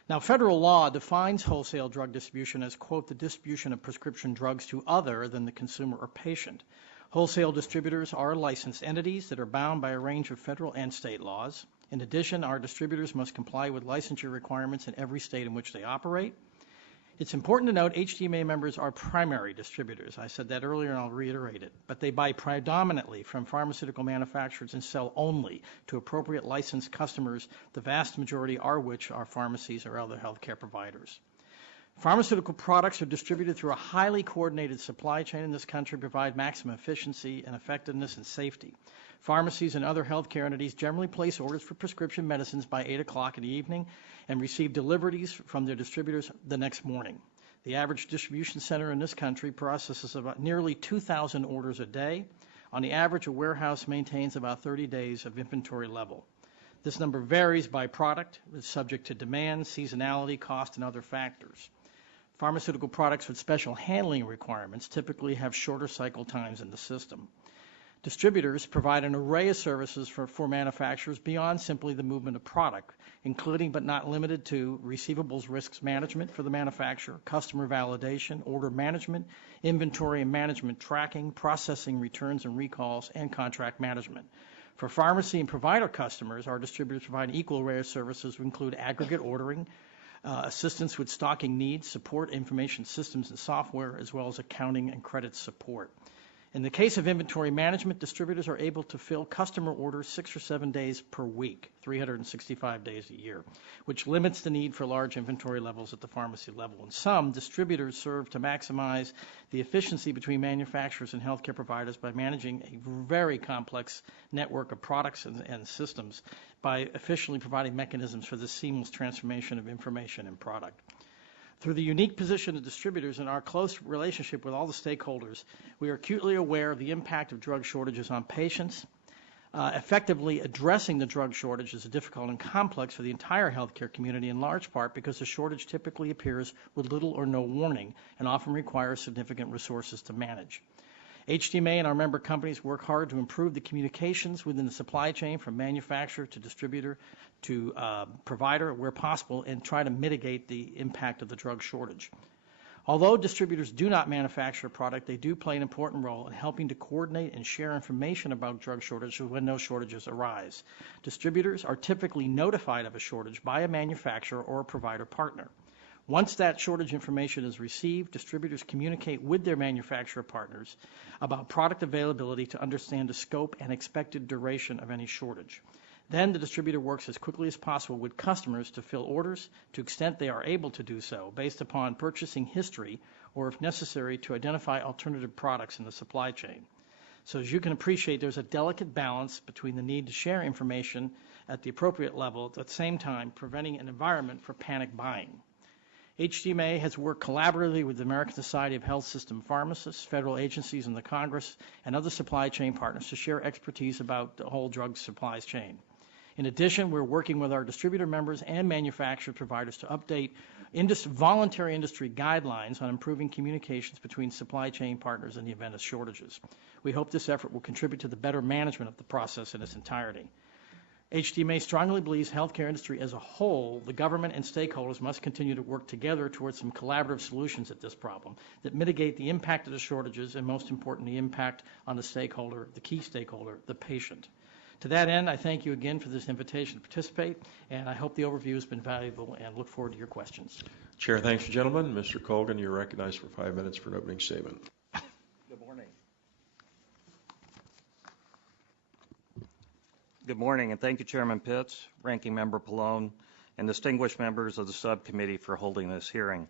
Now, federal law defines wholesale drug distribution as, quote, the distribution of prescription drugs to other than the consumer or patient. Wholesale distributors are licensed entities that are bound by a range of federal and state laws. In addition, our distributors must comply with licensure requirements in every state in which they operate. It's important to note HDMA members are primary distributors. I said that earlier and I'll reiterate it. But they buy predominantly from pharmaceutical manufacturers and sell only to appropriate licensed customers, the vast majority are which are pharmacies or other healthcare providers. Pharmaceutical products are distributed through a highly coordinated supply chain in this country, provide maximum efficiency and effectiveness and safety. Pharmacies and other healthcare entities generally place orders for prescription medicines by 8 o'clock in the evening and receive deliveries from their distributors the next morning. The average distribution center in this country processes about nearly 2,000 orders a day. On the average, a warehouse maintains about 30 days of inventory level. This number varies by product. It's subject to demand, seasonality, cost, and other factors. Pharmaceutical products with special handling requirements typically have shorter cycle times in the system. Distributors provide an array of services for manufacturers beyond simply the movement of product, including but not limited to receivables risks management for the manufacturer, customer validation, order management, inventory and management tracking, processing returns and recalls, and contract management. For pharmacy and provider customers, our distributors provide an equal array of services which include aggregate ordering, assistance with stocking needs, support information systems and software, as well as accounting and credit support. In the case of inventory management, distributors are able to fill customer orders 6 or 7 days per week, 365 days a year, which limits the need for large inventory levels at the pharmacy level. And some distributors serve to maximize the efficiency between manufacturers and healthcare providers by managing a very complex network of products and systems by efficiently providing mechanisms for the seamless transformation of information and product. Through the unique position of distributors and our close relationship with all the stakeholders, we are acutely aware of the impact of drug shortages on patients. Effectively addressing the drug shortage is difficult and complex for the entire healthcare community, in large part because the shortage typically appears with little or no warning and often requires significant resources to manage. HDMA and our member companies work hard to improve the communications within the supply chain from manufacturer to distributor to provider where possible and try to mitigate the impact of the drug shortage. Although distributors do not manufacture a product, they do play an important role in helping to coordinate and share information about drug shortages when those shortages arise. Distributors are typically notified of a shortage by a manufacturer or a provider partner. Once that shortage information is received, distributors communicate with their manufacturer partners about product availability to understand the scope and expected duration of any shortage. Then the distributor works as quickly as possible with customers to fill orders to the extent they are able to do so based upon purchasing history or, if necessary, to identify alternative products in the supply chain. So as you can appreciate, there's a delicate balance between the need to share information at the appropriate level at the same time preventing an environment for panic buying. HDMA has worked collaboratively with the American Society of Health System Pharmacists, federal agencies, and the Congress, and other supply chain partners to share expertise about the whole drug supply chain. In addition, we're working with our distributor members and manufacturer providers to update voluntary industry guidelines on improving communications between supply chain partners in the event of shortages. We hope this effort will contribute to the better management of the process in its entirety. HDMA strongly believes healthcare industry as a whole, the government and stakeholders must continue to work together towards some collaborative solutions at this problem that mitigate the impact of the shortages and, most important, the impact on the stakeholder, the key stakeholder, the patient. To that end, I thank you again for this invitation to participate, and I hope the overview has been valuable and look forward to your questions. Chair, thanks, gentlemen. Mr. Colgan, you're recognized for 5 minutes for an opening statement. Good morning. Good morning, and thank you, Chairman Pitts, Ranking Member Pallone, and distinguished members of the subcommittee for holding this hearing.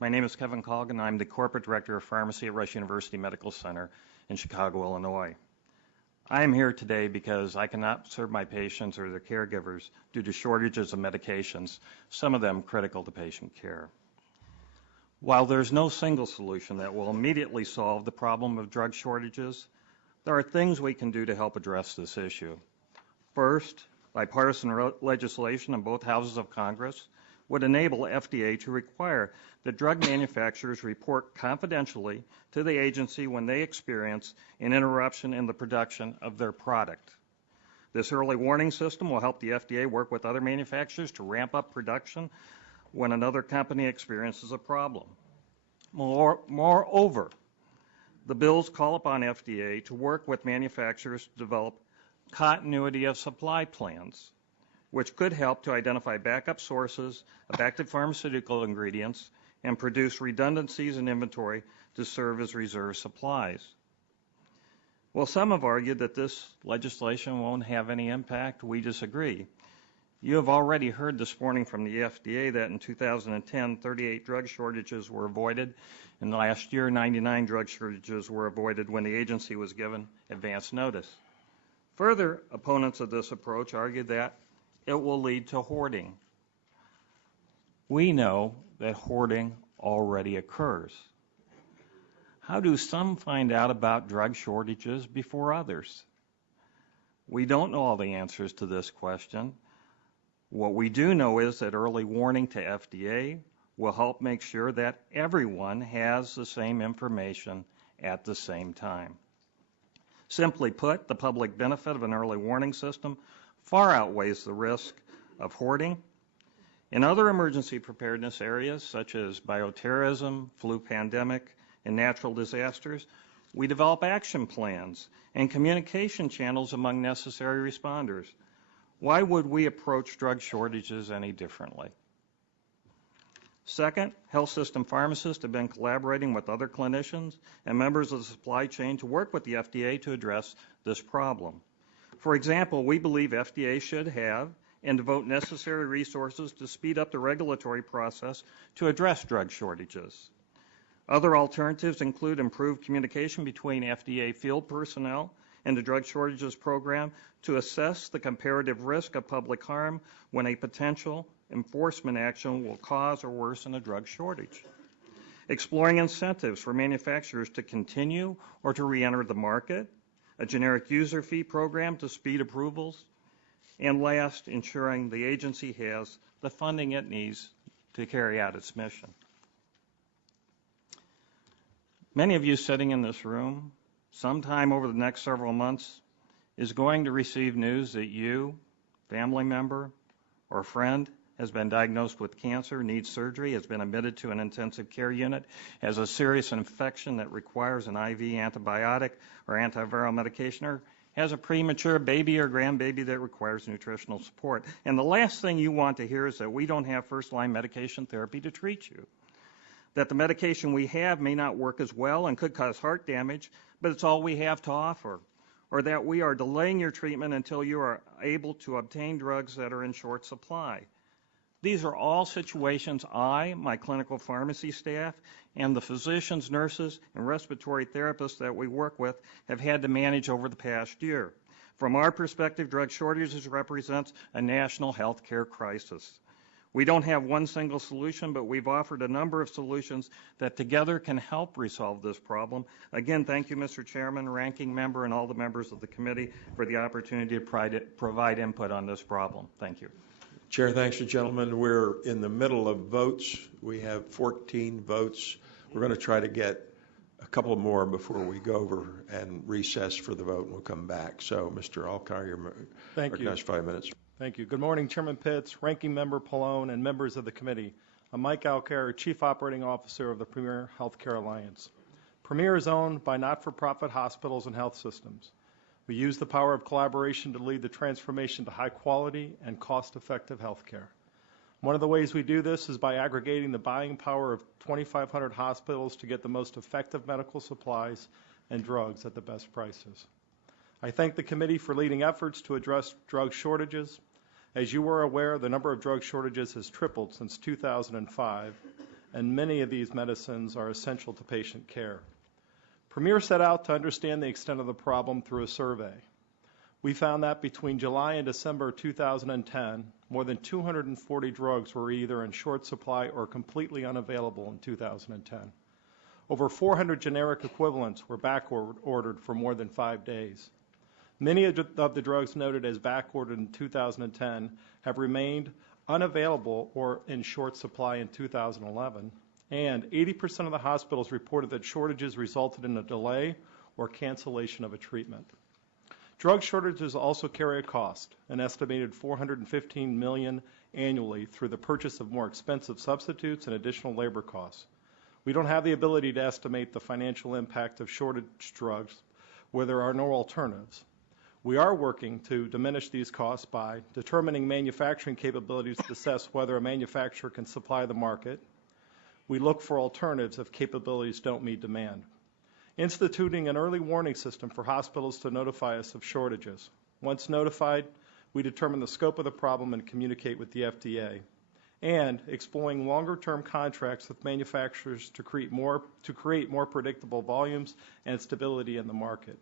My name is Kevin Colgan. I'm the Corporate Director of Pharmacy at Rush University Medical Center in Chicago, Illinois. I am here today because I cannot serve my patients or their caregivers due to shortages of medications, some of them critical to patient care. While there's no single solution that will immediately solve the problem of drug shortages, there are things we can do to help address this issue. First, bipartisan legislation in both houses of Congress would enable FDA to require that drug manufacturers report confidentially to the agency when they experience an interruption in the production of their product. This early warning system will help the FDA work with other manufacturers to ramp up production when another company experiences a problem. Moreover, the bills call upon FDA to work with manufacturers to develop continuity of supply plans, which could help to identify backup sources of active pharmaceutical ingredients and produce redundancies in inventory to serve as reserve supplies. While some have argued that this legislation won't have any impact, we disagree. You have already heard this morning from the FDA that in 2010, 38 drug shortages were avoided, and last year, 99 drug shortages were avoided when the agency was given advance notice. Further, opponents of this approach argue that it will lead to hoarding. We know that hoarding already occurs. How do some find out about drug shortages before others? We don't know all the answers to this question. What we do know is that early warning to FDA will help make sure that everyone has the same information at the same time. Simply put, the public benefit of an early warning system far outweighs the risk of hoarding. In other emergency preparedness areas, such as bioterrorism, flu pandemic, and natural disasters, we develop action plans and communication channels among necessary responders. Why would we approach drug shortages any differently? Second, health system pharmacists have been collaborating with other clinicians and members of the supply chain to work with the FDA to address this problem. For example, we believe FDA should have and devote necessary resources to speed up the regulatory process to address drug shortages. Other alternatives include improved communication between FDA field personnel and the drug shortages program to assess the comparative risk of public harm when a potential enforcement action will cause or worsen a drug shortage. Exploring incentives for manufacturers to continue or to re-enter the market, a generic user fee program to speed approvals, and last, ensuring the agency has the funding it needs to carry out its mission. Many of you sitting in this room, sometime over the next several months, is going to receive news that you, family member, or friend has been diagnosed with cancer, needs surgery, has been admitted to an intensive care unit, has a serious infection that requires an IV antibiotic or antiviral medication, or has a premature baby or grandbaby that requires nutritional support. And the last thing you want to hear is that we don't have first-line medication therapy to treat you, that the medication we have may not work as well and could cause heart damage, but it's all we have to offer, or that we are delaying your treatment until you are able to obtain drugs that are in short supply. These are all situations I, my clinical pharmacy staff, and the physicians, nurses, and respiratory therapists that we work with have had to manage over the past year. From our perspective, drug shortages represents a national health care crisis. We don't have one single solution, but we've offered a number of solutions that together can help resolve this problem. Again, thank you, Mr. Chairman, Ranking Member, and all the members of the committee for the opportunity to provide input on this problem. Thank you. Chair, thanks to gentlemen. We're in the middle of votes. We have 14 votes. We're going to try to get a couple more before we go over and recess for the vote, and we'll come back. So, Mr. Alcar, you're recognized 5 minutes. Thank you. Good morning, Chairman Pitts, Ranking Member Pallone, and members of the committee. I'm Mike Alcar, Chief Operating Officer of the Premier Healthcare Alliance. Premier is owned by not-for-profit hospitals and health systems. We use the power of collaboration to lead the transformation to high-quality and cost-effective health care. One of the ways we do this is by aggregating the buying power of 2,500 hospitals to get the most effective medical supplies and drugs at the best prices. I thank the committee for leading efforts to address drug shortages. As you are aware, the number of drug shortages has tripled since 2005, and many of these medicines are essential to patient care. Premier set out to understand the extent of the problem through a survey. We found that between July and December 2010, more than 240 drugs were either in short supply or completely unavailable in 2010. Over 400 generic equivalents were back-ordered for more than 5 days. Many of the drugs noted as back-ordered in 2010 have remained unavailable or in short supply in 2011. And 80% of the hospitals reported that shortages resulted in a delay or cancellation of a treatment. Drug shortages also carry a cost, an estimated $415 million annually through the purchase of more expensive substitutes and additional labor costs. We don't have the ability to estimate the financial impact of shortage drugs where there are no alternatives. We are working to diminish these costs by determining manufacturing capabilities to assess whether a manufacturer can supply the market. We look for alternatives if capabilities don't meet demand. Instituting an early warning system for hospitals to notify us of shortages. Once notified, we determine the scope of the problem and communicate with the FDA. And exploring longer-term contracts with manufacturers to create more predictable volumes and stability in the market.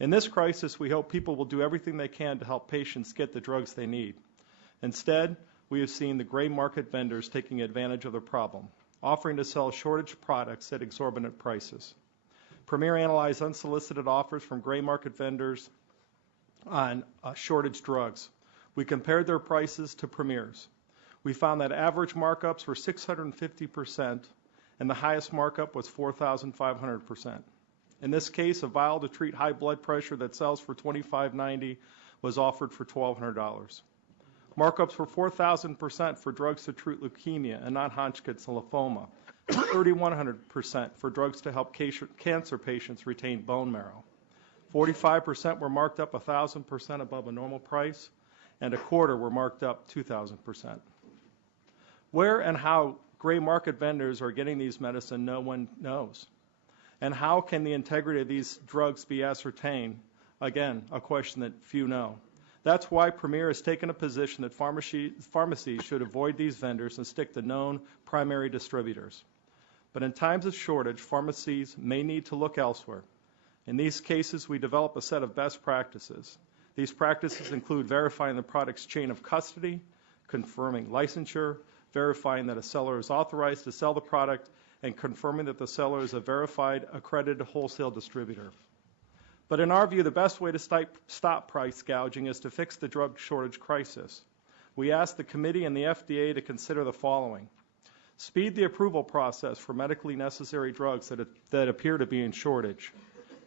In this crisis, we hope people will do everything they can to help patients get the drugs they need. Instead, we have seen the gray market vendors taking advantage of the problem. offering to sell shortage products at exorbitant prices. Premier analyzed unsolicited offers from gray market vendors on shortage drugs. We compared their prices to Premier's. We found that average markups were 650%, and the highest markup was 4,500%. In this case, a vial to treat high blood pressure that sells for $25.90 was offered for $1,200. Markups were 4,000% for drugs to treat leukemia and non-Hodgkin's lymphoma, 3,100% for drugs to help cancer patients retain bone marrow. 45% were marked up 1,000% above a normal price, and a quarter were marked up 2,000%. Where and how gray market vendors are getting these medicine, no one knows. And how can the integrity of these drugs be ascertained? Again, a question that few know. That's why Premier has taken a position that pharmacies should avoid these vendors and stick to known primary distributors. But in times of shortage, pharmacies may need to look elsewhere. In these cases, we develop a set of best practices. These practices include verifying the product's chain of custody, confirming licensure, verifying that a seller is authorized to sell the product, and confirming that the seller is a verified, accredited wholesale distributor. But in our view, the best way to stop price gouging is to fix the drug shortage crisis. We asked the committee and the FDA to consider the following. Speed the approval process for medically necessary drugs that appear to be in shortage.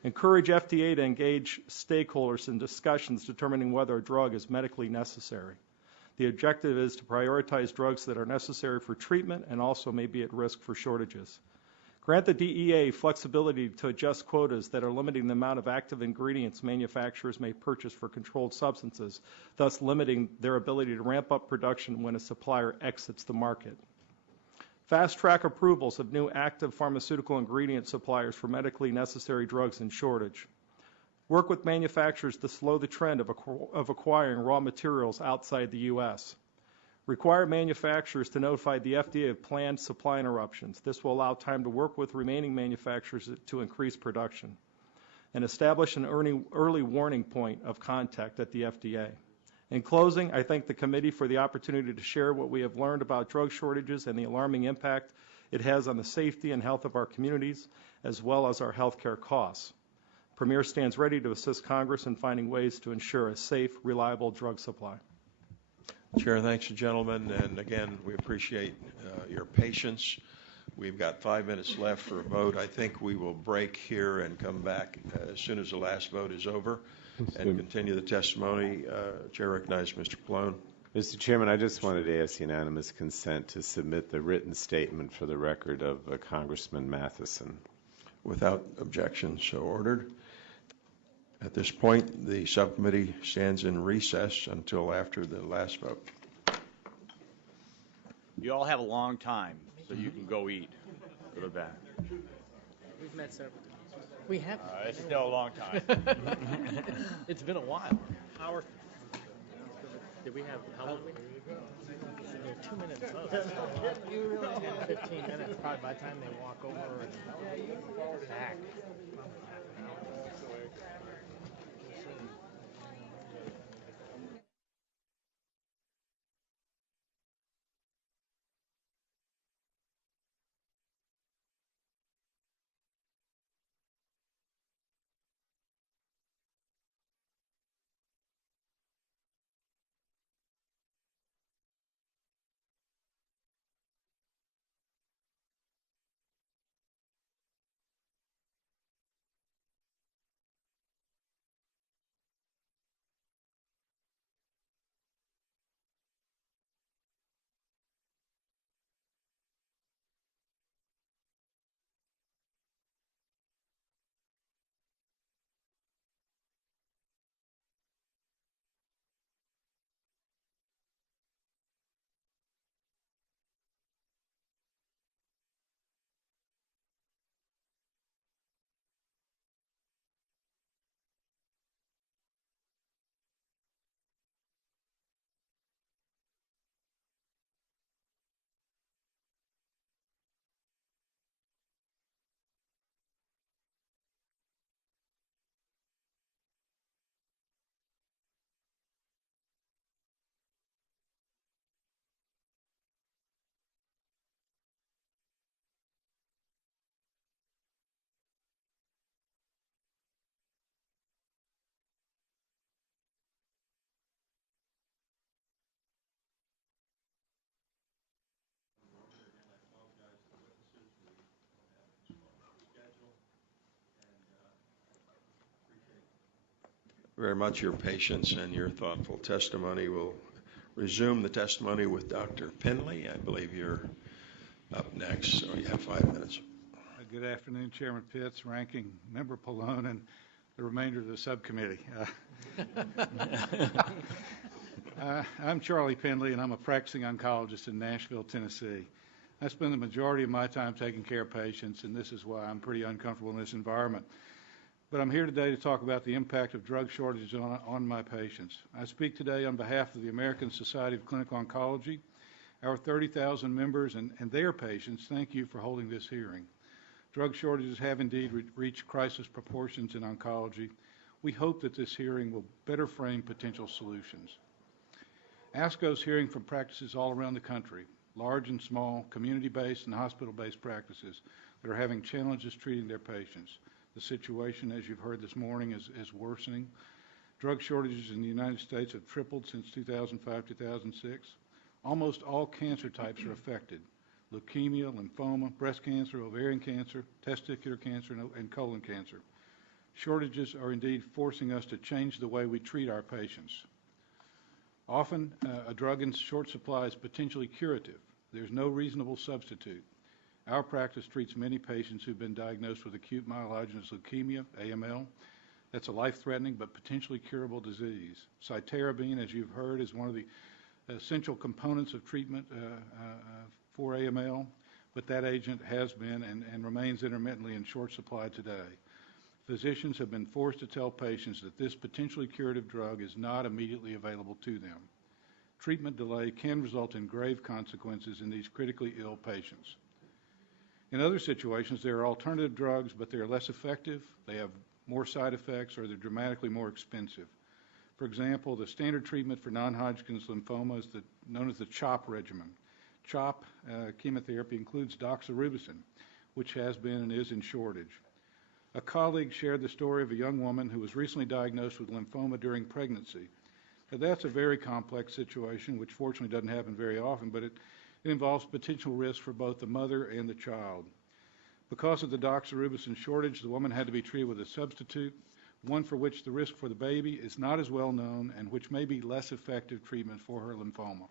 Encourage FDA to engage stakeholders in discussions determining whether a drug is medically necessary. The objective is to prioritize drugs that are necessary for treatment and also may be at risk for shortages. Grant the DEA flexibility to adjust quotas that are limiting the amount of active ingredients manufacturers may purchase for controlled substances, thus limiting their ability to ramp up production when a supplier exits the market. Fast-track approvals of new active pharmaceutical ingredient suppliers for medically necessary drugs in shortage. Work with manufacturers to slow the trend of acquiring raw materials outside the U.S. Require manufacturers to notify the FDA of planned supply interruptions. This will allow time to work with remaining manufacturers to increase production. And establish an early warning point of contact at the FDA. In closing, I thank the committee for the opportunity to share what we have learned about drug shortages and the alarming impact it has on the safety and health of our communities, as well as our health care costs. Premier stands ready to assist Congress in finding ways to ensure a safe, reliable drug supply. Chair, thanks, gentlemen, and again, we appreciate your patience. We've got 5 minutes left for a vote. I think we will break here and come back as soon as the last vote is over and continue the testimony. Chair recognizes Mr. Pallone. Mr. Chairman, I just wanted to ask unanimous consent to submit the written statement for the record of Congressman Matheson. Without objection, so ordered. At this point, the subcommittee stands in recess until after the last vote. You all have a long time, so you can go eat. Go to bed. We've met several times. We have. It's still a long time. It's been a while. Hour. Did we have, how long? They're 2 minutes. You really 10, 15 minutes, probably by the time they walk over and back. very much your patience and your thoughtful testimony. We'll resume the testimony with Dr. Penley. I believe you're up next, so you have 5 minutes. Good afternoon, Chairman Pitts, Ranking Member Pallone, and the remainder of the subcommittee. I'm Charlie Penley, and I'm a practicing oncologist in Nashville, Tennessee. I spend the majority of my time taking care of patients, and this is why I'm pretty uncomfortable in this environment. But I'm here today to talk about the impact of drug shortages on my patients. I speak today on behalf of the American Society of Clinical Oncology. Our 30,000 members and their patients, thank you for holding this hearing. Drug shortages have indeed reached crisis proportions in oncology. We hope that this hearing will better frame potential solutions. ASCO's hearing from practices all around the country, large and small, community-based and hospital-based practices that are having challenges treating their patients. The situation, as you've heard this morning, is worsening. Drug shortages in the United States have tripled since 2005-2006. Almost all cancer types are affected: leukemia, lymphoma, breast cancer, ovarian cancer, testicular cancer, and colon cancer. Shortages are indeed forcing us to change the way we treat our patients. Often, a drug in short supply is potentially curative. There's no reasonable substitute. Our practice treats many patients who've been diagnosed with acute myelogenous leukemia, AML. That's a life-threatening but potentially curable disease. Cytarabine, as you've heard, is one of the essential components of treatment for AML, but that agent has been and remains intermittently in short supply today. Physicians have been forced to tell patients that this potentially curative drug is not immediately available to them. Treatment delay can result in grave consequences in these critically ill patients. In other situations, there are alternative drugs, but they are less effective, they have more side effects, or they're dramatically more expensive. For example, the standard treatment for non-Hodgkin's lymphoma is known as the CHOP regimen. CHOP chemotherapy includes doxorubicin, which has been and is in shortage. A colleague shared the story of a young woman who was recently diagnosed with lymphoma during pregnancy. Now, that's a very complex situation, which fortunately doesn't happen very often, but it involves potential risk for both the mother and the child. Because of the doxorubicin shortage, the woman had to be treated with a substitute, one for which the risk for the baby is not as well known and which may be less effective treatment for her lymphoma.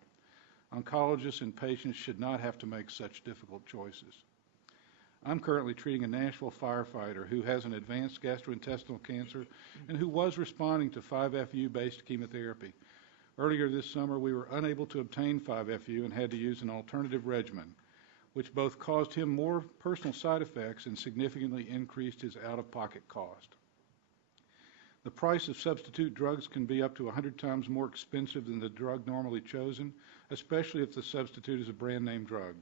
Oncologists and patients should not have to make such difficult choices. I'm currently treating a Nashville firefighter who has an advanced gastrointestinal cancer and who was responding to 5-FU-based chemotherapy. Earlier this summer, we were unable to obtain 5-FU and had to use an alternative regimen, which both caused him more personal side effects and significantly increased his out-of-pocket cost. The price of substitute drugs can be up to 100 times more expensive than the drug normally chosen, especially if the substitute is a brand-name drug.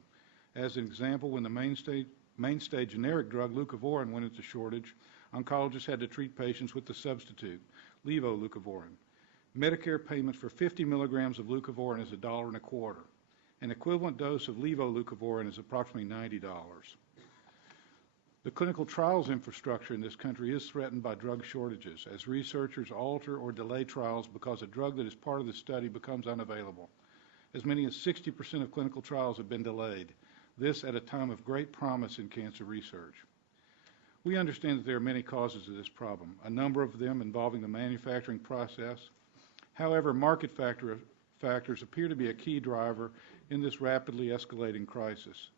As an example, when the mainstay generic drug leucovorin went into shortage, oncologists had to treat patients with the substitute, levolucovorin. Medicare payment for 50 milligrams of leucovorin is $1.25. An equivalent dose of levolucovorin is approximately $90. The clinical trials infrastructure in this country is threatened by drug shortages as researchers alter or delay trials because a drug that is part of the study becomes unavailable. As many as 60% of clinical trials have been delayed, this at a time of great promise in cancer research. We understand that there are many causes of this problem, a number of them involving the manufacturing process. However, market factors appear to be a key driver in this rapidly escalating crisis.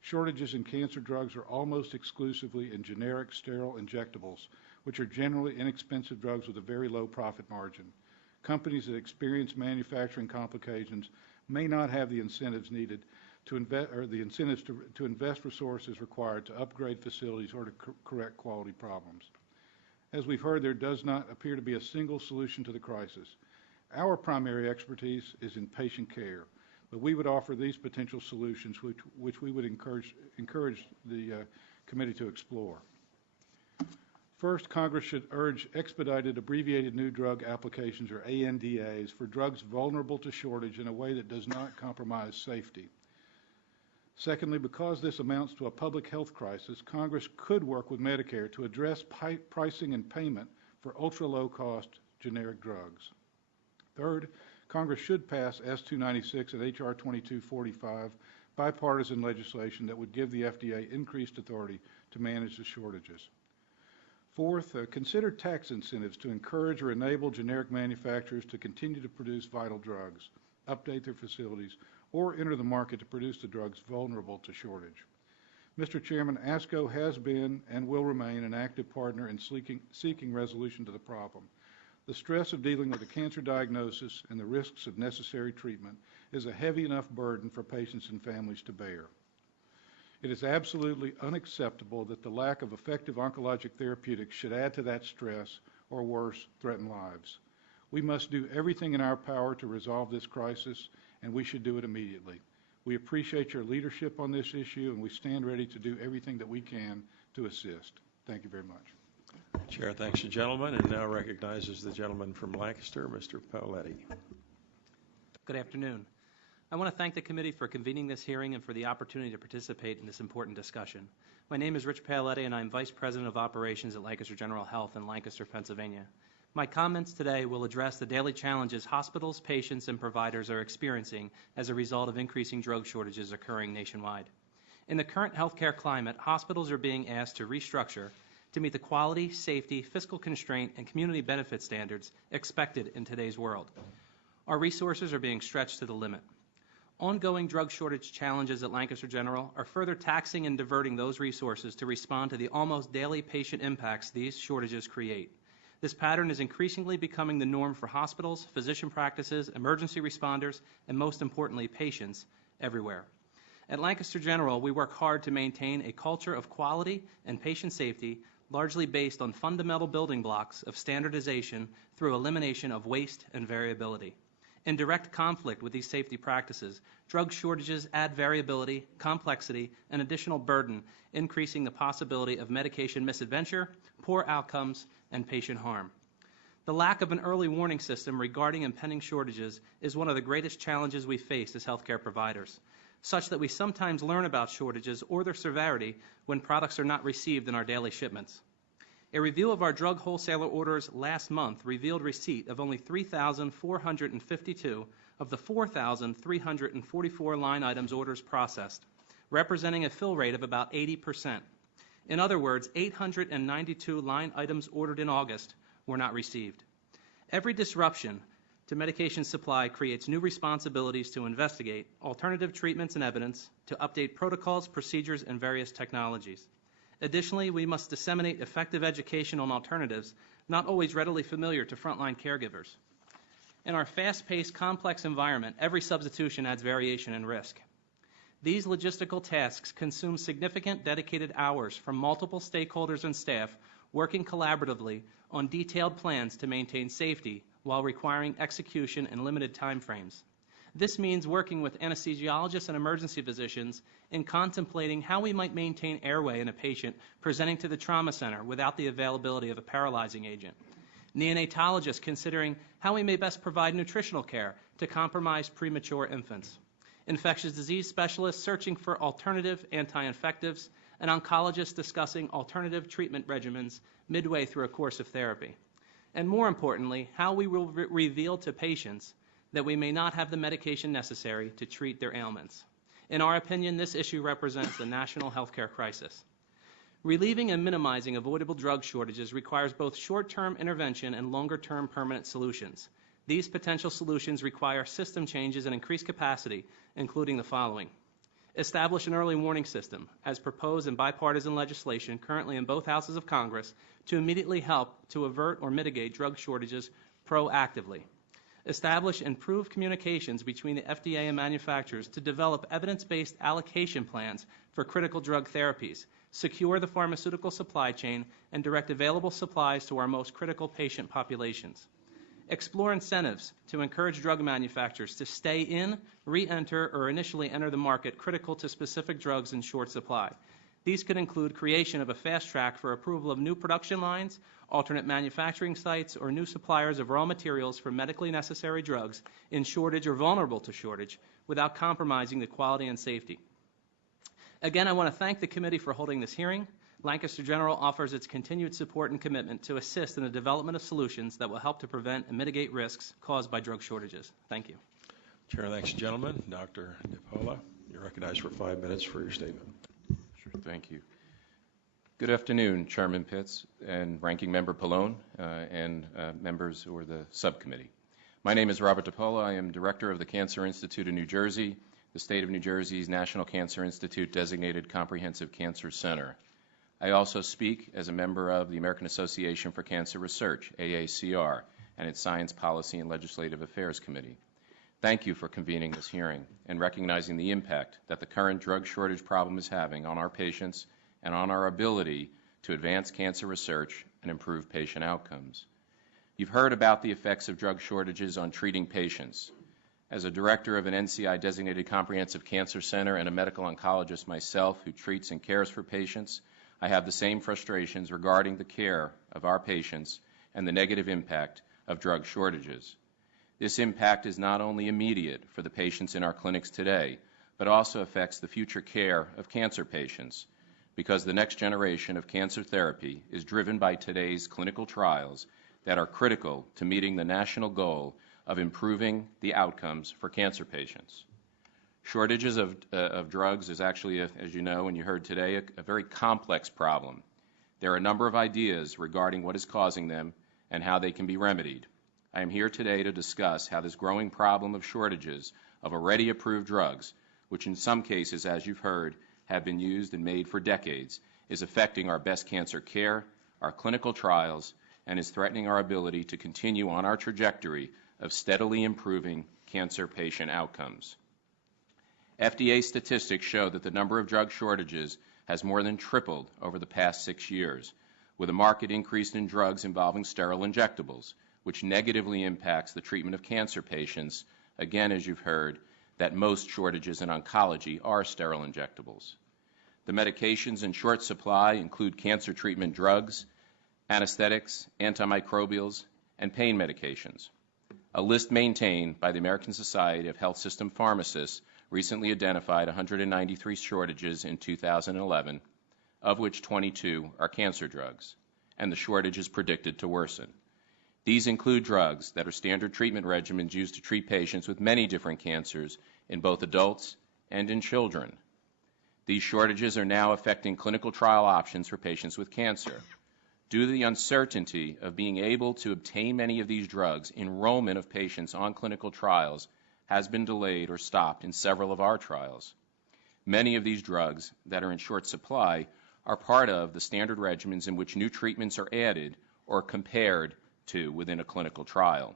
Shortages in cancer drugs are almost exclusively in generic sterile injectables, which are generally inexpensive drugs with a very low profit margin. Companies that experience manufacturing complications may not have the incentives needed to invest resources required to upgrade facilities or to correct quality problems. As we've heard, there does not appear to be a single solution to the crisis. Our primary expertise is in patient care, but we would offer these potential solutions which we would encourage the committee to explore. First, Congress should urge expedited abbreviated new drug applications, or ANDAs, for drugs vulnerable to shortage in a way that does not compromise safety. Secondly, because this amounts to a public health crisis, Congress could work with Medicare to address pricing and payment for ultra-low-cost generic drugs. Third, Congress should pass S-296 and H.R. 2245, bipartisan legislation that would give the FDA increased authority to manage the shortages. Fourth, consider tax incentives to encourage or enable generic manufacturers to continue to produce vital drugs, update their facilities, or enter the market to produce the drugs vulnerable to shortage. Mr. Chairman, ASCO has been and will remain an active partner in seeking resolution to the problem. The stress of dealing with a cancer diagnosis and the risks of necessary treatment is a heavy enough burden for patients and families to bear. It is absolutely unacceptable that the lack of effective oncologic therapeutics should add to that stress or worse, threaten lives. We must do everything in our power to resolve this crisis, and we should do it immediately. We appreciate your leadership on this issue, and we stand ready to do everything that we can to assist. Thank you very much. Chair thanks the gentleman and now recognizes the gentleman from Lancaster, Mr. Paoletti. Good afternoon. I want to thank the committee for convening this hearing and for the opportunity to participate in this important discussion. My name is Rich Paoletti, and I'm Vice President of Operations at Lancaster General Health in Lancaster, Pennsylvania. My comments today will address the daily challenges hospitals, patients, and providers are experiencing as a result of increasing drug shortages occurring nationwide. In the current healthcare climate, hospitals are being asked to restructure to meet the quality, safety, fiscal constraint, and community benefit standards expected in today's world. Our resources are being stretched to the limit. Ongoing drug shortage challenges at Lancaster General are further taxing and diverting those resources to respond to the almost daily patient impacts these shortages create. This pattern is increasingly becoming the norm for hospitals, physician practices, emergency responders, and most importantly, patients everywhere. At Lancaster General, we work hard to maintain a culture of quality and patient safety, largely based on fundamental building blocks of standardization through elimination of waste and variability. In direct conflict with these safety practices, drug shortages add variability, complexity, and additional burden, increasing the possibility of medication misadventure, poor outcomes, and patient harm. The lack of an early warning system regarding impending shortages is one of the greatest challenges we face as healthcare providers, such that we sometimes learn about shortages or their severity when products are not received in our daily shipments. A review of our drug wholesaler orders last month revealed receipt of only 3,452 of the 4,344 line items orders processed, representing a fill rate of about 80%. In other words, 892 line items ordered in August were not received. Every disruption to medication supply creates new responsibilities to investigate alternative treatments and evidence, to update protocols, procedures, and various technologies. Additionally, we must disseminate effective education on alternatives not always readily familiar to frontline caregivers. In our fast-paced, complex environment, every substitution adds variation and risk. These logistical tasks consume significant dedicated hours from multiple stakeholders and staff working collaboratively on detailed plans to maintain safety while requiring execution in limited timeframes. This means working with anesthesiologists and emergency physicians in contemplating how we might maintain airway in a patient presenting to the trauma center without the availability of a paralyzing agent. Neonatologists considering how we may best provide nutritional care to compromised premature infants. Infectious disease specialists searching for alternative anti-infectives, and oncologists discussing alternative treatment regimens midway through a course of therapy. And more importantly, how we will reveal to patients that we may not have the medication necessary to treat their ailments. In our opinion, this issue represents a national healthcare crisis. Relieving and minimizing avoidable drug shortages requires both short-term intervention and longer-term permanent solutions. These potential solutions require system changes and increased capacity, including the following. Establish an early warning system, as proposed in bipartisan legislation currently in both houses of Congress, to immediately help to avert or mitigate drug shortages proactively. Establish improved communications between the FDA and manufacturers to develop evidence-based allocation plans for critical drug therapies, secure the pharmaceutical supply chain, and direct available supplies to our most critical patient populations. Explore incentives to encourage drug manufacturers to stay in, re-enter, or initially enter the market critical to specific drugs in short supply. These could include creation of a fast track for approval of new production lines, alternate manufacturing sites, or new suppliers of raw materials for medically necessary drugs in shortage or vulnerable to shortage without compromising the quality and safety. Again, I want to thank the committee for holding this hearing. Lancaster General offers its continued support and commitment to assist in the development of solutions that will help to prevent and mitigate risks caused by drug shortages. Thank you. Chair, thanks, gentlemen. Dr. DePaula, you're recognized for 5 minutes for your statement. Sure, thank you. Good afternoon, Chairman Pitts and Ranking Member Pallone and members or the subcommittee. My name is Robert DiPola. I am Director of the Cancer Institute of New Jersey, the State of New Jersey's National Cancer Institute designated Comprehensive Cancer Center. I also speak as a member of the American Association for Cancer Research, AACR, and its Science, Policy, and Legislative Affairs Committee. Thank you for convening this hearing and recognizing the impact that the current drug shortage problem is having on our patients and on our ability to advance cancer research and improve patient outcomes. You've heard about the effects of drug shortages on treating patients. As a director of an NCI-designated comprehensive cancer center and a medical oncologist myself who treats and cares for patients, I have the same frustrations regarding the care of our patients and the negative impact of drug shortages. This impact is not only immediate for the patients in our clinics today, but also affects the future care of cancer patients, because the next generation of cancer therapy is driven by today's clinical trials that are critical to meeting the national goal of improving the outcomes for cancer patients. Shortages of drugs is actually, as you know and you heard today, a very complex problem. There are a number of ideas regarding what is causing them and how they can be remedied. I am here today to discuss how this growing problem of shortages of already approved drugs, which in some cases, as you've heard, have been used and made for decades, is affecting our best cancer care, our clinical trials, and is threatening our ability to continue on our trajectory of steadily improving cancer patient outcomes. FDA statistics show that the number of drug shortages has more than tripled over the past 6 years, with a marked increase in drugs involving sterile injectables, which negatively impacts the treatment of cancer patients. Again, as you've heard, that most shortages in oncology are sterile injectables. The medications in short supply include cancer treatment drugs, anesthetics, antimicrobials, and pain medications. A list maintained by the American Society of Health System Pharmacists recently identified 193 shortages in 2011, of which 22 are cancer drugs, and the shortage is predicted to worsen. These include drugs that are standard treatment regimens used to treat patients with many different cancers in both adults and in children. These shortages are now affecting clinical trial options for patients with cancer. Due to the uncertainty of being able to obtain many of these drugs, enrollment of patients on clinical trials has been delayed or stopped in several of our trials. Many of these drugs that are in short supply are part of the standard regimens in which new treatments are added or compared to within a clinical trial.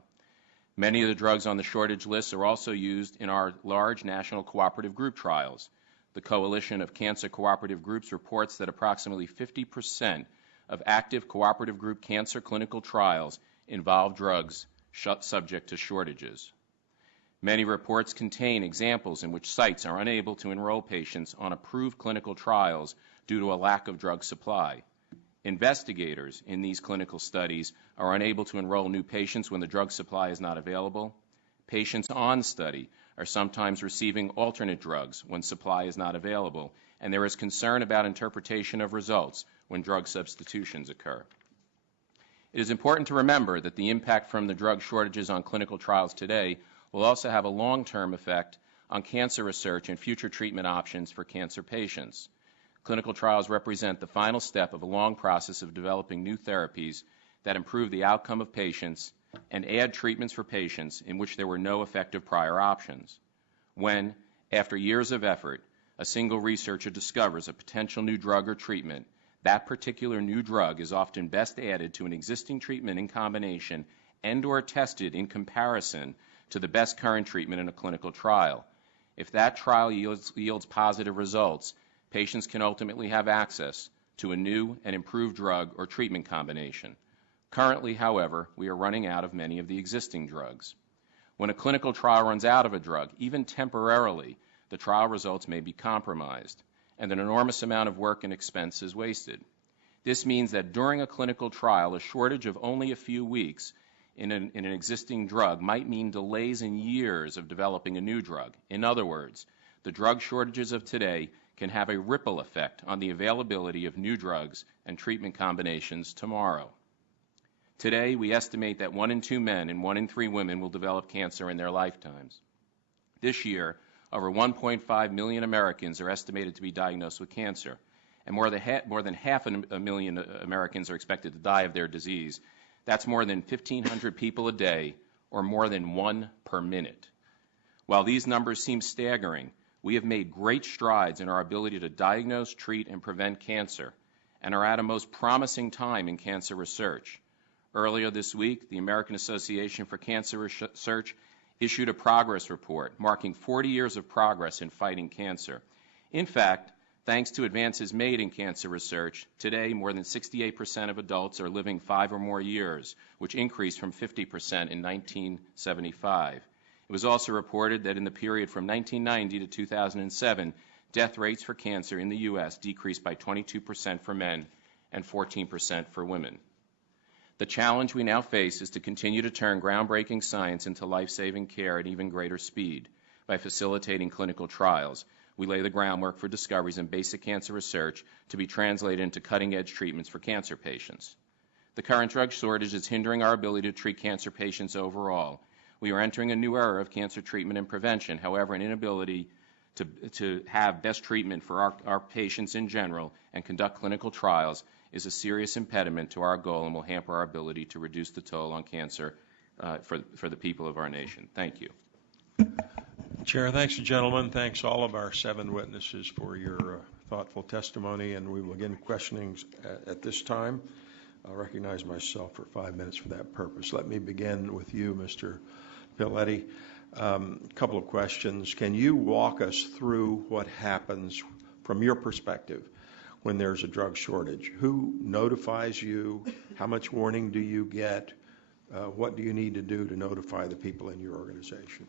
Many of the drugs on the shortage list are also used in our large national cooperative group trials. The Coalition of Cancer Cooperative Groups reports that approximately 50% of active cooperative group cancer clinical trials involve drugs subject to shortages. Many reports contain examples in which sites are unable to enroll patients on approved clinical trials due to a lack of drug supply. Investigators in these clinical studies are unable to enroll new patients when the drug supply is not available. Patients on study are sometimes receiving alternate drugs when supply is not available, and there is concern about interpretation of results when drug substitutions occur. It is important to remember that the impact from the drug shortages on clinical trials today will also have a long-term effect on cancer research and future treatment options for cancer patients. Clinical trials represent the final step of a long process of developing new therapies that improve the outcome of patients and add treatments for patients in which there were no effective prior options. When, after years of effort, a single researcher discovers a potential new drug or treatment, that particular new drug is often best added to an existing treatment in combination and/or tested in comparison to the best current treatment in a clinical trial. If that trial yields positive results, patients can ultimately have access to a new and improved drug or treatment combination. Currently, however, we are running out of many of the existing drugs. When a clinical trial runs out of a drug, even temporarily, the trial results may be compromised, and an enormous amount of work and expense is wasted. This means that during a clinical trial, a shortage of only a few weeks in an existing drug might mean delays in years of developing a new drug. In other words, the drug shortages of today can have a ripple effect on the availability of new drugs and treatment combinations tomorrow. Today, we estimate that 1 in 2 men and 1 in 3 women will develop cancer in their lifetimes. This year, over 1.5 million Americans are estimated to be diagnosed with cancer, and more than half a million Americans are expected to die of their disease. That's more than 1,500 people a day, or more than 1 per minute. While these numbers seem staggering, we have made great strides in our ability to diagnose, treat, and prevent cancer, and are at a most promising time in cancer research. Earlier this week, the American Association for Cancer Research issued a progress report marking 40 years of progress in fighting cancer. In fact, thanks to advances made in cancer research, today more than 68% of adults are living 5 or more years, which increased from 50% in 1975. It was also reported that in the period from 1990 to 2007, death rates for cancer in the U.S. decreased by 22% for men and 14% for women. The challenge we now face is to continue to turn groundbreaking science into life-saving care at even greater speed. By facilitating clinical trials, we lay the groundwork for discoveries in basic cancer research to be translated into cutting-edge treatments for cancer patients. The current drug shortage is hindering our ability to treat cancer patients overall. We are entering a new era of cancer treatment and prevention. However, an inability to have best treatment for our patients in general and conduct clinical trials is a serious impediment to our goal and will hamper our ability to reduce the toll on cancer for the people of our nation. Thank you. Chair, thanks, gentlemen. Thanks all of our 7 witnesses for your thoughtful testimony, and we will begin questionings at this time. I'll recognize myself for 5 minutes for that purpose. Let me begin with you, Mr. Piletti. A couple of questions. Can you walk us through what happens from your perspective when there's a drug shortage? Who notifies you? How much warning do you get? What do you need to do to notify the people in your organization?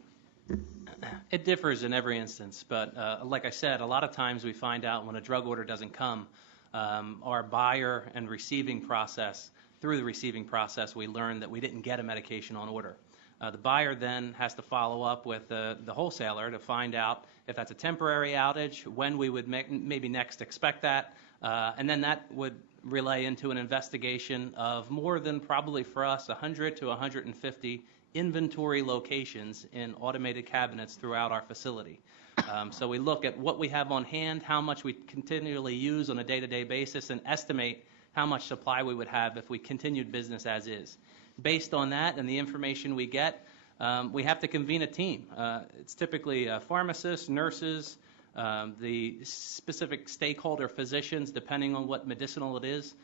It differs in every instance, but like I said, a lot of times we find out when a drug order doesn't come, our buyer and receiving process, through the receiving process, we learn that we didn't get a medication on order. The buyer then has to follow up with the wholesaler to find out if that's a temporary outage, when we would maybe next expect that, and then that would relay into an investigation of more than probably for us 100 to 150 inventory locations in automated cabinets throughout our facility. So we look at what we have on hand, how much we continually use on a day-to-day basis, and estimate how much supply we would have if we continued business as is. Based on that and the information we get, we have to convene a team. It's typically pharmacists, nurses, the specific stakeholder physicians, depending on what medicinal it is.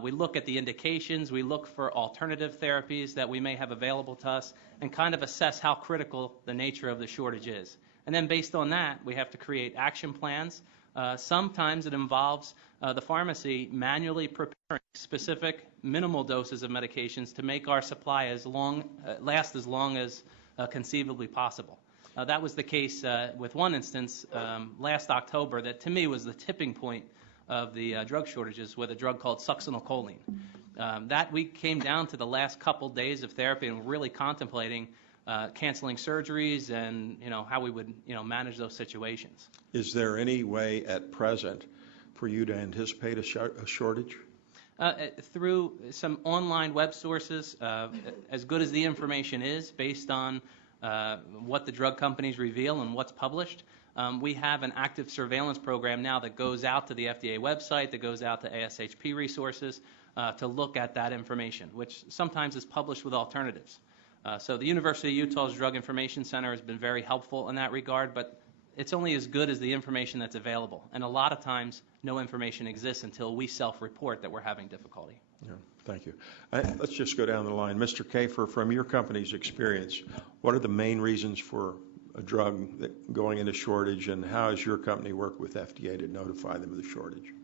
We look at the indications, we look for alternative therapies that we may have available to us, and kind of assess how critical the nature of the shortage is. And then based on that, we have to create action plans. Sometimes it involves the pharmacy manually preparing specific minimal doses of medications to make our supply last as long as conceivably possible. That was the case with one instance last October that to me was the tipping point of the drug shortages with a drug called succinylcholine. That week came down to the last couple days of therapy and really contemplating canceling surgeries and how we would manage those situations. Is there any way at present for you to anticipate a shortage? Through some online web sources, as good as the information is based on what the drug companies reveal and what's published, we have an active surveillance program now that goes out to the FDA website, that goes out to ASHP resources to look at that information, which sometimes is published with alternatives. So the University of Utah's Drug Information Center has been very helpful in that regard, but it's only as good as the information that's available. And a lot of times, no information exists until we self-report that we're having difficulty. Yeah, thank you. Let's just go down the line. Mr. Kafer, from your company's experience, what are the main reasons for a drug going into shortage, and how has your company worked with FDA to notify them of the shortage?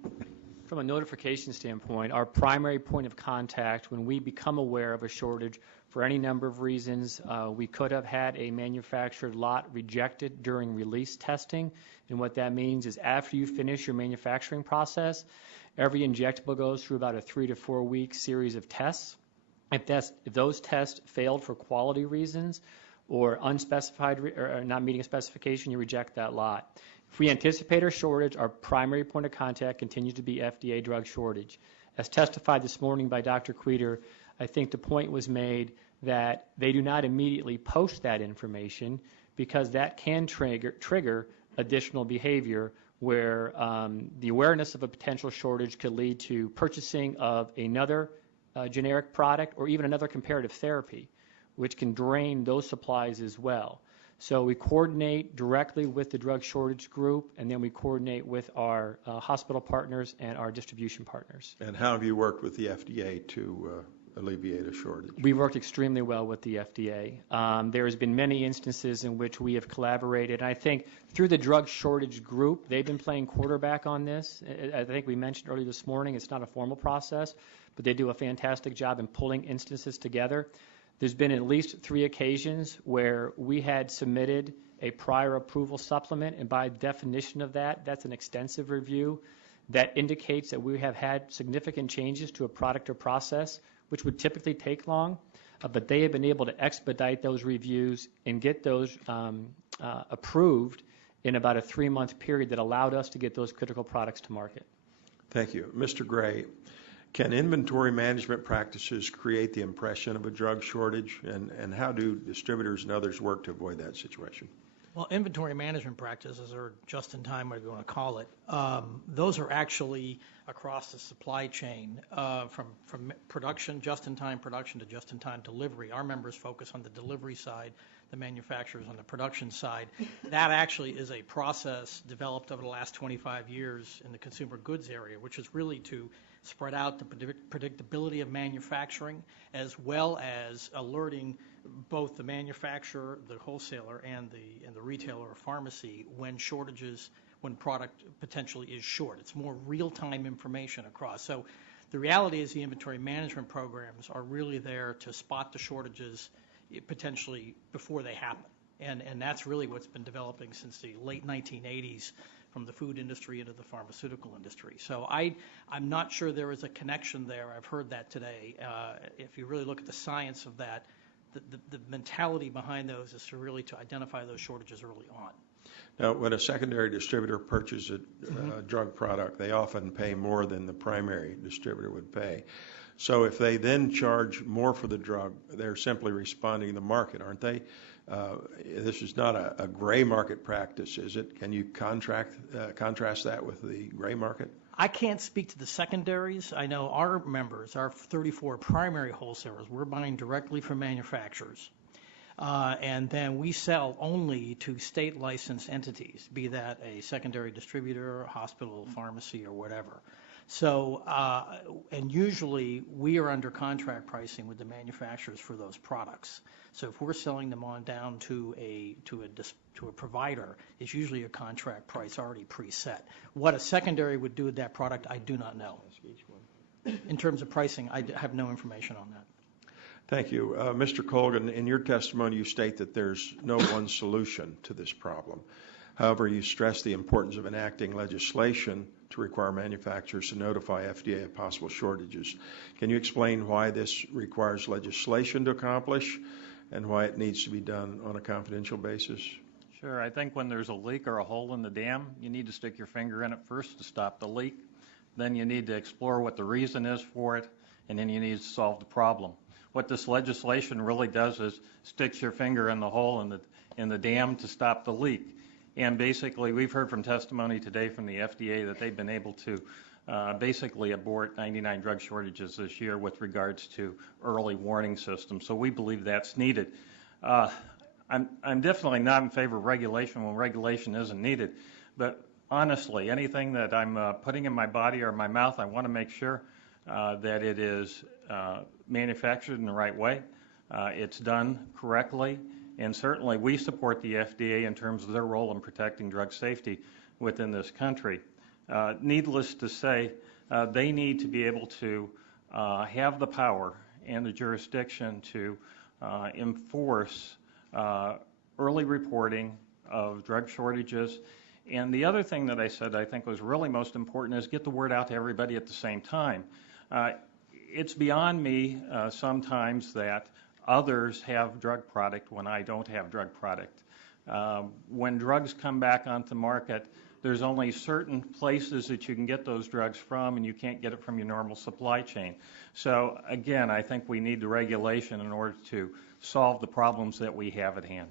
From a notification standpoint, our primary point of contact when we become aware of a shortage for any number of reasons, we could have had a manufactured lot rejected during release testing. And what that means is after you finish your manufacturing process, every injectable goes through about a 3 to 4 week series of tests. If those tests failed for quality reasons or unspecified or not meeting a specification, you reject that lot. If we anticipate a shortage, our primary point of contact continues to be FDA drug shortage. As testified this morning by Dr. Queter, I think the point was made that they do not immediately post that information because that can trigger additional behavior where the awareness of a potential shortage could lead to purchasing of another generic product or even another comparative therapy, which can drain those supplies as well. So we coordinate directly with the drug shortage group, and then we coordinate with our hospital partners and our distribution partners. And how have you worked with the FDA to alleviate a shortage? We worked extremely well with the FDA. There has been many instances in which we have collaborated. I think through the drug shortage group, they've been playing quarterback on this. I think we mentioned earlier this morning, it's not a formal process, but they do a fantastic job in pulling instances together. There's been at least 3 occasions where we had submitted a prior approval supplement, and by definition of that, that's an extensive review that indicates that we have had significant changes to a product or process, which would typically take long, but they have been able to expedite those reviews and get those approved in about a 3-month period that allowed us to get those critical products to market. Thank you. Mr. Gray, can inventory management practices create the impression of a drug shortage, and how do distributors and others work to avoid that situation? Well, inventory management practices, or just-in-time, whatever you want to call it, those are actually across the supply chain, from production, just-in-time production to just-in-time delivery. Our members focus on the delivery side, the manufacturers on the production side. That actually is a process developed over the last 25 years in the consumer goods area, which is really to spread out the predictability of manufacturing, as well as alerting both the manufacturer, the wholesaler, and the retailer or pharmacy when shortages, when product potentially is short. It's more real-time information across. So the reality is the inventory management programs are really there to spot the shortages potentially before they happen. And that's really what's been developing since the late 1980s from the food industry into the pharmaceutical industry. So I'm not sure there is a connection there. I've heard that today. If you really look at the science of that, the mentality behind those is to identify those shortages early on. Now, when a secondary distributor purchases a drug product, they often pay more than the primary distributor would pay. So if they then charge more for the drug, they're simply responding to the market, aren't they? This is not a gray market practice, is it? Can you contrast that with the gray market? I can't speak to the secondaries. I know our members, our 34 primary wholesalers, we're buying directly from manufacturers. And then we sell only to state licensed entities, be that a secondary distributor, a hospital, pharmacy, or whatever. So, and usually we are under contract pricing with the manufacturers for those products. So if we're selling them on down to a provider, it's usually a contract price already preset. What a secondary would do with that product, I do not know. In terms of pricing, I have no information on that. Thank you. Mr. Colgan, in your testimony, you state that there's no one solution to this problem. However, you stress the importance of enacting legislation to require manufacturers to notify FDA of possible shortages. Can you explain why this requires legislation to accomplish and why it needs to be done on a confidential basis? Sure. I think when there's a leak or a hole in the dam, you need to stick your finger in it first to stop the leak. Then you need to explore what the reason is for it, and then you need to solve the problem. What this legislation really does is sticks your finger in the hole in the dam to stop the leak. And basically, we've heard from testimony today from the FDA that they've been able to basically abort 99 drug shortages this year with regards to early warning systems. So we believe that's needed. I'm definitely not in favor of regulation when regulation isn't needed. But honestly, anything that I'm putting in my body or my mouth, I want to make sure that it is manufactured in the right way. It's done correctly. And certainly we support the FDA in terms of their role in protecting drug safety within this country. Needless to say, they need to be able to have the power and the jurisdiction to enforce early reporting of drug shortages. And the other thing that I said I think was really most important is get the word out to everybody at the same time. It's beyond me sometimes that others have drug product when I don't have drug product. When drugs come back onto the market, there's only certain places that you can get those drugs from, and you can't get it from your normal supply chain. So again, I think we need the regulation in order to solve the problems that we have at hand.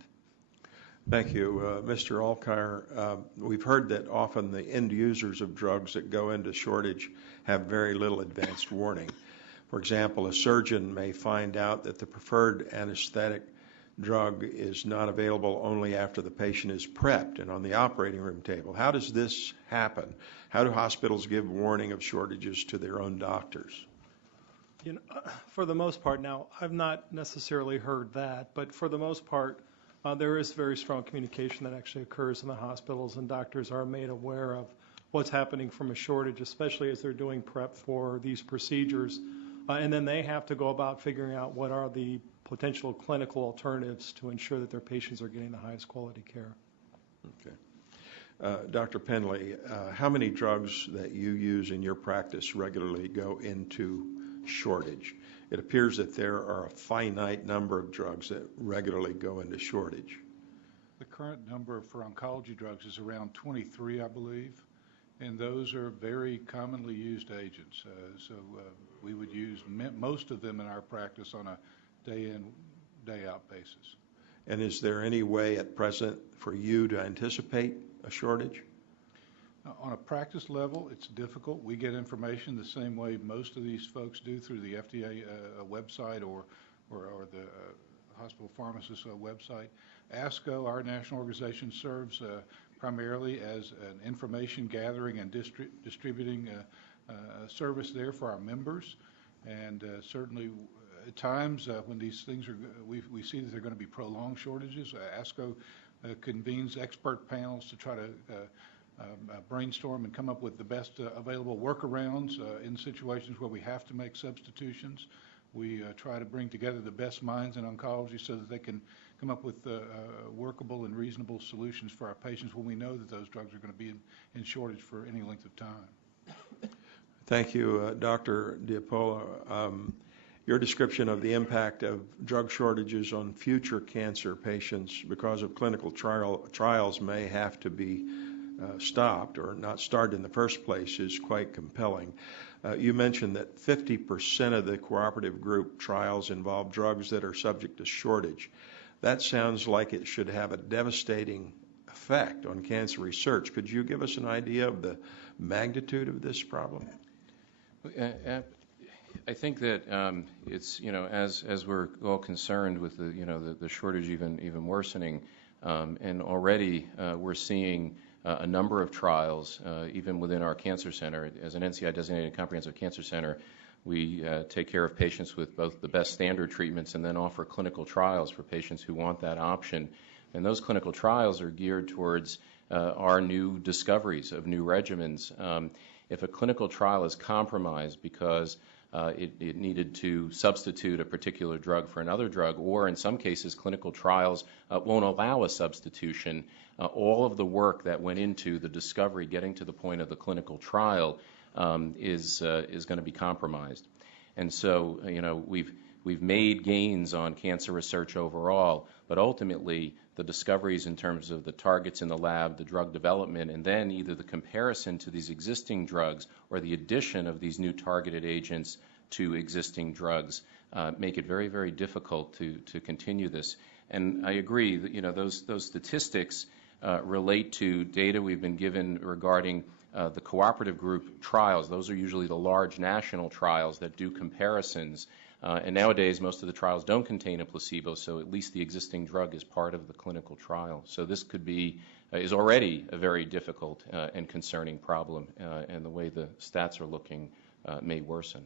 Thank you. Mr. Alkire, we've heard that often the end users of drugs that go into shortage have very little advanced warning. For example, a surgeon may find out that the preferred anesthetic drug is not available only after the patient is prepped and on the operating room table. How does this happen? How do hospitals give warning of shortages to their own doctors? You know, for the most part, now, I've not necessarily heard that, but for the most part, there is very strong communication that actually occurs in the hospitals, and doctors are made aware of what's happening from a shortage, especially as they're doing prep for these procedures. And then they have to go about figuring out what are the potential clinical alternatives to ensure that their patients are getting the highest quality care. Okay. Dr. Penley, how many drugs that you use in your practice regularly go into shortage? It appears that there are a finite number of drugs that regularly go into shortage. The current number for oncology drugs is around 23, I believe, and those are very commonly used agents. So we would use most of them in our practice on a day-in, day-out basis. And is there any way at present for you to anticipate a shortage? On a practice level, it's difficult. We get information the same way most of these folks do through the FDA website or the hospital pharmacist website. ASCO, our national organization, serves primarily as an information gathering and distributing service there for our members. And certainly at times when these things are, we see that they're going to be prolonged shortages. ASCO convenes expert panels to try to brainstorm and come up with the best available workarounds in situations where we have to make substitutions. We try to bring together the best minds in oncology so that they can come up with workable and reasonable solutions for our patients when we know that those drugs are going to be in shortage for any length of time. Thank you, Dr. Diapolo. Your description of the impact of drug shortages on future cancer patients because of clinical trials may have to be stopped or not started in the first place is quite compelling. You mentioned that 50% of the cooperative group trials involve drugs that are subject to shortage. That sounds like it should have a devastating effect on cancer research. Could you give us an idea of the magnitude of this problem? I think that it's, as we're all concerned with the shortage even worsening, and already we're seeing a number of trials, even within our cancer center. As an NCI-designated comprehensive cancer center, we take care of patients with both the best standard treatments and then offer clinical trials for patients who want that option. And those clinical trials are geared towards our new discoveries of new regimens. If a clinical trial is compromised because it needed to substitute a particular drug for another drug, or in some cases clinical trials won't allow a substitution, all of the work that went into the discovery, getting to the point of the clinical trial, is going to be compromised. And so, we've made gains on cancer research overall, but ultimately the discoveries in terms of the targets in the lab, the drug development, and then either the comparison to these existing drugs or the addition of these new targeted agents to existing drugs make it very, very difficult to continue this. And I agree that those statistics relate to data we've been given regarding the cooperative group trials. Those are usually the large national trials that do comparisons. And nowadays, most of the trials don't contain a placebo, so at least the existing drug is part of the clinical trial. So this is already a very difficult and concerning problem, and the way the stats are looking may worsen.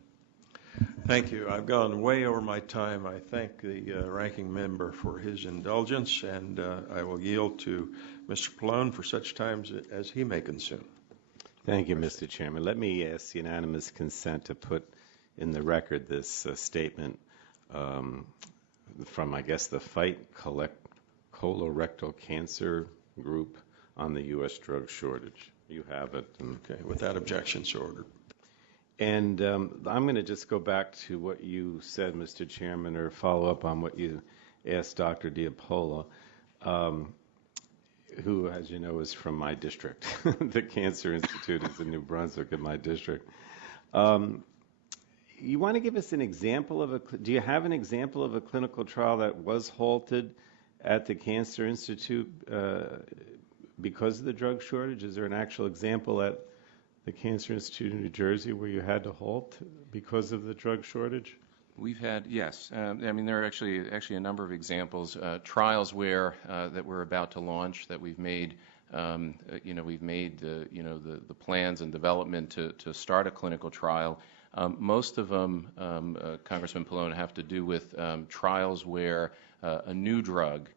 Thank you. I've gone way over my time. I thank the ranking member for his indulgence, and I will yield to Mr. Pallone for such times as he may consume. Thank you, Mr. Chairman. Let me ask unanimous consent to put in the record this statement from, I guess, the Fight Colorectal Cancer Group on the U.S. drug shortage. You have it. Okay, without objection, so ordered. And I'm going to just go back to what you said, Mr. Chairman, or follow up on what you asked Dr. Diapolo, who, as you know, is from my district. The Cancer Institute is in New Brunswick in my district. You want to give us an example do you have an example of a clinical trial that was halted at the Cancer Institute because of the drug shortage? Is there an actual example at the Cancer Institute in New Jersey where you had to halt because of the drug shortage? We've had, yes. I mean, there are actually a number of examples, trials where that we're about to launch that we've made. We've made the plans and development to start a clinical trial. Most of them, Congressman Pallone, have to do with trials where a new drug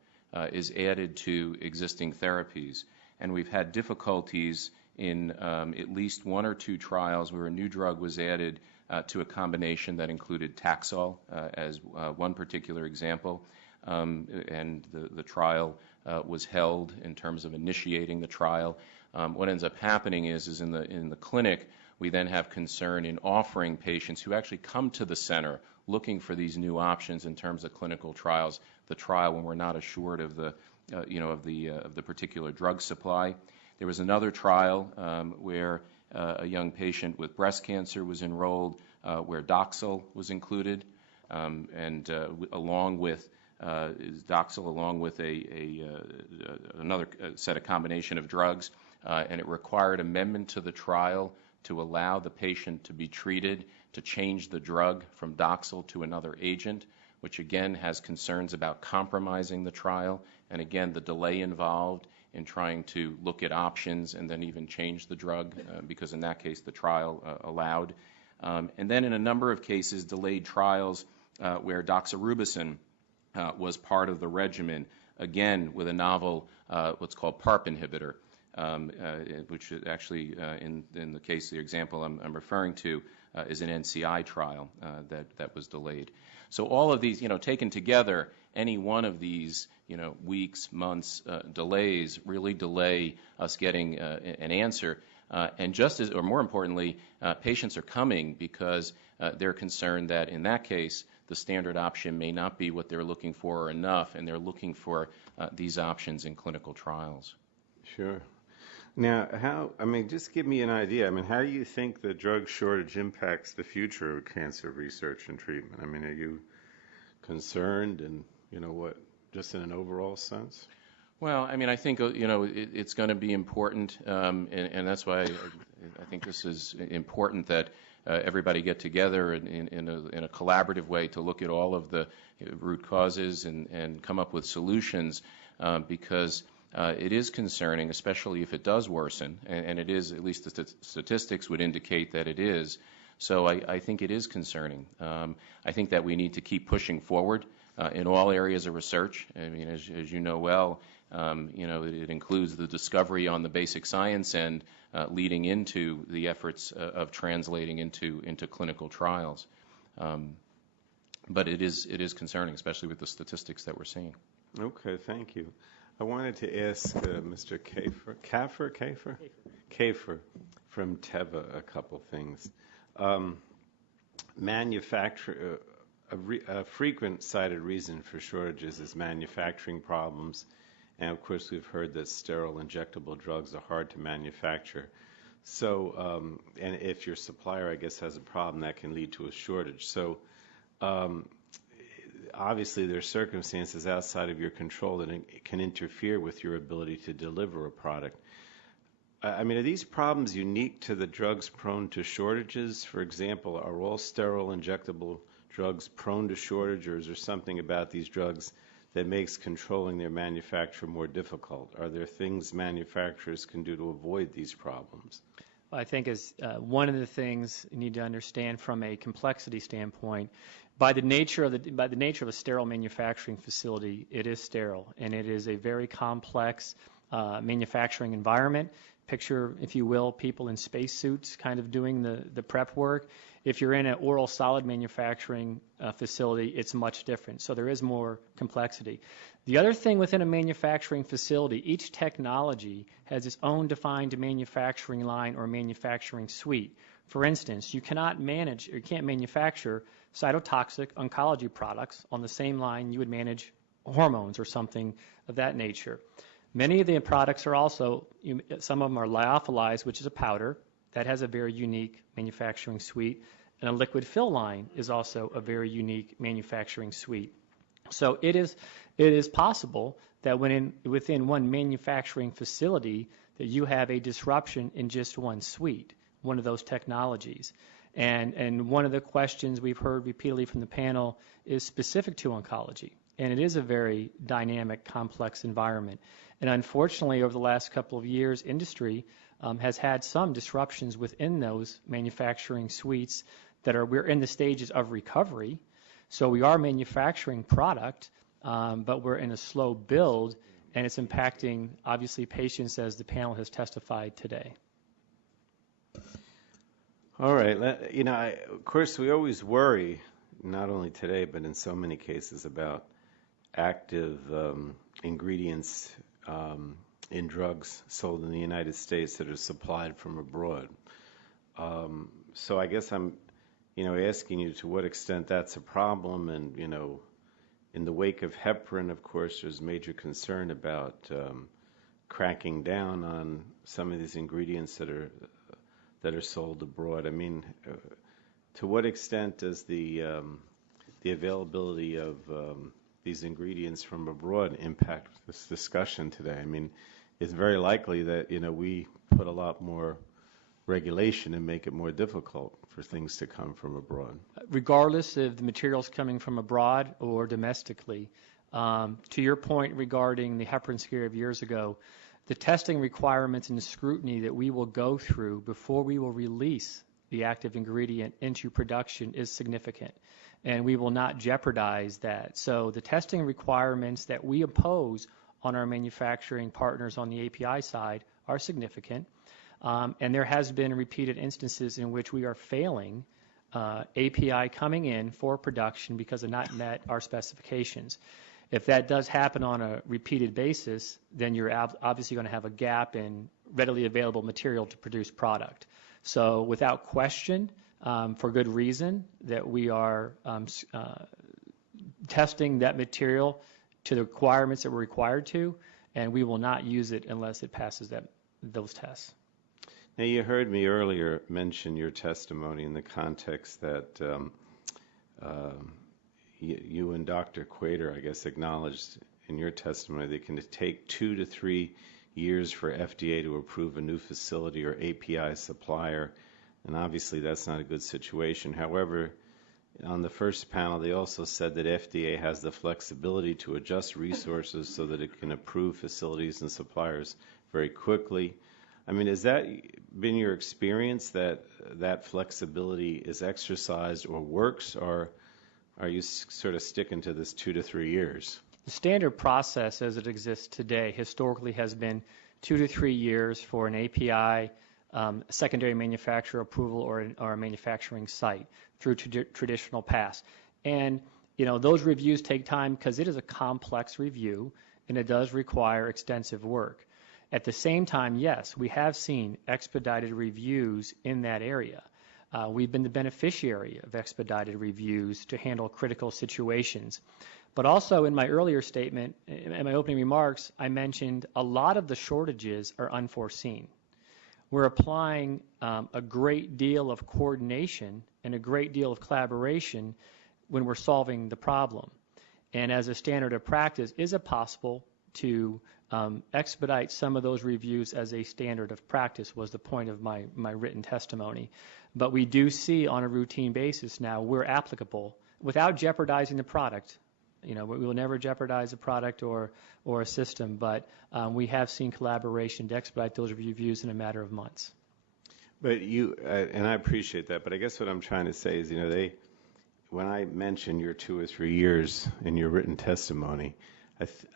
is added to existing therapies. And we've had difficulties in at least one or two trials where a new drug was added to a combination that included Taxol as one particular example. And the trial was held in terms of initiating the trial. What ends up happening is in the clinic, we then have concern in offering patients who actually come to the center looking for these new options in terms of clinical trials, the trial when we're not assured of the particular drug supply. There was another trial where a young patient with breast cancer was enrolled, where Doxil was included, and along with Doxil, along with another set of combination of drugs, and it required amendment to the trial to allow the patient to be treated to change the drug from Doxil to another agent, which again has concerns about compromising the trial, and again the delay involved in trying to look at options and then even change the drug, because in that case the trial allowed. And then in a number of cases, delayed trials where doxorubicin was part of the regimen, again with a novel what's called PARP inhibitor, which actually in the case, the example I'm referring to is an NCI trial that was delayed. So all of these, taken together, any one of these, weeks, months, delays really delay us getting an answer. And just as, or more importantly, patients are coming because they're concerned that in that case, the standard option may not be what they're looking for or enough, and they're looking for these options in clinical trials. Sure. Now, just give me an idea. How do you think the drug shortage impacts the future of cancer research and treatment? Are you concerned and, what, just in an overall sense? Well, I think, it's going to be important, and that's why I think this is important that everybody get together in a collaborative way to look at all of the root causes and come up with solutions, because it is concerning, especially if it does worsen, and it is, at least the statistics would indicate that it is. So I think it is concerning. I think that we need to keep pushing forward in all areas of research. As you know well, it includes the discovery on the basic science end, leading into the efforts of translating into clinical trials. But it is concerning, especially with the statistics that we're seeing. Okay, thank you. I wanted to ask Mr. Kafer from Teva a couple things. A frequent cited reason for shortages is manufacturing problems, and of course we've heard that sterile injectable drugs are hard to manufacture. So, and if your supplier, I guess, has a problem, that can lead to a shortage. So, obviously there are circumstances outside of your control that can interfere with your ability to deliver a product. Are these problems unique to the drugs prone to shortages? For example, are all sterile injectable drugs prone to shortage, or is there something about these drugs that makes controlling their manufacture more difficult? Are there things manufacturers can do to avoid these problems? Well, I think as one of the things you need to understand from a complexity standpoint, by the nature of a sterile manufacturing facility, it is sterile, and it is a very complex manufacturing environment. Picture, if you will, people in spacesuits kind of doing the prep work. If you're in an oral solid manufacturing facility, it's much different. So there is more complexity. The other thing within a manufacturing facility, each technology has its own defined manufacturing line or manufacturing suite. For instance, you can't manufacture cytotoxic oncology products on the same line you would manage hormones or something of that nature. Many of the products are also, some of them are lyophilized, which is a powder. That has a very unique manufacturing suite. And a liquid fill line is also a very unique manufacturing suite. So it is possible that within one manufacturing facility that you have a disruption in just one suite, one of those technologies. And one of the questions we've heard repeatedly from the panel is specific to oncology. And it is a very dynamic, complex environment. And unfortunately, over the last couple of years, industry has had some disruptions within those manufacturing suites we're in the stages of recovery. So we are manufacturing product, but we're in a slow build, and it's impacting, obviously, patients as the panel has testified today. All right. Of course, we always worry, not only today, but in so many cases, about active ingredients in drugs sold in the United States that are supplied from abroad. So I guess I'm, asking you to what extent that's a problem. And, in the wake of heparin, of course, there's major concern about cracking down on some of these ingredients that are sold abroad. I mean, to what extent does the availability of these ingredients from abroad impact this discussion today? I mean, it's very likely that, we put a lot more regulation and make it more difficult for things to come from abroad. Regardless of the materials coming from abroad or domestically, to your point regarding the heparin scare of years ago, the testing requirements and the scrutiny that we will go through before we will release the active ingredient into production is significant, and we will not jeopardize that. So the testing requirements that we impose on our manufacturing partners on the API side are significant, and there has been repeated instances in which we are failing API coming in for production because of not met our specifications. If that does happen on a repeated basis, then you're obviously going to have a gap in readily available material to produce product. So without question, for good reason, that we are testing that material to the requirements that we're required to, and we will not use it unless it passes those tests. Now, you heard me earlier mention your testimony in the context that you and Dr. Quater, I guess, acknowledged in your testimony that it can take 2 to 3 years for FDA to approve a new facility or API supplier, and obviously that's not a good situation. However, on the first panel, they also said that FDA has the flexibility to adjust resources so that it can approve facilities and suppliers very quickly. I mean, has that been your experience, that that flexibility is exercised or works, or are you sort of sticking to this 2 to 3 years? The standard process as it exists today historically has been 2 to 3 years for an API secondary manufacturer approval or a manufacturing site through traditional pass. And, those reviews take time because it is a complex review and it does require extensive work. At the same time, yes, we have seen expedited reviews in that area. We've been the beneficiary of expedited reviews to handle critical situations. But also in my earlier statement, in my opening remarks, I mentioned a lot of the shortages are unforeseen. We're applying a great deal of coordination and a great deal of collaboration when we're solving the problem. And as a standard of practice, is it possible to expedite some of those reviews as a standard of practice was the point of my written testimony. But we do see on a routine basis now we're applicable without jeopardizing the product. We will never jeopardize a product or a system, but we have seen collaboration to expedite those reviews in a matter of months. But and I appreciate that, but I guess what I'm trying to say is, when I mentioned your 2 or 3 years in your written testimony,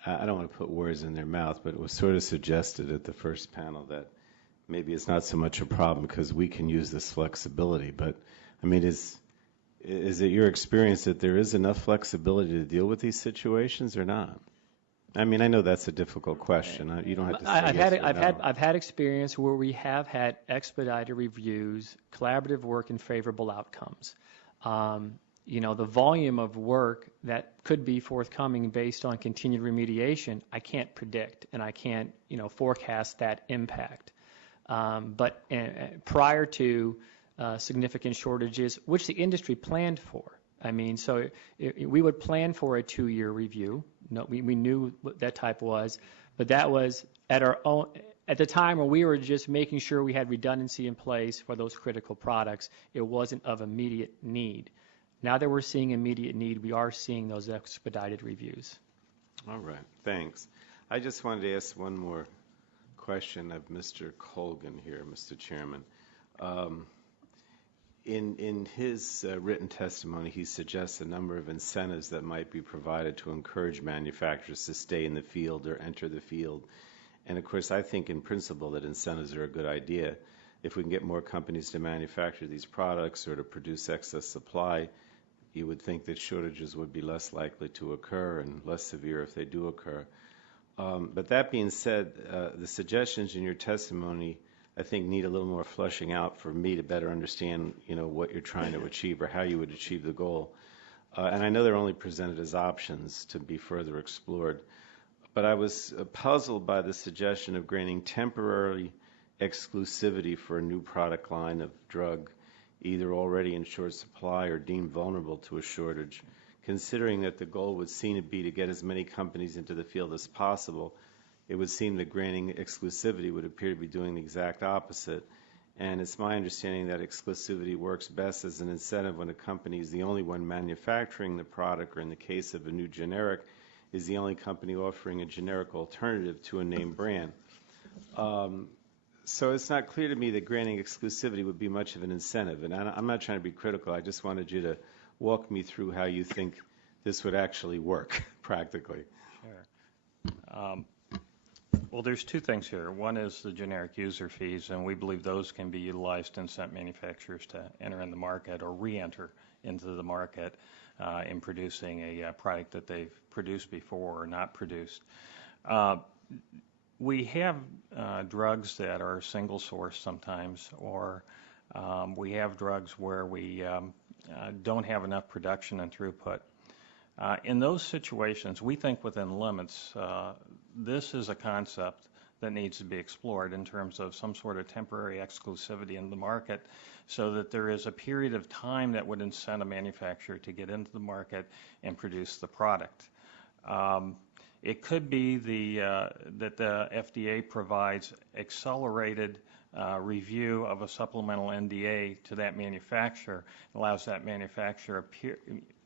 I don't want to put words in their mouth, but it was sort of suggested at the first panel that maybe it's not so much a problem because we can use this flexibility. But, I mean, is it your experience that there is enough flexibility to deal with these situations or not? I mean, I know that's a difficult question. You don't have to say yes or no. I've had experience where we have had expedited reviews, collaborative work, and favorable outcomes. The volume of work that could be forthcoming based on continued remediation, I can't predict, and I can't, forecast that impact. But prior to significant shortages, which the industry planned for, I mean, so we would plan for a 2-year review. No, we knew what that type was, but that was at our own, at the time where we were just making sure we had redundancy in place for those critical products. It wasn't of immediate need. Now that we're seeing immediate need, we are seeing those expedited reviews. All right, thanks. I just wanted to ask one more question of Mr. Colgan here, Mr. Chairman. In his written testimony, he suggests a number of incentives that might be provided to encourage manufacturers to stay in the field or enter the field. And of course, I think in principle that incentives are a good idea. If we can get more companies to manufacture these products or to produce excess supply, you would think that shortages would be less likely to occur and less severe if they do occur. But that being said, the suggestions in your testimony, I think, need a little more fleshing out for me to better understand, what you're trying to achieve or how you would achieve the goal. And I know they're only presented as options to be further explored. But I was puzzled by the suggestion of granting temporary exclusivity for a new product line of drug, either already in short supply or deemed vulnerable to a shortage, considering that the goal would seem to be to get as many companies into the field as possible. It would seem that granting exclusivity would appear to be doing the exact opposite. And it's my understanding that exclusivity works best as an incentive when a company is the only one manufacturing the product, or in the case of a new generic, is the only company offering a generic alternative to a name brand. So it's not clear to me that granting exclusivity would be much of an incentive. And I'm not trying to be critical. I just wanted you to walk me through how you think this would actually work practically. Sure. Well, there's two things here. One is the generic user fees, and we believe those can be utilized to incent manufacturers to enter in the market or re-enter into the market in producing a product that they've produced before or not produced. We have drugs that are single source sometimes, or we have drugs where we don't have enough production and throughput. In those situations, we think within limits, this is a concept that needs to be explored in terms of some sort of temporary exclusivity in the market, so that there is a period of time that would incent a manufacturer to get into the market and produce the product. It could be that the FDA provides accelerated review of a supplemental NDA to that manufacturer, allows that manufacturer a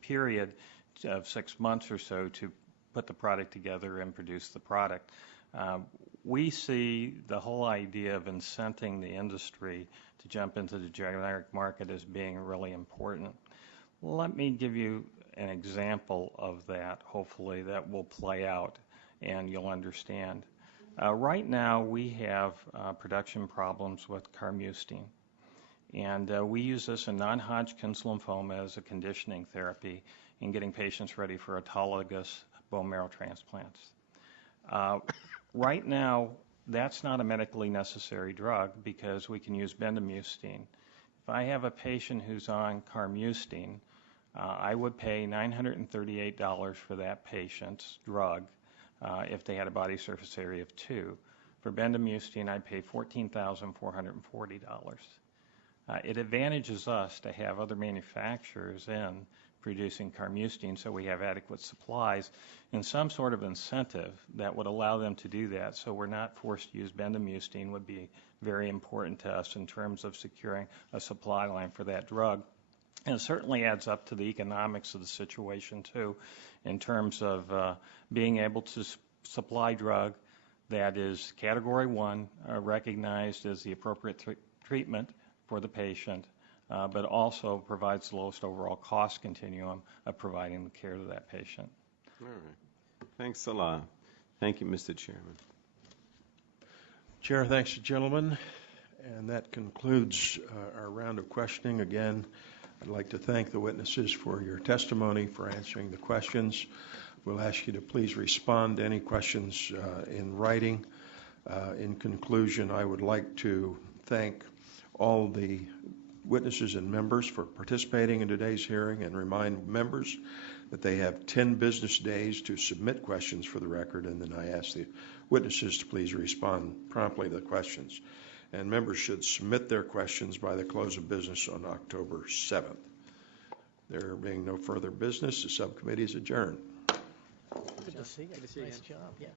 period of 6 months or so to put the product together and produce the product. We see the whole idea of incenting the industry to jump into the generic market as being really important. Let me give you an example of that, hopefully, that will play out and you'll understand. Right now, we have production problems with carmustine. And we use this in non-Hodgkin's lymphoma as a conditioning therapy in getting patients ready for autologous bone marrow transplants. Right now, that's not a medically necessary drug because we can use bendamustine. If I have a patient who's on carmustine, I would pay $938 for that patient's drug if they had a body surface area of 2. For bendamustine, I'd pay $14,440. It advantages us to have other manufacturers in producing carmustine so we have adequate supplies and some sort of incentive that would allow them to do that, so we're not forced to use bendamustine would be very important to us in terms of securing a supply line for that drug. And it certainly adds up to the economics of the situation too, in terms of being able to supply drug that is Category 1, recognized as the appropriate treatment for the patient, but also provides the lowest overall cost continuum of providing the care to that patient. All right. Thanks a lot. Thank you, Mr. Chairman. Chair, thanks, gentlemen. And that concludes our round of questioning. Again, I'd like to thank the witnesses for your testimony, for answering the questions. We'll ask you to please respond to any questions in writing. In conclusion, I would like to thank all the witnesses and members for participating in today's hearing and remind members that they have 10 business days to submit questions for the record, and then I ask the witnesses to please respond promptly to the questions. And members should submit their questions by the close of business on October 7th. There being no further business, the subcommittee is adjourned. Good to see you. Nice job. Yeah.